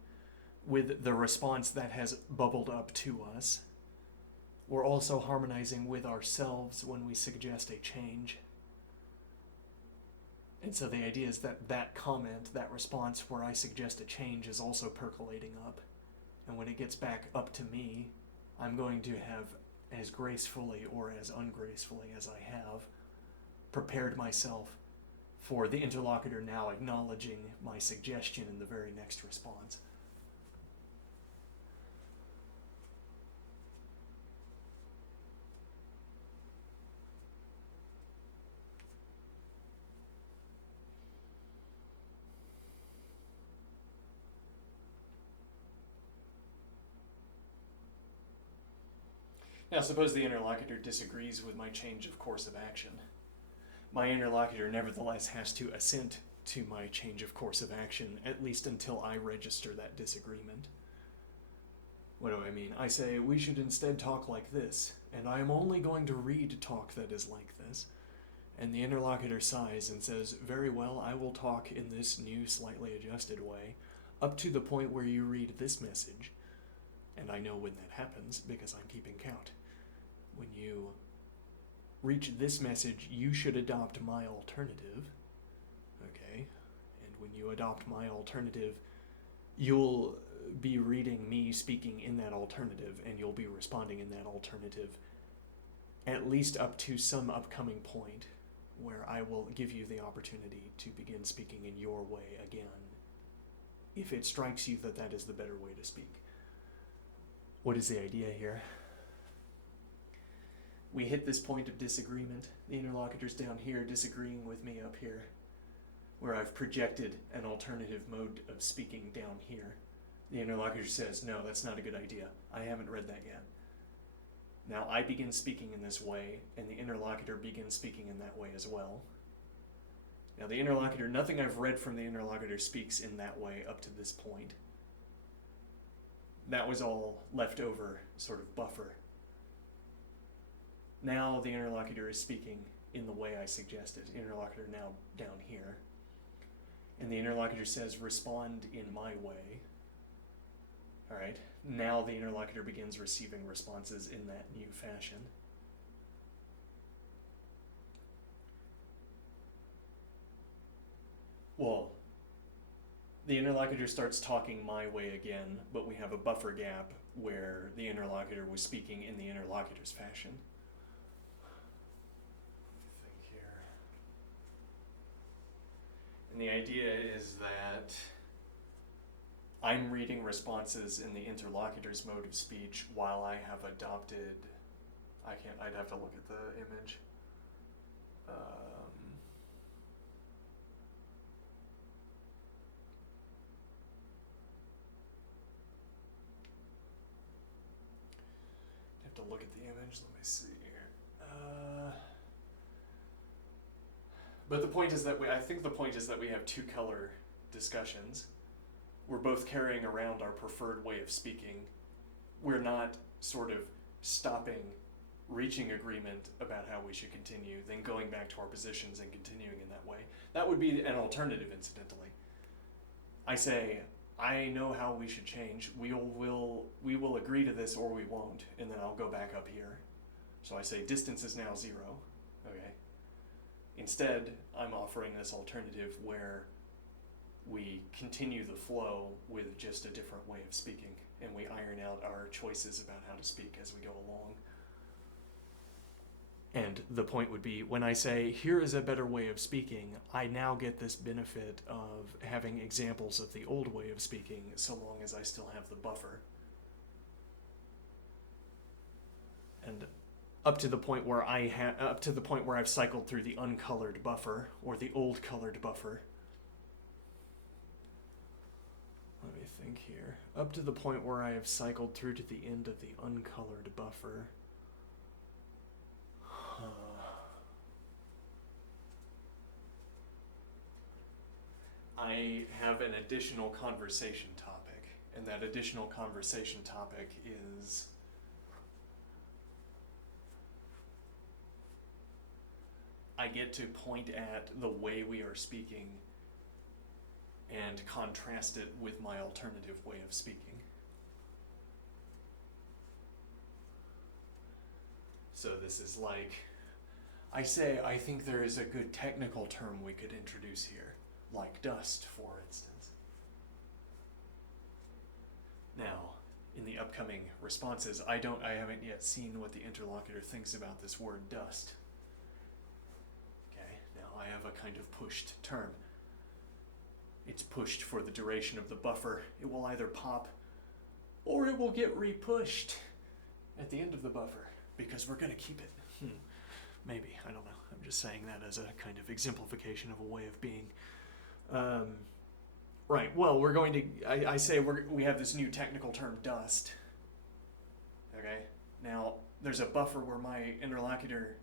with the response that has bubbled up to us, we're also harmonizing with ourselves when we suggest a change. And so the idea is that that comment, that response where I suggest a change is also percolating up. And when it gets back up to me, I'm going to have as gracefully or as ungracefully as I have prepared myself for the interlocutor now acknowledging my suggestion in the very next response. Now, suppose the interlocutor disagrees with my change of course of action. My interlocutor nevertheless has to assent to my change of course of action, at least until I register that disagreement. What do I mean? I say, we should instead talk like this, and I am only going to read talk that is like this. And the interlocutor sighs and says, very well, I will talk in this new, slightly adjusted way, up to the point where you read this message. And I know when that happens, because I'm keeping count. When you reach this message, you should adopt my alternative. Okay? And when you adopt my alternative, you'll be reading me speaking in that alternative, and you'll be responding in that alternative, at least up to some upcoming point where I will give you the opportunity to begin speaking in your way again, if it strikes you that that is the better way to speak. What is the idea here? We hit this point of disagreement. The interlocutor's down here disagreeing with me up here, where I've projected an alternative mode of speaking down here. The interlocutor says, no, that's not a good idea. I haven't read that yet. Now I begin speaking in this way, and the interlocutor begins speaking in that way as well. Now the interlocutor, nothing I've read from the interlocutor speaks in that way up to this point. That was all leftover sort of buffer. Now the interlocutor is speaking in the way I suggested. Interlocutor now down here. And the interlocutor says, respond in my way. All right. Now the interlocutor begins receiving responses in that new fashion. Well, the interlocutor starts talking my way again, but we have a buffer gap where the interlocutor was speaking in the interlocutor's fashion. Think here. And the idea is that I'm reading responses in the interlocutor's mode of speech while I have adopted, I'd have to look at the image. Have to look at the image, let me see here. But the point is that I think the point is that we have two color discussions. We're both carrying around our preferred way of speaking. We're not sort of stopping, reaching agreement about how we should continue, then going back to our positions and continuing in that way. That would be an alternative, incidentally. I say, I know how we should change. We will agree to this or we won't, and then I'll go back up here. So I say distance is now 0. Okay. Instead, I'm offering this alternative where we continue the flow with just a different way of speaking, and we iron out our choices about how to speak as we go along. And the point would be, when I say, here is a better way of speaking, I now get this benefit of having examples of the old way of speaking, so long as I still have the buffer. And up to the point where I've cycled through the uncolored buffer, or the old colored buffer. Let me think here. Up to the point where I have cycled through to the end of the uncolored buffer. I have an additional conversation topic, and that additional conversation topic is I get to point at the way we are speaking and contrast it with my alternative way of speaking. So this is like, I think there is a good technical term we could introduce here, like dust, for instance. Now, in the upcoming responses. I haven't yet seen what the interlocutor thinks about this word dust. Okay, now I have a kind of pushed term. It's pushed for the duration of the buffer. It will either pop or it will get repushed at the end of the buffer because we're going to keep it. Maybe, I don't know. I'm just saying that as a kind of exemplification of a way of being. Right, well, we're going to, I say we have this new technical term, dust. Okay, now there's a buffer where my interlocutor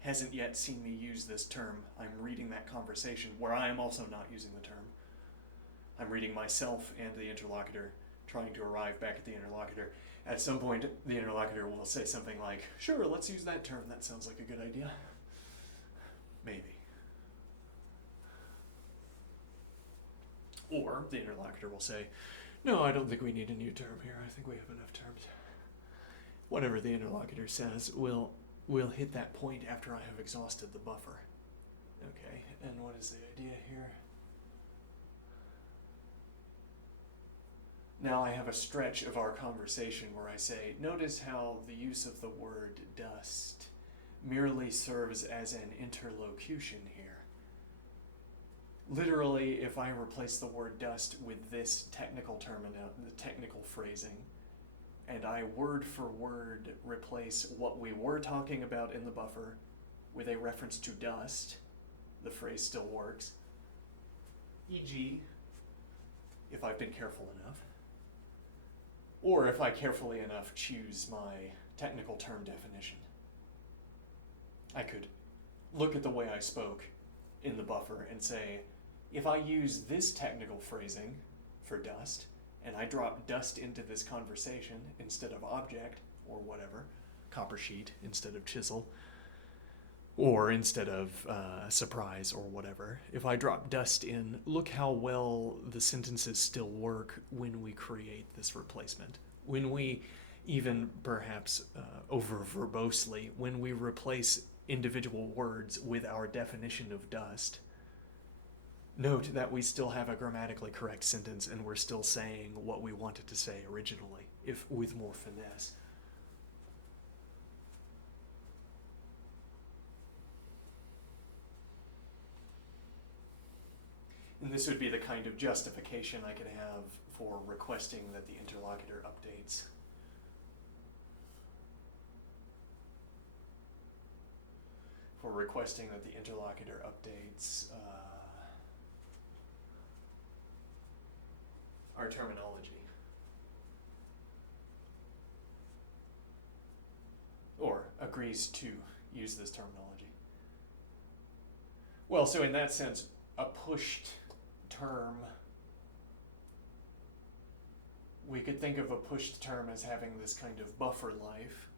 hasn't yet seen me use this term. I'm reading that conversation where I am also not using the term. I'm reading myself and the interlocutor, trying to arrive back at the interlocutor. At some point, the interlocutor will say something like, sure, let's use that term. That sounds like a good idea. Maybe. Or the interlocutor will say, no, I don't think we need a new term here. I think we have enough terms. Whatever the interlocutor says, we'll hit that point after I have exhausted the buffer. Okay, and what is the idea here? Now I have a stretch of our conversation where I say, notice how the use of the word dust merely serves as an interlocution here. Literally, if I replace the word dust with this technical term and the technical phrasing, and I word for word replace what we were talking about in the buffer with a reference to dust, the phrase still works. E.g., if I've been careful enough, or if I carefully enough choose my technical term definition. I could look at the way I spoke in the buffer and say, if I use this technical phrasing for dust, and I drop dust into this conversation instead of object or whatever, copper sheet instead of chisel, or instead of surprise or whatever, if I drop dust in, look how well the sentences still work when we create this replacement. When we, even perhaps over verbosely, when we replace individual words with our definition of dust, note that we still have a grammatically correct sentence and we're still saying what we wanted to say originally, if with more finesse. And this would be the kind of justification I could have for requesting that the interlocutor updates. For requesting that the interlocutor updates our terminology. Or agrees to use this terminology. Well, so in that sense, a pushed term, we could think of a pushed term as having this kind of buffer life,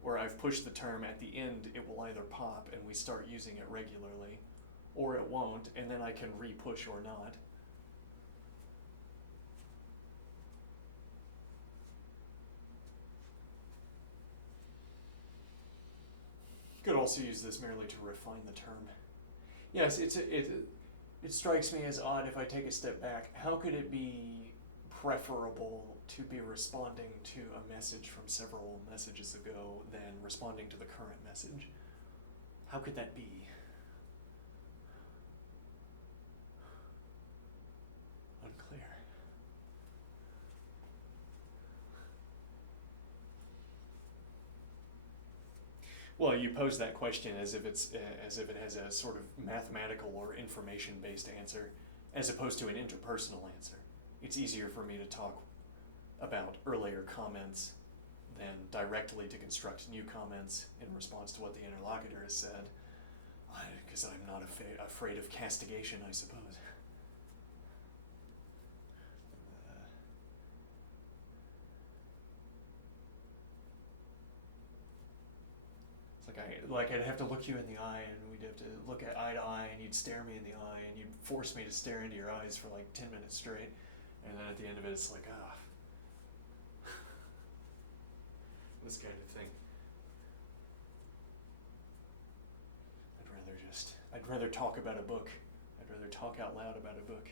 where I've pushed the term at the end, it will either pop and we start using it regularly, or it won't, and then I can re-push or not. Could also use this merely to refine the term. Yes, it strikes me as odd if I take a step back. How could it be preferable to be responding to a message from several messages ago than responding to the current message? How could that be? Unclear. Well, you pose that question as if it has a sort of mathematical or information-based answer, as opposed to an interpersonal answer. It's easier for me to talk about earlier comments than directly to construct new comments in response to what the interlocutor has said, because I'm not afraid of castigation, I suppose. Like I'd have to look you in the eye, and we'd have to look at eye to eye, and you'd stare me in the eye, and you'd force me to stare into your eyes for like 10 minutes straight, and then at the end of it, it's like, this kind of thing. I'd rather talk about a book. I'd rather talk out loud about a book.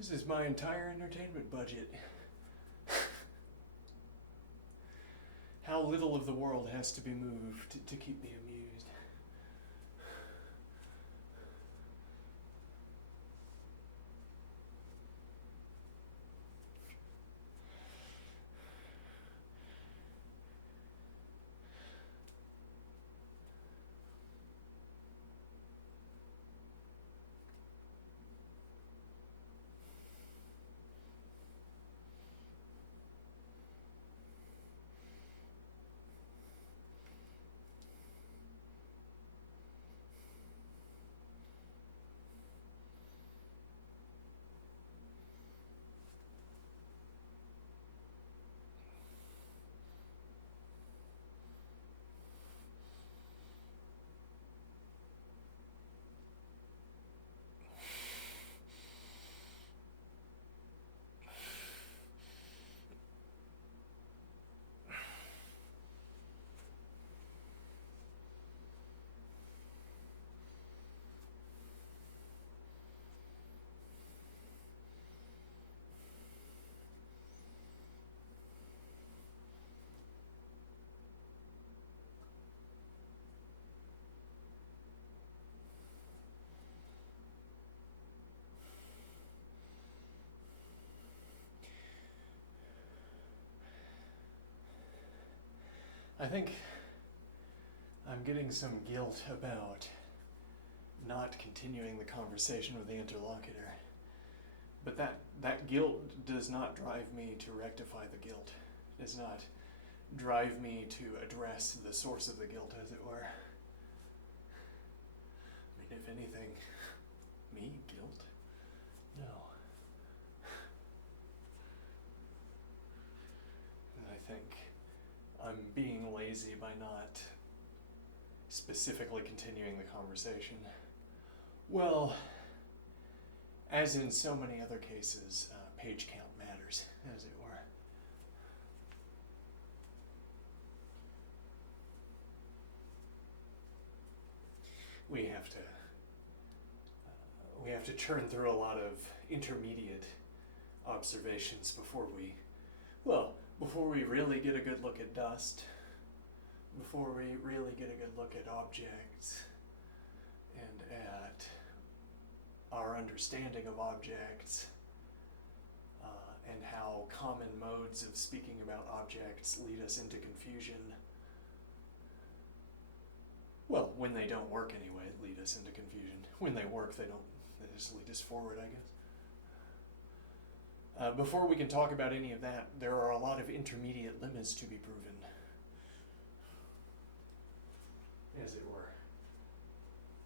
This is my entire entertainment budget. How little of the world has to be moved to keep me amused. I think I'm getting some guilt about not continuing the conversation with the interlocutor. But that guilt does not drive me to rectify the guilt. It does not drive me to address the source of the guilt, as it were. I mean, if anything, me, guilt? No. And I think I'm being lazy by not specifically continuing the conversation. Well, as in so many other cases, page count matters, as it were. We have to churn through a lot of intermediate observations before we really get a good look at dust, before we really get a good look at objects and at our understanding of objects, and how common modes of speaking about objects lead us into confusion. Well, when they don't work anyway, lead us into confusion. When they work, they just lead us forward, I guess. Before we can talk about any of that, there are a lot of intermediate limits to be proven, as it were.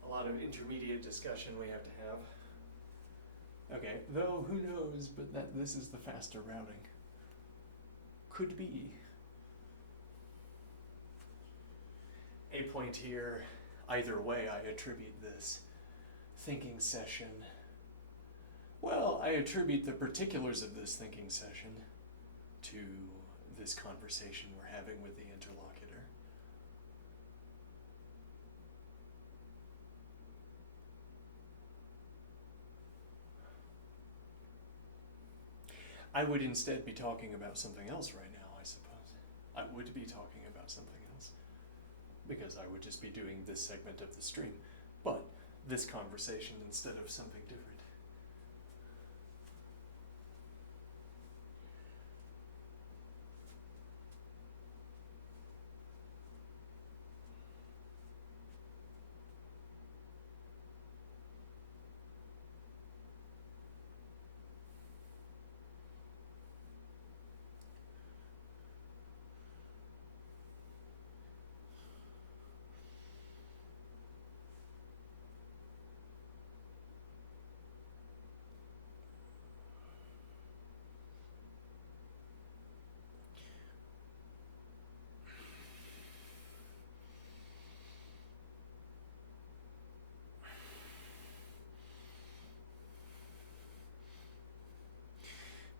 A lot of intermediate discussion we have to have. Okay, though who knows, but this is the faster routing. Could be. A point here, either way, I attribute this thinking session. Well, I attribute the particulars of this thinking session to this conversation we're having with the interlocutor. I would instead be talking about something else right now, I suppose. I would be talking about something else, because I would just be doing this segment of the stream, but this conversation instead of something different.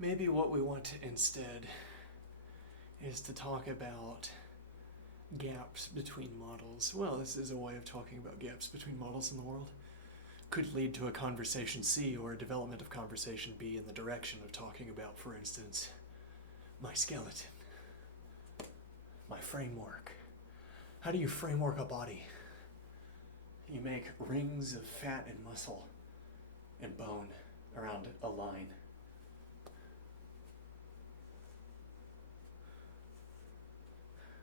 Maybe what we want instead is to talk about gaps between models. Well, this is a way of talking about gaps between models in the world. could lead to a conversation C or a development of conversation B in the direction of talking about, for instance, my skeleton, my framework. How do you framework a body? You make rings of fat and muscle and bone around a line.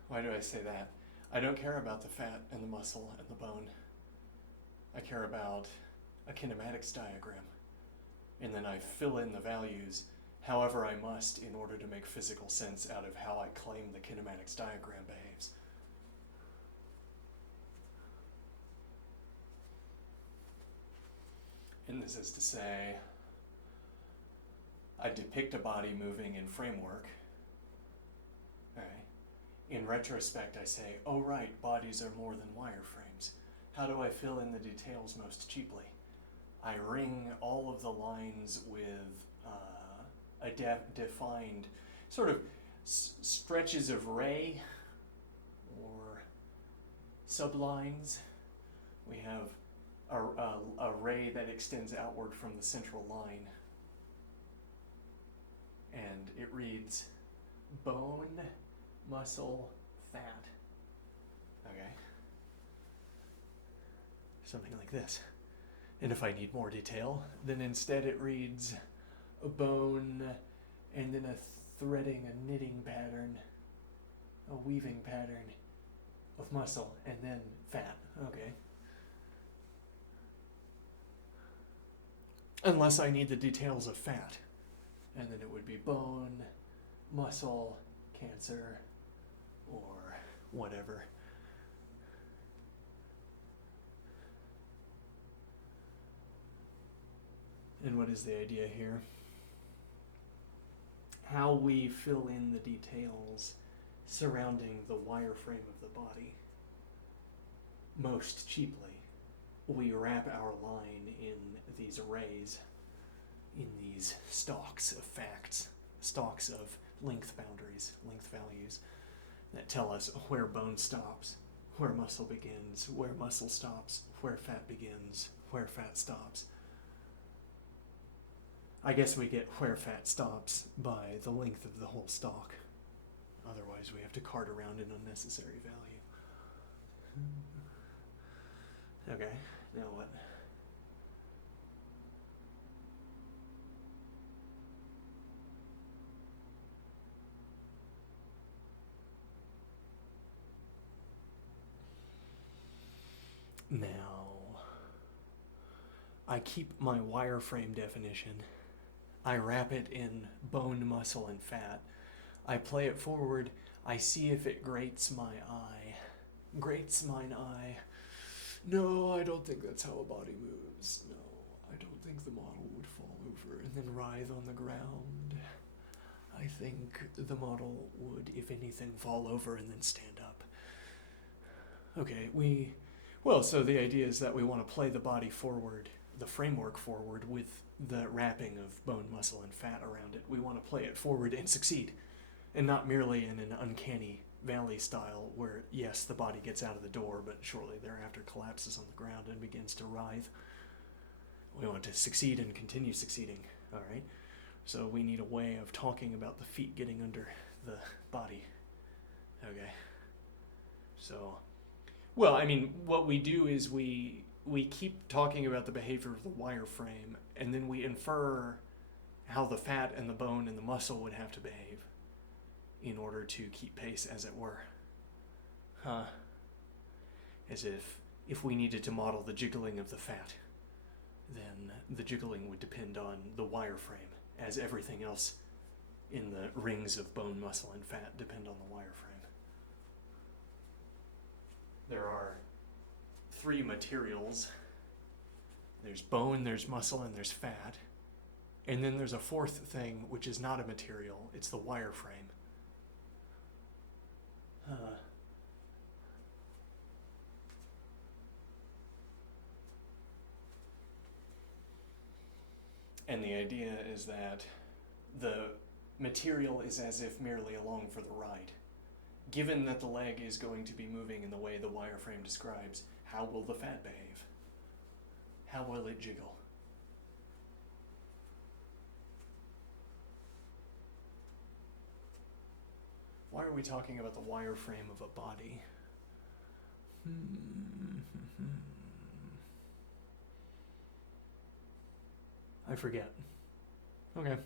Why do I say that? I don't care about the fat and the muscle and the bone. I care about a kinematics diagram. And then I fill in the values however I must in order to make physical sense out of how I claim the kinematics diagram behaves. And this is to say, I depict a body moving in framework. All right. In retrospect, I say, oh right, bodies are more than wireframes. How do I fill in the details most cheaply? I ring all of the lines with a defined sort of stretches of ray or sublines. We have a ray that extends outward from the central line. And it reads bone, muscle, fat. Okay? Something like this. And if I need more detail, then instead it reads a bone and then a threading, a knitting pattern, a weaving pattern of muscle and then fat. Okay. Unless I need the details of fat. And then it would be bone, muscle, cancer, or whatever. And what is the idea here? How we fill in the details surrounding the wireframe of the body. Most cheaply, we wrap our line in these arrays, in these stalks of facts, stalks of length boundaries, length values, that tell us where bone stops, where muscle begins, where muscle stops, where fat begins, where fat stops. I guess we get where fat stops by the length of the whole stalk. Otherwise, we have to cart around an unnecessary value. Okay, now what? Now, I keep my wireframe definition. I wrap it in bone, muscle, and fat. I play it forward. I see if it grates my eye. Grates mine eye. No, I don't think that's how a body moves. No, I don't think the model would fall over and then writhe on the ground. I think the model would, if anything, fall over and then stand up. Okay, so the idea is that we want to play the body forward, the framework forward, with the wrapping of bone, muscle, and fat around it. We want to play it forward and succeed, and not merely in an uncanny valley style where, yes, the body gets out of the door, but shortly thereafter collapses on the ground and begins to writhe. We want to succeed and continue succeeding, all right? So we need a way of talking about the feet getting under the body, okay? So, well, I mean, what we do is we keep talking about the behavior of the wireframe, and then we infer how the fat and the bone and the muscle would have to behave in order to keep pace, as it were. As if we needed to model the jiggling of the fat, then the jiggling would depend on the wireframe, as everything else in the rings of bone, muscle, and fat depend on the wireframe. There are 3 materials. There's bone, there's muscle, and there's fat. And then there's a 4th thing, which is not a material. It's the wireframe. And the idea is that the material is as if merely along for the ride. Given that the leg is going to be moving in the way the wireframe describes, how will the fat behave? How will it jiggle? Why are we talking about the wireframe of a body? I forget. Okay.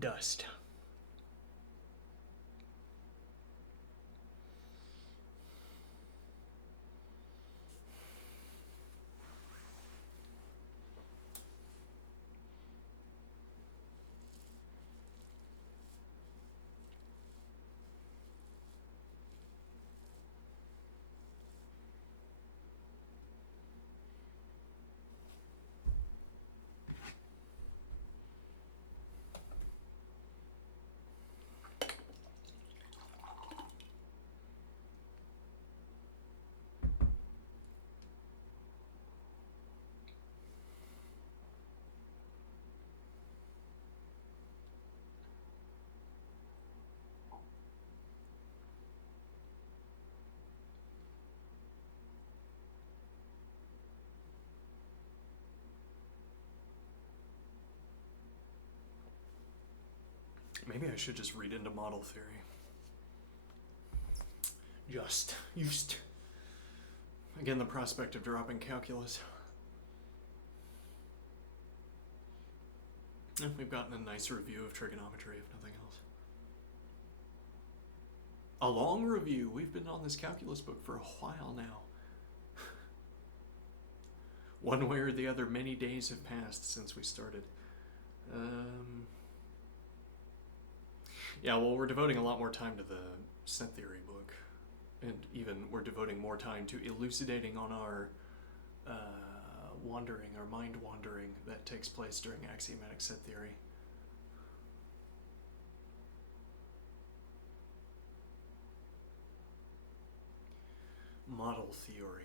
Dust. Maybe I should just read into model theory. Just. Again, the prospect of dropping calculus. We've gotten a nice review of trigonometry, if nothing else. A long review. We've been on this calculus book for a while now. One way or the other, many days have passed since we started. Yeah, well, we're devoting a lot more time to the set theory book. And even we're devoting more time to elucidating on our mind wandering that takes place during axiomatic set theory. Model theory.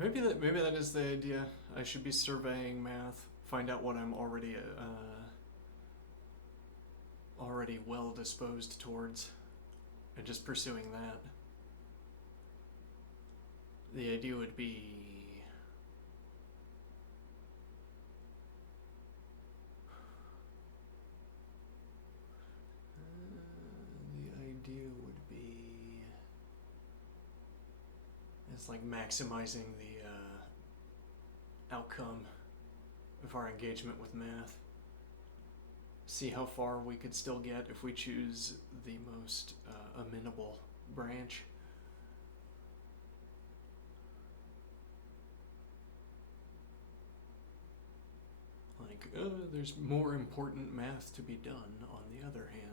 Maybe that is the idea. I should be surveying math, find out what I'm already well disposed towards, and just pursuing that. The idea would be it's like maximizing the outcome of our engagement with math. See how far we could still get if we choose the most amenable branch. think, there's more important math to be done on the other hand.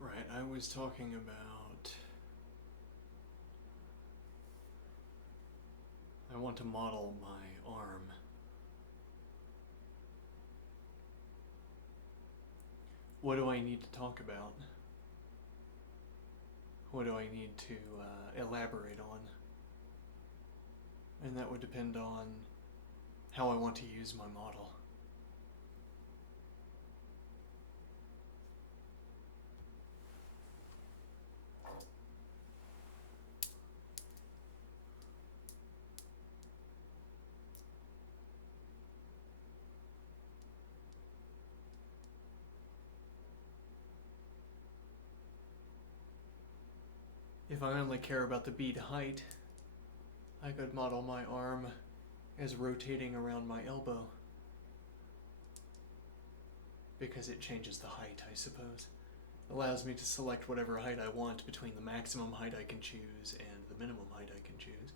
Right, I was talking about, I want to model my arm. What do I need to talk about? What do I need to elaborate on? And that would depend on how I want to use my model. If I only care about the bead height, I could model my arm as rotating around my elbow. Because it changes the height, I suppose. Allows me to select whatever height I want between the maximum height I can choose and the minimum height I can choose.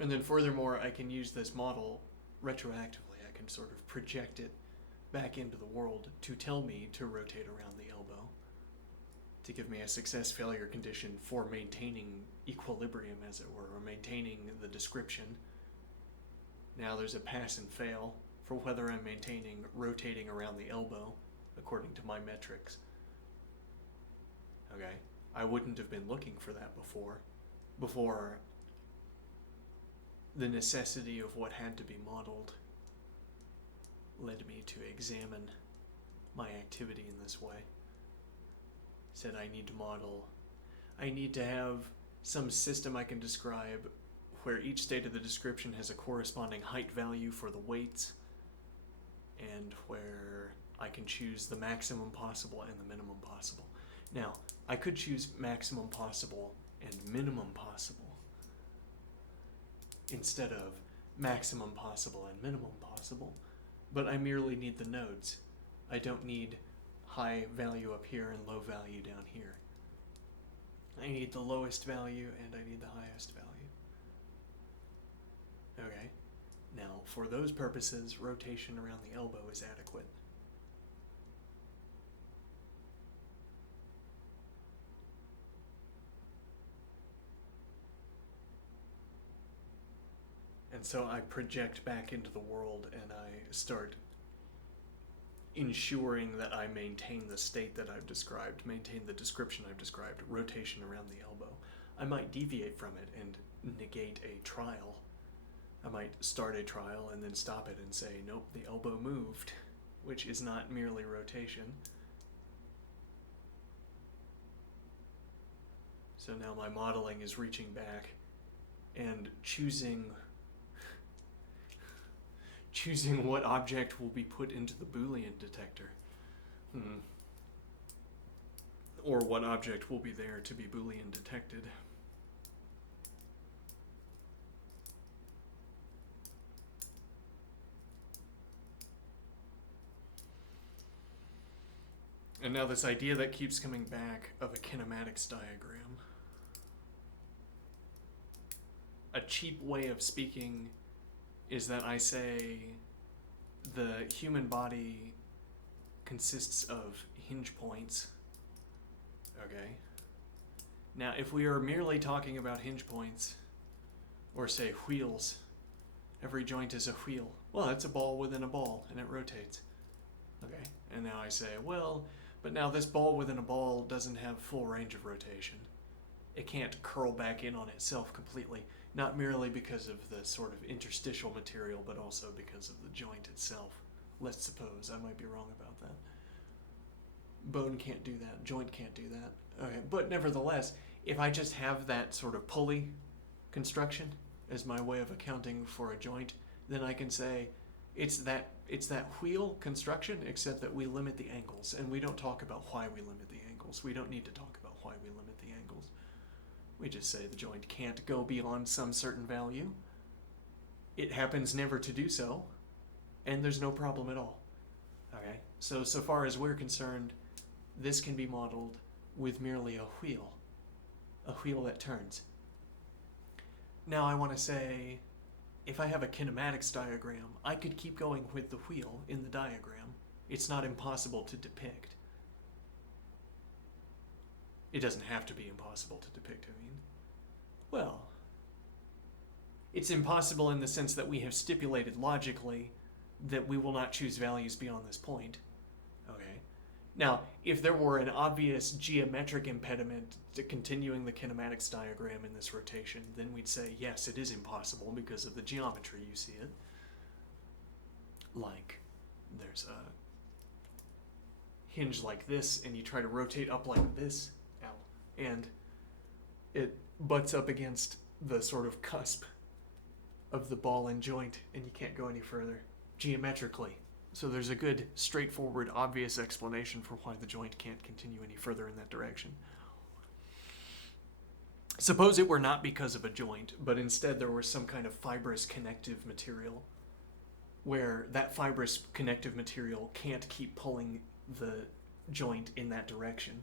And then furthermore, I can use this model retroactively. I can sort of project it back into the world to tell me to rotate around the elbow, to give me a success-failure condition for maintaining equilibrium, as it were, or maintaining the description. Now there's a pass and fail for whether I'm maintaining rotating around the elbow according to my metrics. Okay, I wouldn't have been looking for that before the necessity of what had to be modeled led me to examine my activity in this way. Said I need to have some system I can describe where each state of the description has a corresponding height value for the weights, and where I can choose the maximum possible and the minimum possible. Now, I could choose maximum possible and minimum possible instead of maximum possible and minimum possible, but I merely need the nodes. I don't need high value up here and low value down here. I need the lowest value and I need the highest value. Okay, now for those purposes, rotation around the elbow is adequate. And so I project back into the world and I start ensuring that I maintain the state that I've described, maintain the description I've described, rotation around the elbow. I might deviate from it and negate a trial I might start a trial and then stop it and say, nope, the elbow moved, which is not merely rotation. So now my modeling is reaching back and choosing what object will be put into the Boolean detector. Or what object will be there to be Boolean detected. And now this idea that keeps coming back of a kinematics diagram. A cheap way of speaking is that I say the human body consists of hinge points. Okay. Now, if we are merely talking about hinge points, or say wheels, every joint is a wheel. Well, it's a ball within a ball, and it rotates. Okay. And now I say, well, but now this ball within a ball doesn't have full range of rotation. It can't curl back in on itself completely, not merely because of the sort of interstitial material, but also because of the joint itself. Let's suppose. I might be wrong about that. Bone can't do that. Joint can't do that. Okay, but nevertheless, if I just have that sort of pulley construction as my way of accounting for a joint, then I can say it's that wheel construction, except that we limit the angles, and we don't talk about why we limit the angles. We don't need to talk about why we limit the angles. We just say the joint can't go beyond some certain value. It happens never to do so, and there's no problem at all. Okay? So far as we're concerned, this can be modeled with merely a wheel that turns. Now I want to say, if I have a kinematics diagram, I could keep going with the wheel in the diagram. It's not impossible to depict. It doesn't have to be impossible to depict, I mean. Well, it's impossible in the sense that we have stipulated logically that we will not choose values beyond this point. Okay. Now, if there were an obvious geometric impediment to continuing the kinematics diagram in this rotation, then we'd say, yes, it is impossible because of the geometry, you see it. Like, there's a hinge like this, and you try to rotate up like this, and it butts up against the sort of cusp of the ball and joint, and you can't go any further, geometrically. So there's a good, straightforward, obvious explanation for why the joint can't continue any further in that direction. Suppose it were not because of a joint, but instead there was some kind of fibrous connective material, where that fibrous connective material can't keep pulling the joint in that direction.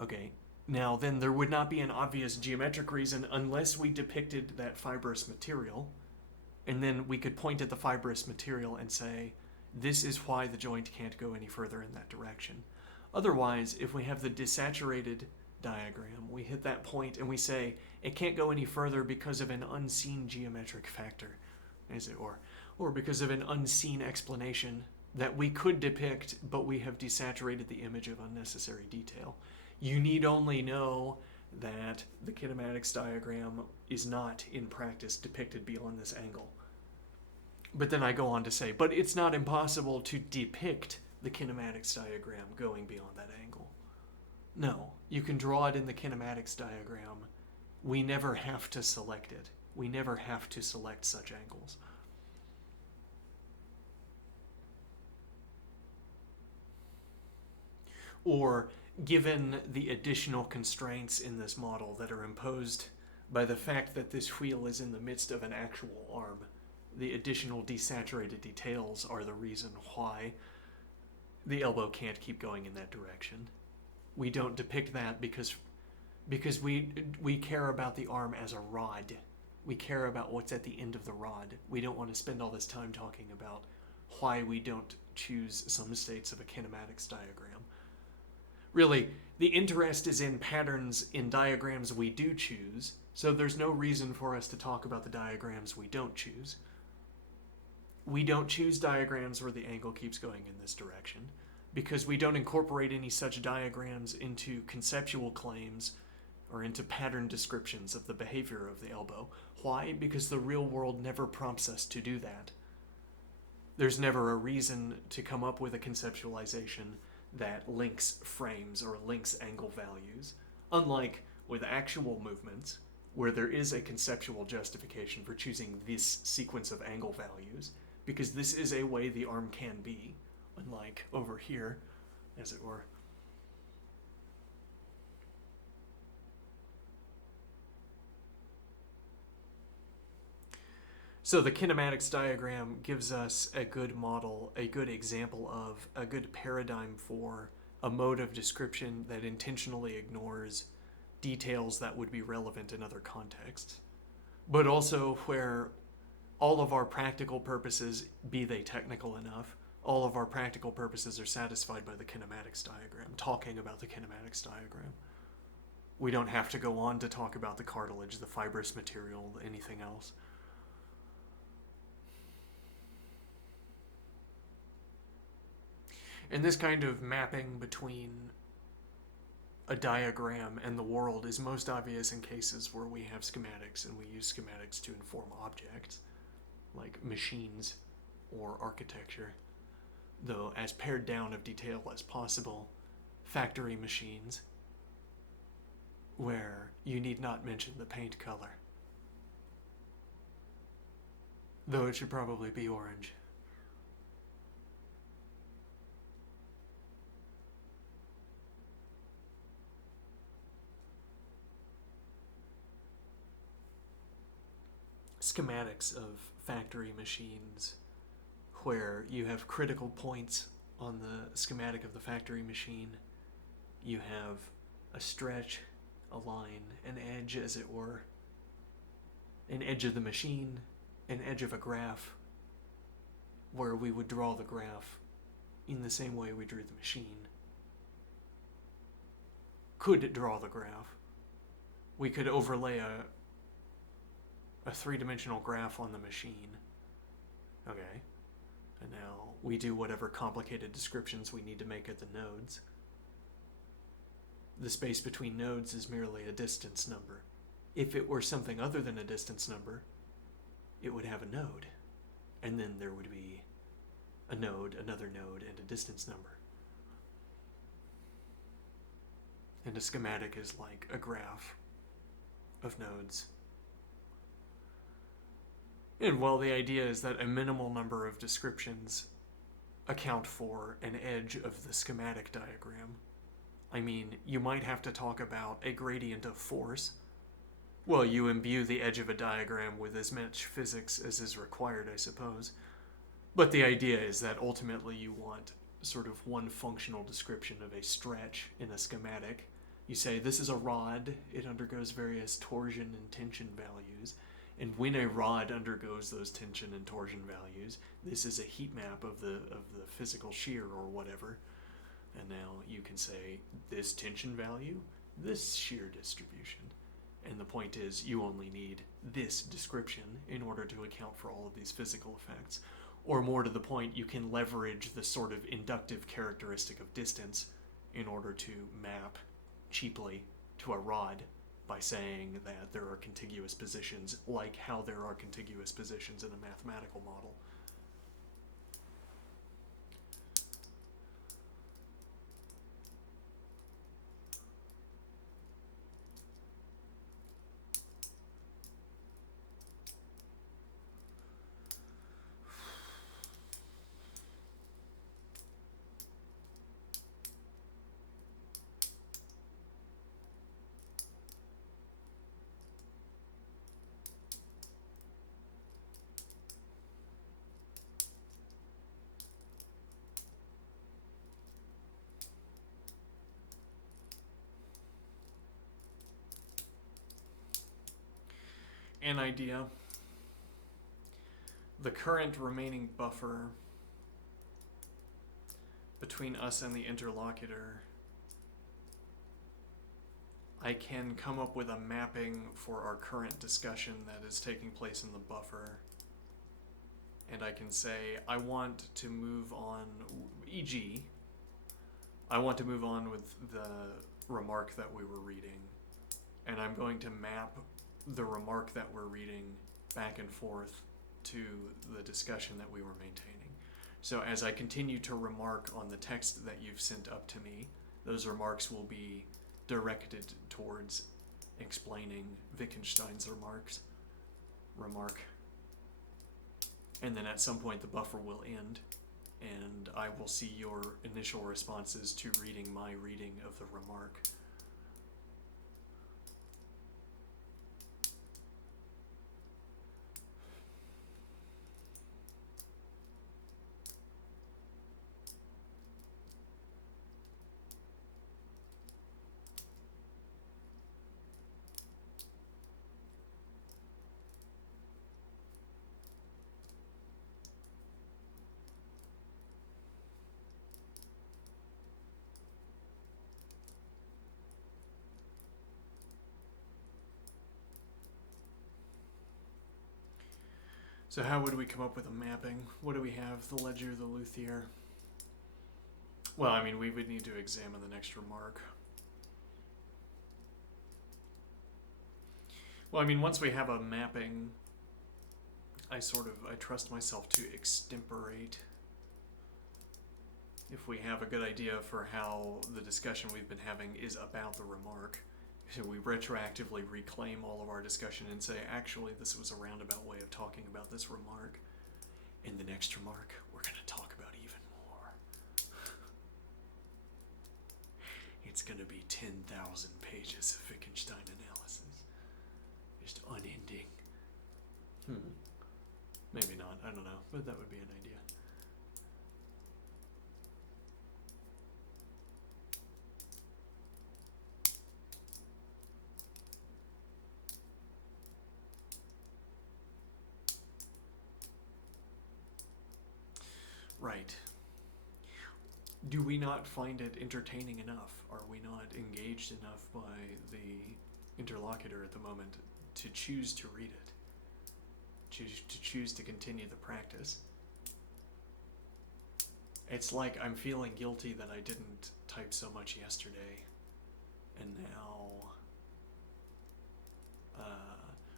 Okay, now then there would not be an obvious geometric reason unless we depicted that fibrous material, and then we could point at the fibrous material and say, this is why the joint can't go any further in that direction. Otherwise, if we have the desaturated diagram, we hit that point and we say, it can't go any further because of an unseen geometric factor, is it, or because of an unseen explanation that we could depict, but we have desaturated the image of unnecessary detail. You need only know that the kinematics diagram is not, in practice, depicted beyond this angle. But then I go on to say, but it's not impossible to depict the kinematics diagram going beyond that angle. No, you can draw it in the kinematics diagram. We never have to select it. We never have to select such angles. Or, given the additional constraints in this model that are imposed by the fact that this wheel is in the midst of an actual arm, the additional desaturated details are the reason why the elbow can't keep going in that direction. We don't depict that because we care about the arm as a rod. We care about what's at the end of the rod. We don't want to spend all this time talking about why we don't choose some states of a kinematics diagram. Really, the interest is in patterns in diagrams we do choose, so there's no reason for us to talk about the diagrams we don't choose. We don't choose diagrams where the angle keeps going in this direction, because we don't incorporate any such diagrams into conceptual claims or into pattern descriptions of the behavior of the elbow. Why? Because the real world never prompts us to do that. There's never a reason to come up with a conceptualization that links frames or links angle values, unlike with actual movements, where there is a conceptual justification for choosing this sequence of angle values, because this is a way the arm can be, unlike over here, as it were. So the kinematics diagram gives us a good model, a good example of, a good paradigm for a mode of description that intentionally ignores details that would be relevant in other contexts, but also where all of our practical purposes, be they technical enough, all of our practical purposes are satisfied by the kinematics diagram, talking about the kinematics diagram. We don't have to go on to talk about the cartilage, the fibrous material, anything else. And this kind of mapping between a diagram and the world is most obvious in cases where we have schematics and we use schematics to inform objects, like machines or architecture. Though as pared down of detail as possible, factory machines, where you need not mention the paint color. Though it should probably be orange. Schematics of factory machines where you have critical points on the schematic of the factory machine. You have a stretch, a line, an edge as it were, an edge of the machine, an edge of a graph, where we would draw the graph in the same way we drew the machine. Could draw the graph. We could overlay a three-dimensional graph on the machine. Okay. And now we do whatever complicated descriptions we need to make at the nodes. The space between nodes is merely a distance number. If it were something other than a distance number, it would have a node. And then there would be a node, another node, and a distance number. And a schematic is like a graph of nodes. And while the idea is that a minimal number of descriptions account for an edge of the schematic diagram, I mean, you might have to talk about a gradient of force. Well, you imbue the edge of a diagram with as much physics as is required, I suppose. But the idea is that ultimately you want sort of one functional description of a stretch in a schematic. You say, this is a rod, it undergoes various torsion and tension values. And when a rod undergoes those tension and torsion values, this is a heat map of the physical shear or whatever. And now you can say this tension value, this shear distribution. And the point is you only need this description in order to account for all of these physical effects. Or more to the point, you can leverage the sort of inductive characteristic of distance in order to map cheaply to a rod by saying that there are contiguous positions, like how there are contiguous positions in a mathematical model. An idea. The current remaining buffer between us and the interlocutor, I can come up with a mapping for our current discussion that is taking place in the buffer. And I can say, I want to move on, e.g., I want to move on with the remark that we were reading and I'm going to map the remark that we're reading back and forth to the discussion that we were maintaining. So as I continue to remark on the text that you've sent up to me, those remarks will be directed towards explaining Wittgenstein's remark. And then at some point the buffer will end, and I will see your initial responses to reading my reading of the remark. So how would we come up with a mapping? What do we have? The ledger, the luthier. Well, I mean, we would need to examine the next remark. Well, I mean, once we have a mapping, I trust myself to extemporate. If we have a good idea for how the discussion we've been having is about the remark, so we retroactively reclaim all of our discussion and say, actually, this was a roundabout way of talking about this remark. In the next remark, we're going to talk about even more. It's going to be 10,000 pages of Wittgenstein analysis. Just unending. Maybe not, I don't know, but that would be an idea. Right. Do we not find it entertaining enough? Are we not engaged enough by the interlocutor at the moment to choose to read it? To choose to continue the practice? It's like I'm feeling guilty that I didn't type so much yesterday, and now,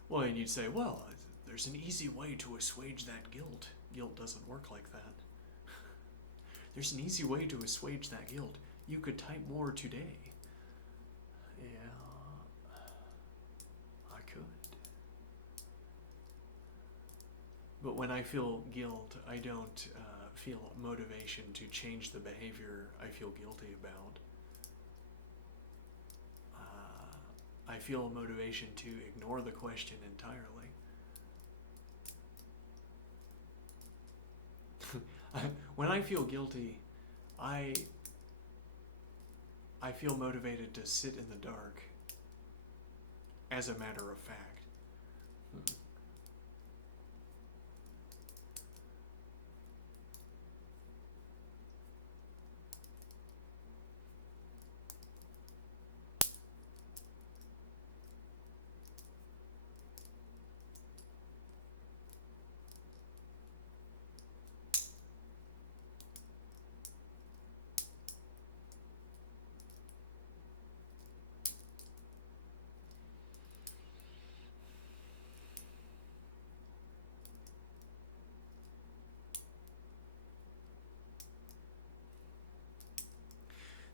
well, and you'd say, well, there's an easy way to assuage that guilt. Guilt doesn't work like that. There's an easy way to assuage that guilt. You could type more today. Yeah, I could. But when I feel guilt, I don't feel motivation to change the behavior I feel guilty about. I feel motivation to ignore the question entirely. When I feel guilty, I feel motivated to sit in the dark as a matter of fact.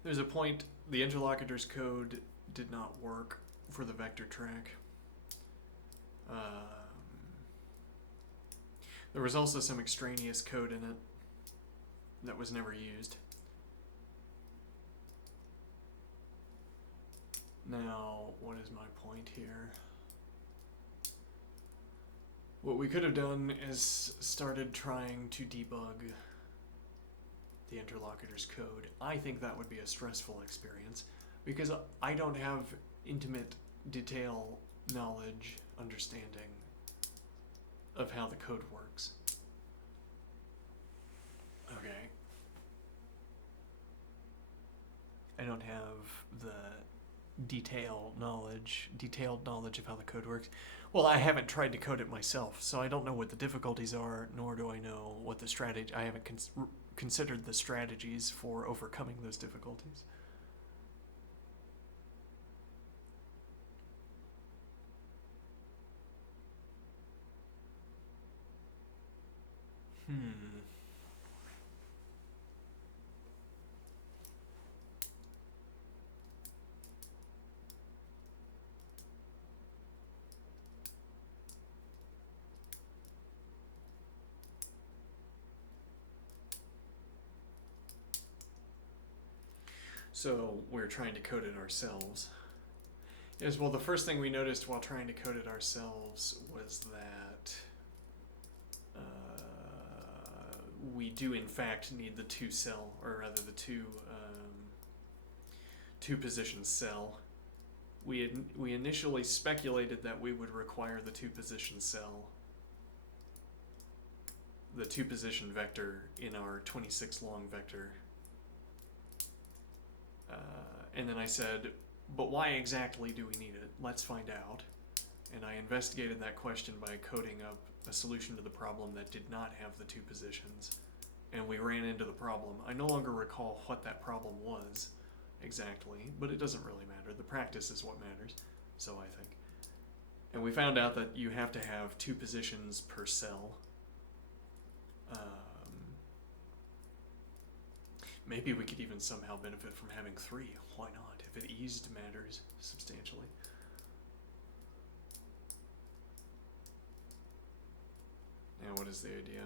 There's a point, the interlocutor's code did not work for the vector track. There was also some extraneous code in it that was never used. Now, what is my point here? What we could have done is started trying to debug the interlocutor's code. I think that would be a stressful experience because I don't have intimate detail knowledge, understanding of how the code works. Okay. I don't have the detailed knowledge of how the code works. Well, I haven't tried to code it myself, so I don't know what the difficulties are, nor do I know what the strategy. I haven't considered the strategies for overcoming those difficulties. So we're trying to code it ourselves. Yes, well, the first thing we noticed while trying to code it ourselves was that we do in fact need the two position cell. We initially speculated that we would require the two position cell, the two position vector in our 26 long vector. And then I said, but why exactly do we need it? Let's find out. And I investigated that question by coding up a solution to the problem that did not have the two positions. And we ran into the problem. I no longer recall what that problem was exactly, but it doesn't really matter. The practice is what matters, so I think. And we found out that you have to have two positions per cell. Maybe we could even somehow benefit from having three. Why not? If it eased matters substantially. Now, what is the idea?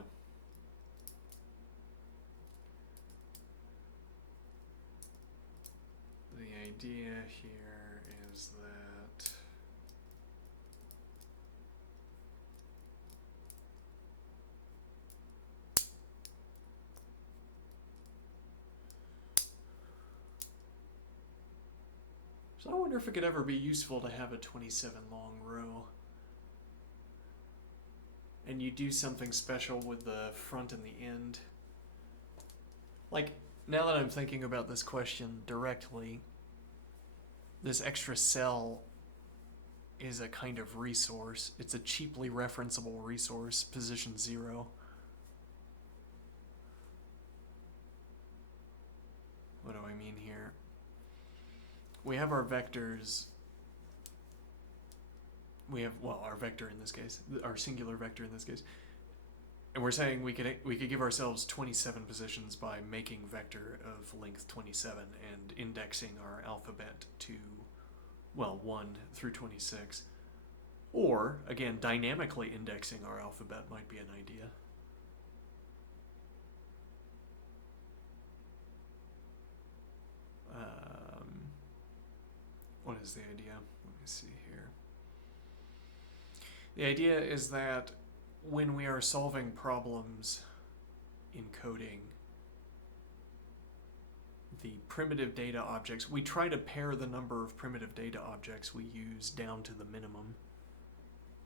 The idea here is that so I wonder if it could ever be useful to have a 27 long row. And you do something special with the front and the end. Like, now that I'm thinking about this question directly, this extra cell is a kind of resource. It's a cheaply referenceable resource, position 0. What do I mean here? We have our vectors. We have, well, our vector in this case, our singular vector in this case. And we're saying we could give ourselves 27 positions by making vector of length 27 and indexing our alphabet to, well, 1 through 26. Or, again, dynamically indexing our alphabet might be an idea. What is the idea? Let me see here. The idea is that when we are solving problems in coding, the primitive data objects, we try to pare the number of primitive data objects we use down to the minimum.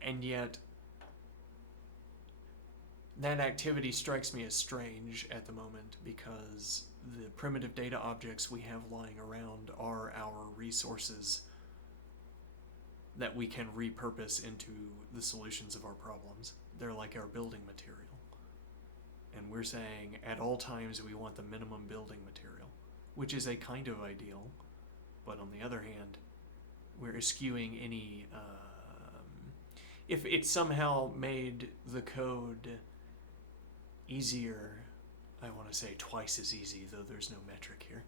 And yet, that activity strikes me as strange at the moment because the primitive data objects we have lying around are our resources that we can repurpose into the solutions of our problems. They're like our building material. And we're saying at all times we want the minimum building material, which is a kind of ideal, but on the other hand, we're eschewing any... if it somehow made the code easier, I want to say twice as easy, though there's no metric here.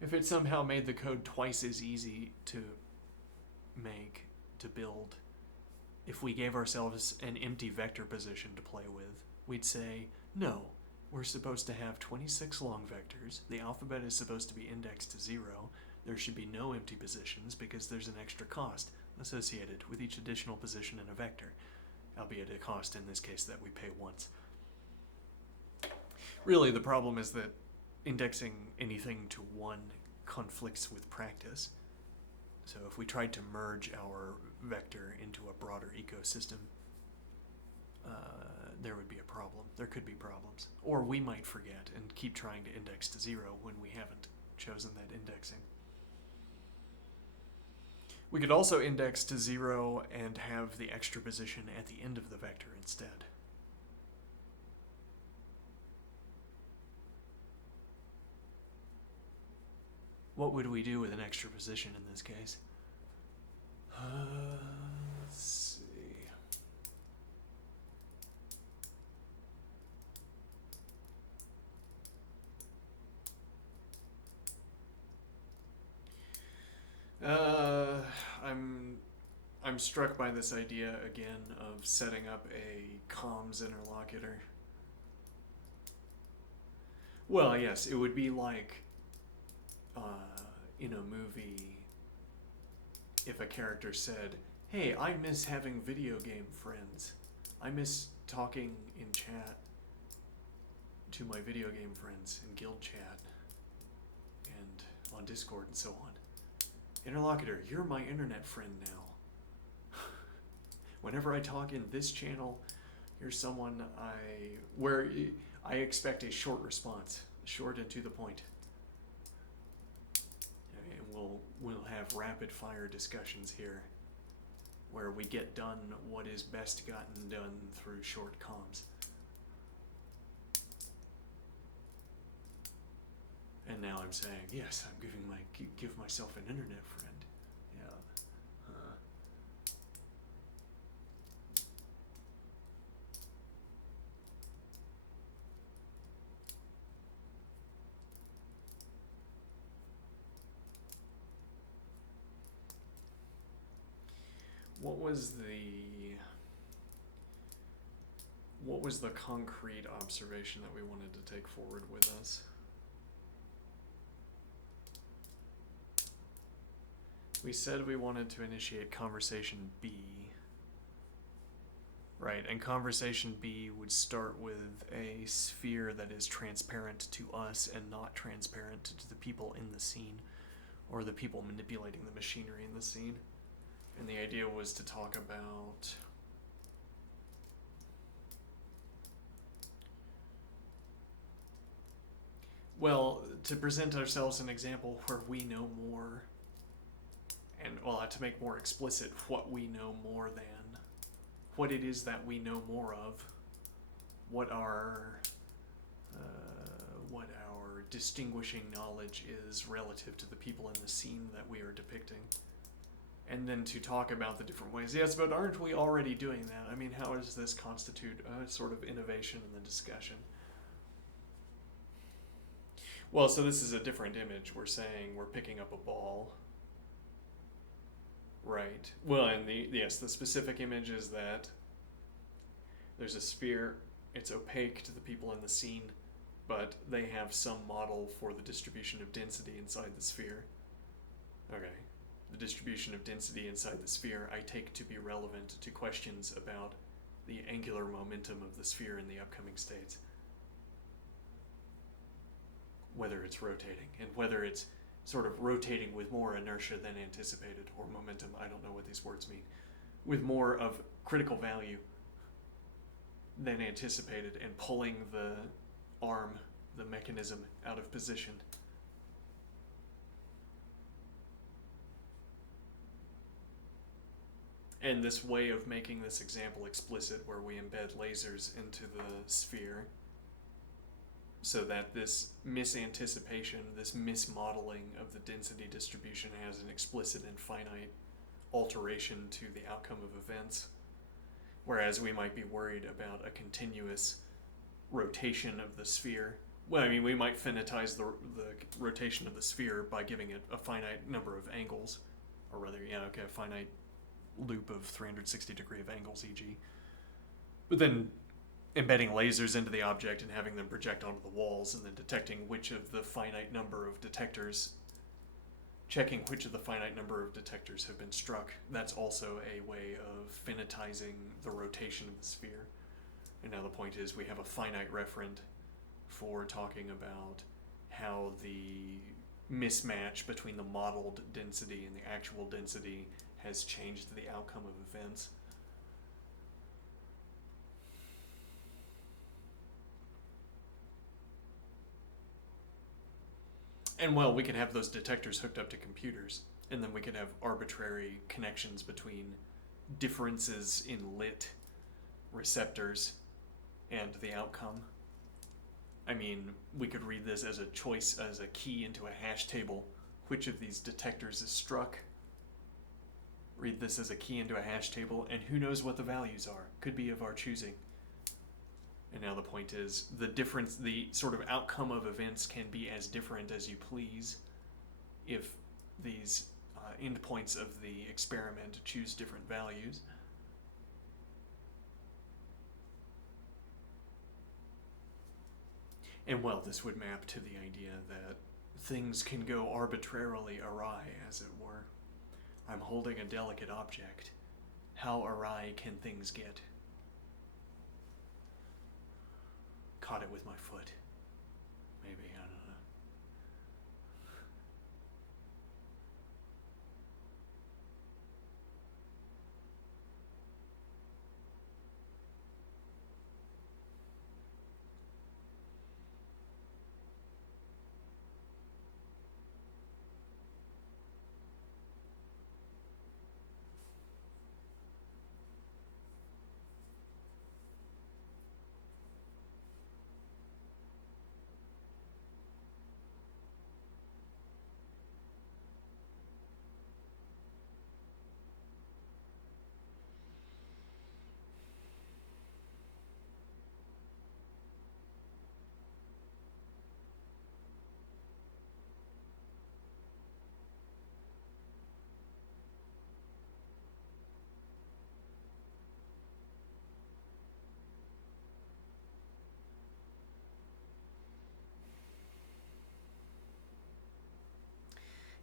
If it somehow made the code twice as easy to make, to build, if we gave ourselves an empty vector position to play with, we'd say, no, we're supposed to have 26 long vectors, the alphabet is supposed to be indexed to 0, there should be no empty positions because there's an extra cost associated with each additional position in a vector, albeit a cost in this case that we pay once. Really, the problem is that indexing anything to 1 conflicts with practice. So if we tried to merge our vector into a broader ecosystem, there would be a problem. There could be problems. Or we might forget and keep trying to index to 0 when we haven't chosen that indexing. We could also index to 0 and have the extra position at the end of the vector instead. What would we do with an extra position in this case? Let's see. I'm struck by this idea again of setting up a comms interlocutor. Well, yes, it would be like in a movie if a character said, "Hey, I miss having video game friends. I miss talking in chat to my video game friends in guild chat and on Discord and so on. Interlocutor, you're my internet friend now. Whenever I talk in this channel, you're someone where I expect a short response, short and to the point. And we'll have rapid fire discussions here where we get done what is best gotten done through short comms. And now I'm saying, yes, I'm give myself an internet friend. Yeah. What was the concrete observation that we wanted to take forward with us? We said we wanted to initiate conversation B. Right, and conversation B would start with a sphere that is transparent to us and not transparent to the people in the scene, or the people manipulating the machinery in the scene. And the idea was to talk about to present ourselves an example where we know more, and to make more explicit what we know more than, what it is that we know more of, what our distinguishing knowledge is relative to the people in the scene that we are depicting. And then to talk about the different ways. Yes, but aren't we already doing that? I mean, how does this constitute a sort of innovation in the discussion? Well, so this is a different image. We're saying we're picking up a ball. Right. Well, and the specific image is that there's a sphere. It's opaque to the people in the scene, but they have some model for the distribution of density inside the sphere. Okay. The distribution of density inside the sphere I take to be relevant to questions about the angular momentum of the sphere in the upcoming states. Whether it's rotating, and whether it's sort of rotating with more inertia than anticipated, or momentum, I don't know what these words mean, with more of critical value than anticipated, and pulling the arm, the mechanism, out of position. And this way of making this example explicit, where we embed lasers into the sphere, so that this misanticipation, this mismodeling of the density distribution has an explicit and finite alteration to the outcome of events, whereas we might be worried about a continuous rotation of the sphere. Well, I mean, we might finitize the rotation of the sphere by giving it a finite number of angles, or rather, a finite loop of 360 degree of angles, e.g. But then embedding lasers into the object and having them project onto the walls, and then detecting which of the finite number of detectors, checking which of the finite number of detectors have been struck. That's also a way of finitizing the rotation of the sphere. And now the point is we have a finite referent for talking about how the mismatch between the modeled density and the actual density has changed the outcome of events. And we could have those detectors hooked up to computers, and then we could have arbitrary connections between differences in lit receptors and the outcome. I mean, we could read this as a choice, as a key into a hash table. Which of these detectors is struck? Read this as a key into a hash table, and who knows what the values are? Could be of our choosing. And now the point is, the sort of outcome of events can be as different as you please if these endpoints of the experiment to choose different values. And well, this would map to the idea that things can go arbitrarily awry, as it were. I'm holding a delicate object. How awry can things get? Caught it with my foot. Maybe, I don't know.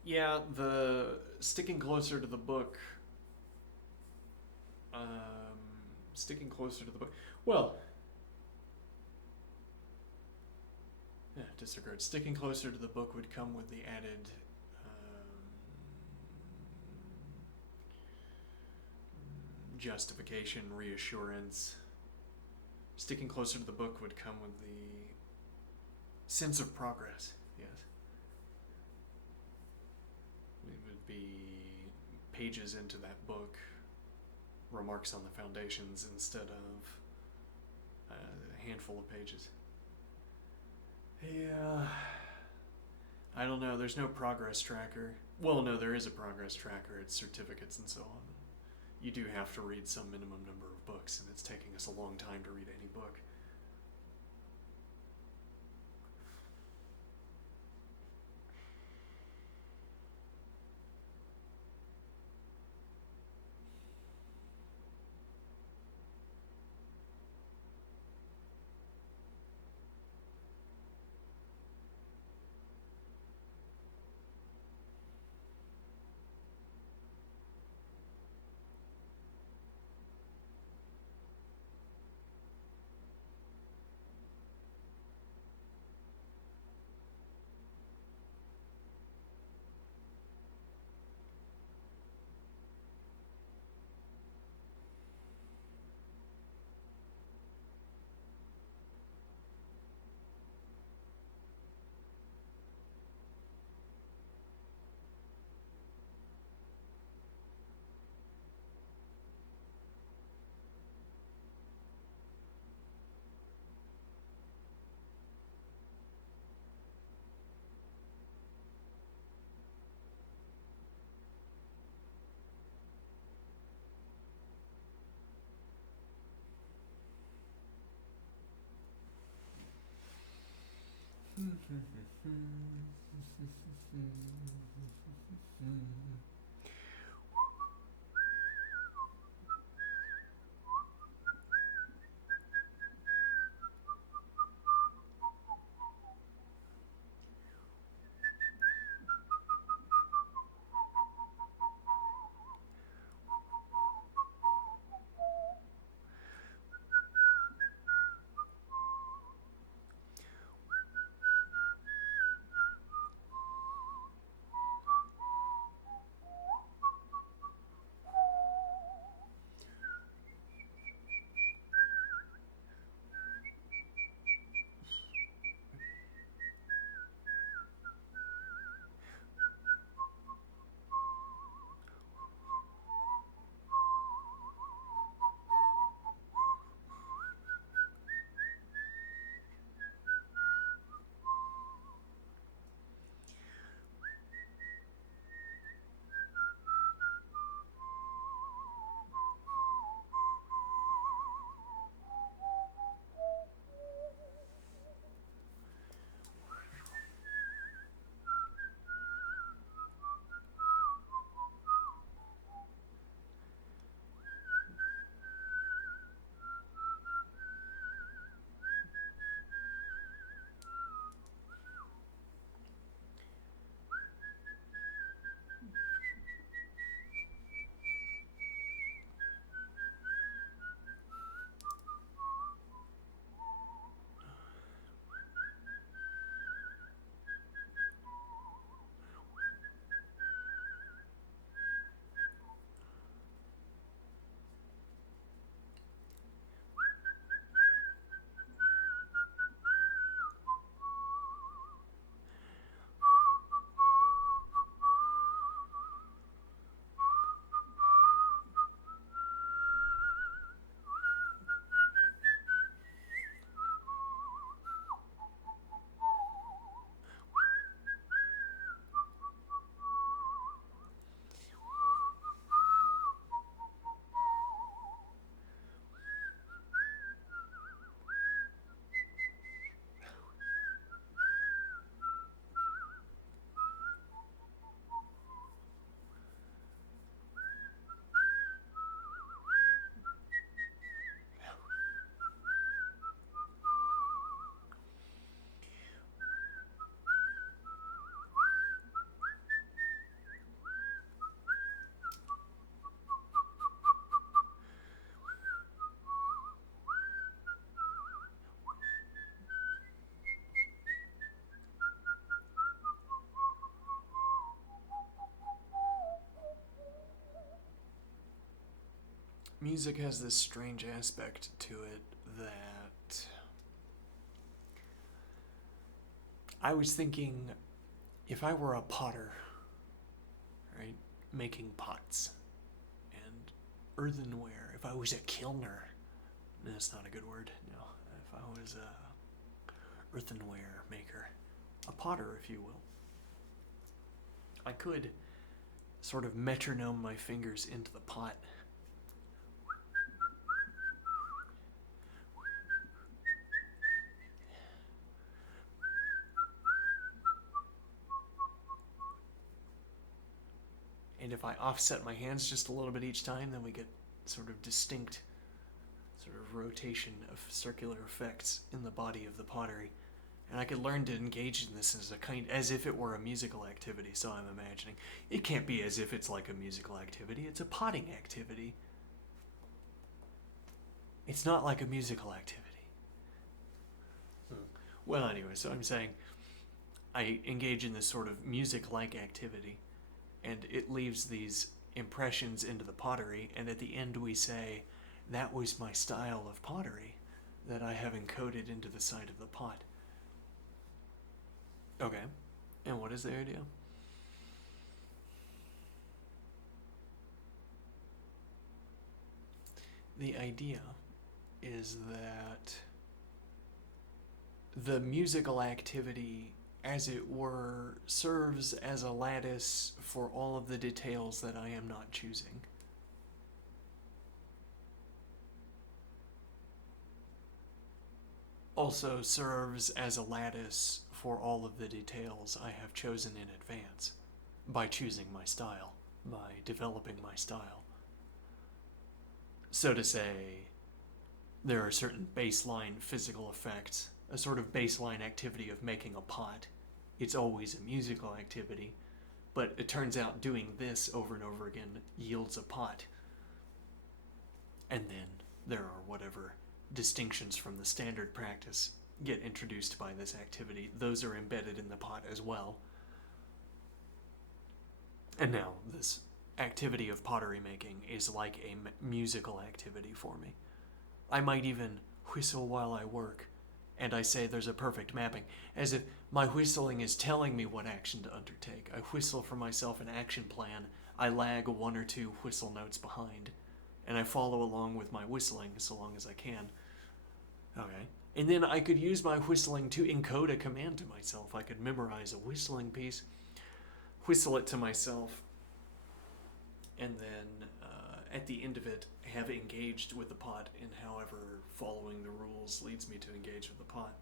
Yeah, the sticking closer to the book. Sticking closer to the book. Well, yeah, disregard. Sticking closer to the book would come with the added justification, reassurance. Sticking closer to the book would come with the sense of progress, yes. It would be pages into that book, remarks on the foundations instead of a handful of pages. Yeah, I don't know, there's no progress tracker. Well, no, there is a progress tracker, it's certificates and so on. You do have to read some minimum number of books, and it's taking us a long time to read any book. music has this strange aspect to it that I was thinking if I were a potter, right, making pots and earthenware, if I was a kilner, that's not a good word, no, if I was a earthenware maker, a potter, if you will, I could sort of metronome my fingers into the pot. And if I offset my hands just a little bit each time, then we get sort of distinct sort of rotation of circular effects in the body of the pottery. And I could learn to engage in this as if it were a musical activity, so I'm imagining. It can't be as if it's like a musical activity, it's a potting activity. It's not like a musical activity. Well, anyway, so I'm saying I engage in this sort of music-like activity, and it leaves these impressions into the pottery, and at the end we say, that was my style of pottery that I have encoded into the side of the pot. Okay, and what is the idea? The idea is that the musical activity, as it were, serves as a lattice for all of the details that I am not choosing. Also serves as a lattice for all of the details I have chosen in advance by choosing my style, by developing my style. So to say, there are certain baseline physical effects, a sort of baseline activity of making a pot. It's always a musical activity, but it turns out doing this over and over again yields a pot. And then there are whatever distinctions from the standard practice get introduced by this activity. Those are embedded in the pot as well. And now this activity of pottery making is like a musical activity for me. I might even whistle while I work, and I say there's a perfect mapping, as if my whistling is telling me what action to undertake. I whistle for myself an action plan. I lag one or two whistle notes behind, and I follow along with my whistling so long as I can. Okay. And then I could use my whistling to encode a command to myself. I could memorize a whistling piece, whistle it to myself, and then at the end of it, have engaged with the pot in however following the rules leads me to engage with the pot.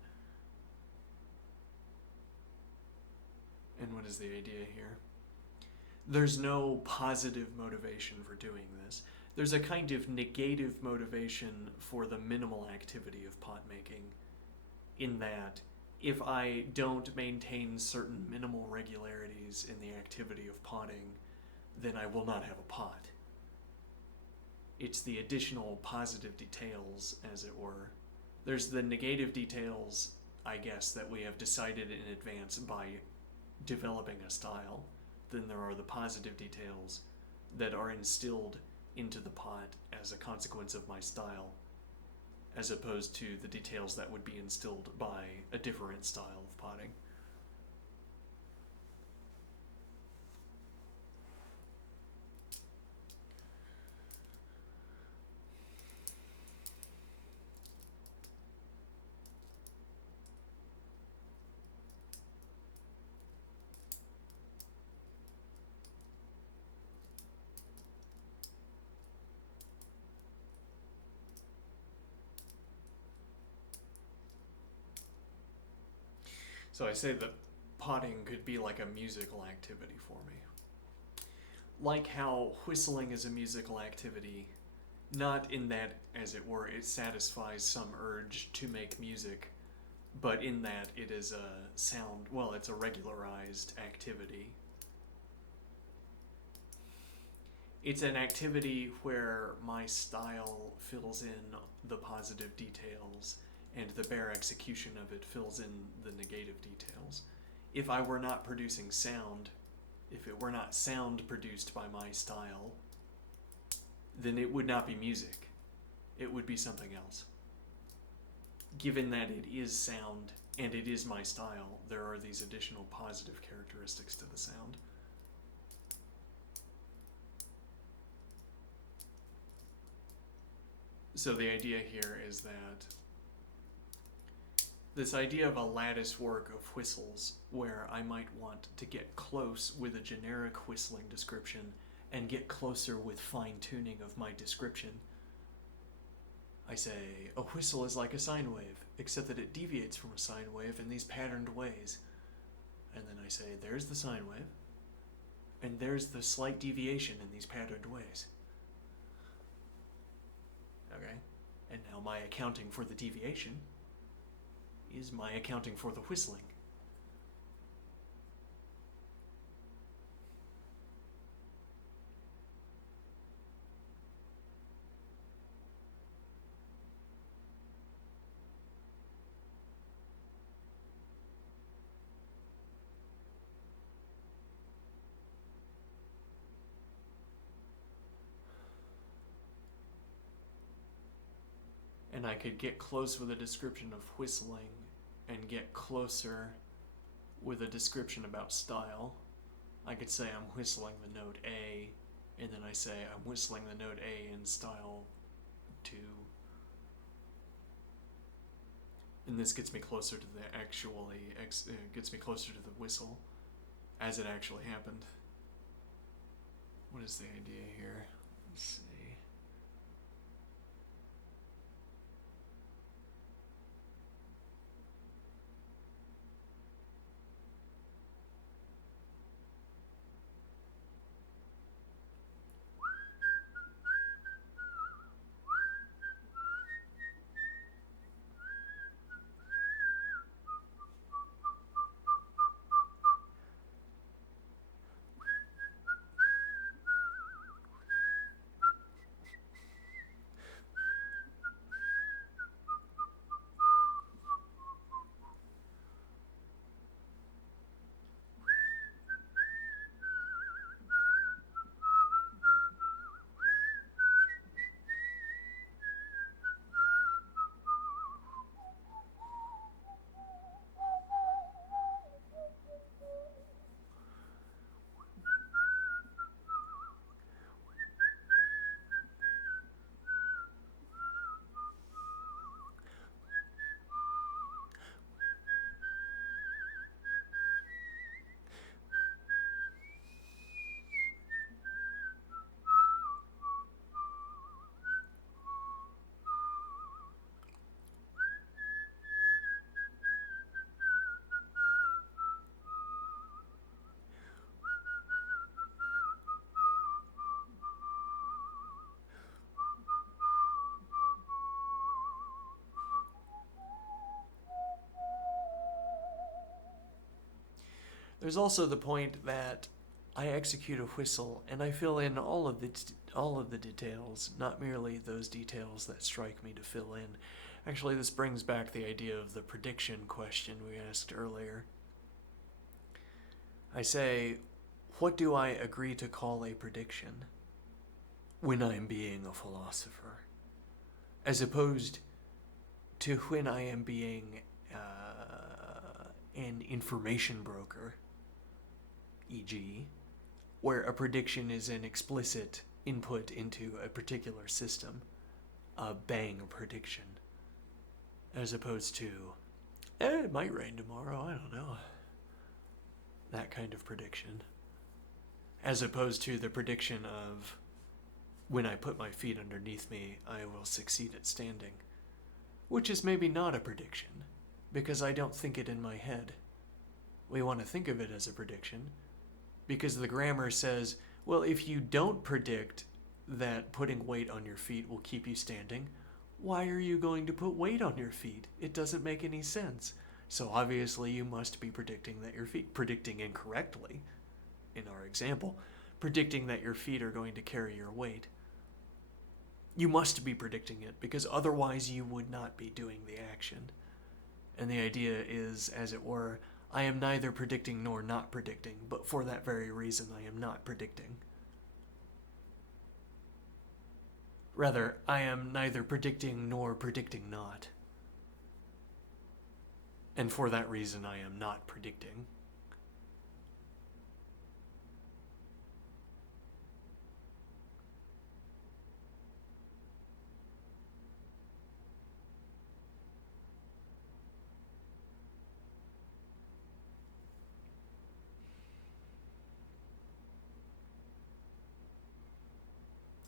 And what is the idea here? There's no positive motivation for doing this. There's a kind of negative motivation for the minimal activity of pot making, in that if I don't maintain certain minimal regularities in the activity of potting, then I will not have a pot. It's the additional positive details, as it were. There's the negative details, I guess, that we have decided in advance by developing a style. Then there are the positive details that are instilled into the pot as a consequence of my style, as opposed to the details that would be instilled by a different style of potting. So I say that potting could be like a musical activity for me. Like how whistling is a musical activity, not in that, as it were, it satisfies some urge to make music, but in that it is a sound, well, it's a regularized activity. It's an activity where my style fills in the positive details and the bare execution of it fills in the negative details. If I were not producing sound, if it were not sound produced by my style, then it would not be music. It would be something else. Given that it is sound and it is my style, there are these additional positive characteristics to the sound. So the idea here is that this idea of a lattice work of whistles, where I might want to get close with a generic whistling description and get closer with fine-tuning of my description. I say, a whistle is like a sine wave, except that it deviates from a sine wave in these patterned ways. And then I say, there's the sine wave, and there's the slight deviation in these patterned ways. Okay? And now my accounting for the deviation is my accounting for the whistling. And I could get close with a description of whistling and get closer with a description about style. I could say I'm whistling the note A, and then I say I'm whistling the note A in style 2. And this gets me closer to the gets me closer to the whistle as it actually happened. What is the idea here? Let's see. There's also the point that I execute a whistle and I fill in all of the details, not merely those details that strike me to fill in. Actually, this brings back the idea of the prediction question we asked earlier. I say, what do I agree to call a prediction when I am being a philosopher, as opposed to when I am being an information broker, e.g., where a prediction is an explicit input into a particular system, a bang prediction, as opposed to, it might rain tomorrow, I don't know, that kind of prediction, as opposed to the prediction of, when I put my feet underneath me, I will succeed at standing, which is maybe not a prediction, because I don't think it in my head. We want to think of it as a prediction, because the grammar says, well, if you don't predict that putting weight on your feet will keep you standing, why are you going to put weight on your feet? It doesn't make any sense. So obviously you must be predicting incorrectly, in our example, predicting that your feet are going to carry your weight. You must be predicting it, because otherwise you would not be doing the action. And the idea is, as it were, I am neither predicting nor not predicting, but for that very reason I am not predicting. Rather, I am neither predicting nor predicting not. And for that reason, I am not predicting.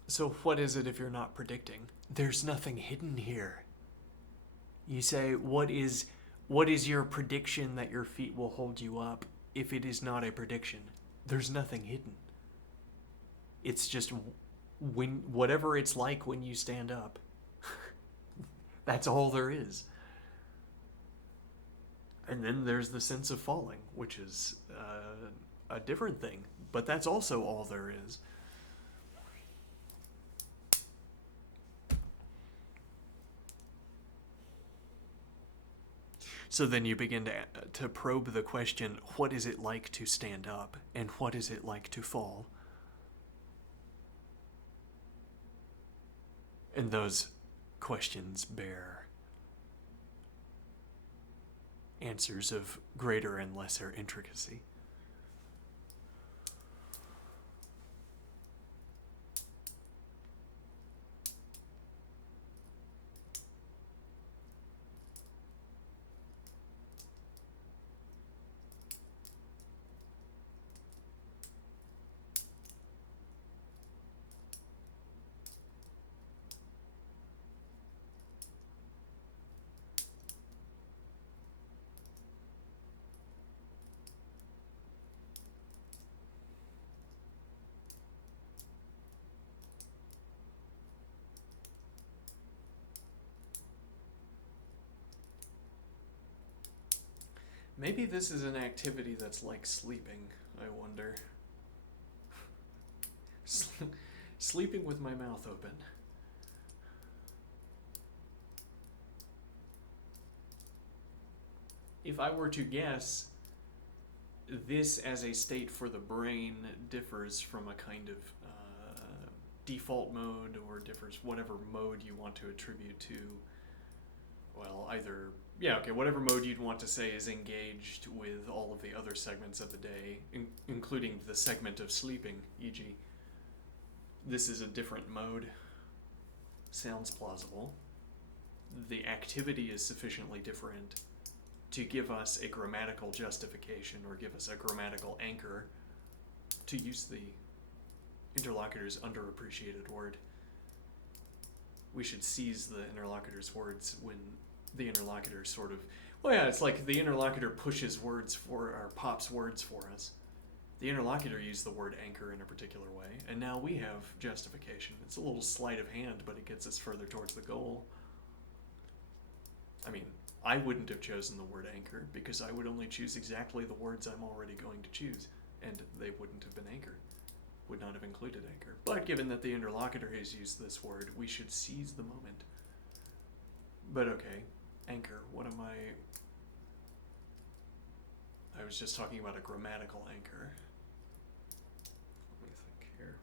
So what is it if you're not predicting? There's nothing hidden here. You say, what is your prediction that your feet will hold you up if it is not a prediction? There's nothing hidden. It's just whatever it's like when you stand up. That's all there is. And then there's the sense of falling, which is a different thing. But that's also all there is. So then you begin to probe the question, what is it like to stand up? And what is it like to fall? And those questions bear answers of greater and lesser intricacy. Maybe this is an activity that's like sleeping, I wonder. Sleeping with my mouth open. If I were to guess, this as a state for the brain differs from a kind of default mode, or differs whatever mode you want to attribute to, well, either, yeah, okay, whatever mode you'd want to say is engaged with all of the other segments of the day, including the segment of sleeping, e.g. This is a different mode. Sounds plausible. The activity is sufficiently different to give us a grammatical justification, or give us a grammatical anchor to use the interlocutor's underappreciated word. We should seize the interlocutor's words when the interlocutor sort of, well, yeah, it's like the interlocutor pushes words for, or pops words for us. The interlocutor used the word anchor in a particular way, and now we have justification. It's a little sleight of hand, but it gets us further towards the goal. I mean, I wouldn't have chosen the word anchor, because I would only choose exactly the words I'm already going to choose, and they wouldn't have been anchor. Would not have included anchor. But given that the interlocutor has used this word, we should seize the moment. But okay, anchor, what am I was just talking about a grammatical anchor. Let me think here.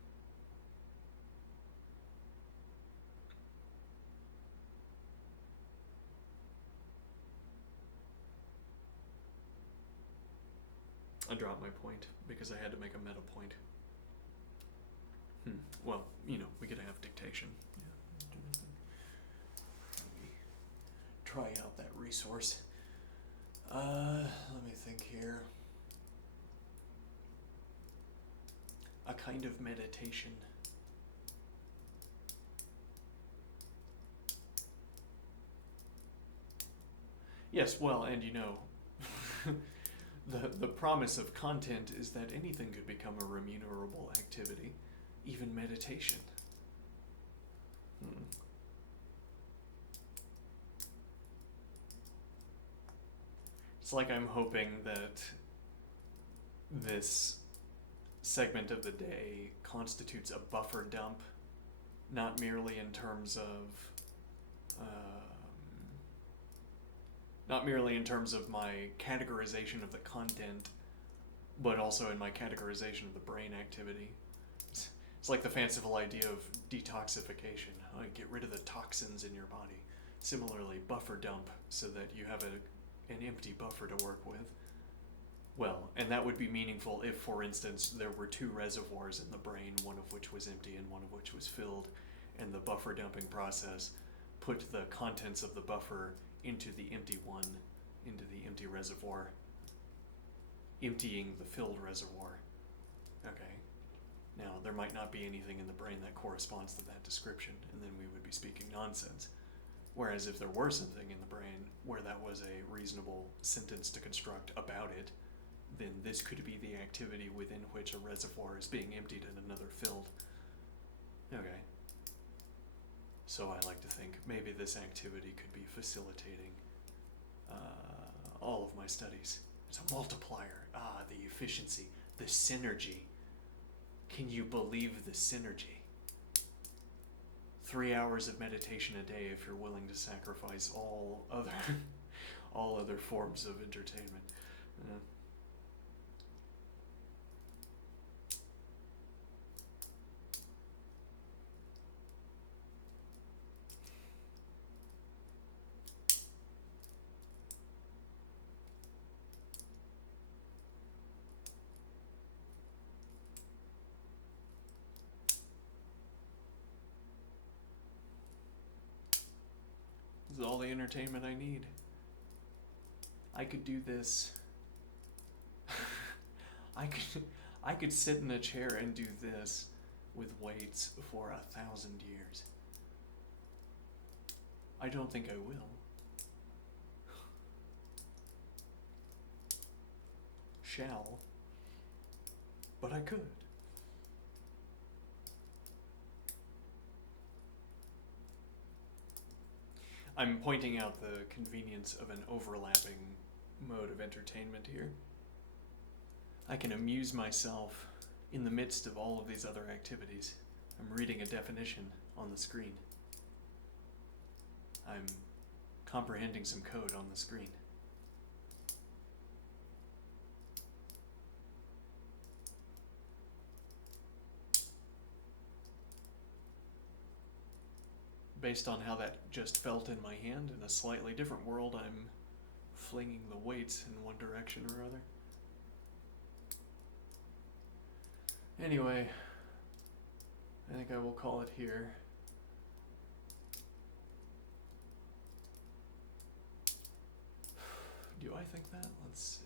I dropped my point because I had to make a meta point. Well, you know, we could have dictation. Yeah. Let me try out that resource. Let me think here. A kind of meditation. Yes, well, and you know, the promise of content is that anything could become a remunerable activity, even meditation. It's like I'm hoping that this segment of the day constitutes a buffer dump, not merely in terms of my categorization of the content, but also in my categorization of the brain activity. It's like the fanciful idea of detoxification. Get rid of the toxins in your body. Similarly, buffer dump so that you have an empty buffer to work with. Well, and that would be meaningful if, for instance, there were two reservoirs in the brain, one of which was empty and one of which was filled, and the buffer dumping process put the contents of the buffer into the empty one, into the empty reservoir, emptying the filled reservoir. Okay. Now, there might not be anything in the brain that corresponds to that description, and then we would be speaking nonsense. Whereas if there were something in the brain where that was a reasonable sentence to construct about it, then this could be the activity within which a reservoir is being emptied and another filled. Okay. So I like to think maybe this activity could be facilitating all of my studies. It's a multiplier. The efficiency, the synergy. Can you believe the synergy? 3 hours of meditation a day if you're willing to sacrifice all other forms of entertainment. This is all the entertainment I need. I could do this. I could sit in a chair and do this with weights for 1,000 years. I don't think I will. Shall. But I could. I'm pointing out the convenience of an overlapping mode of entertainment here. I can amuse myself in the midst of all of these other activities. I'm reading a definition on the screen. I'm comprehending some code on the screen. Based on how that just felt in my hand, in a slightly different world, I'm flinging the weights in one direction or other. Anyway, I think I will call it here. Do I think that? Let's see.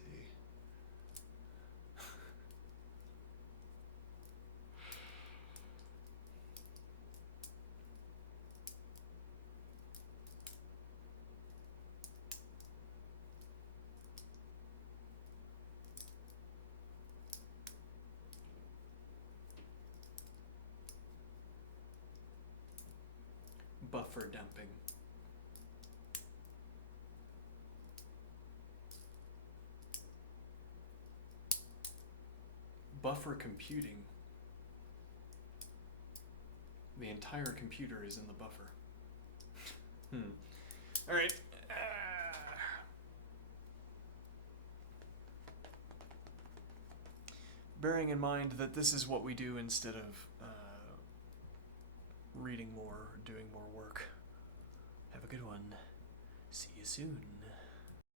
Buffer dumping. Buffer computing. The entire computer is in the buffer. All right. Bearing in mind that this is what we do instead of reading more, doing more work. Have a good one. See you soon.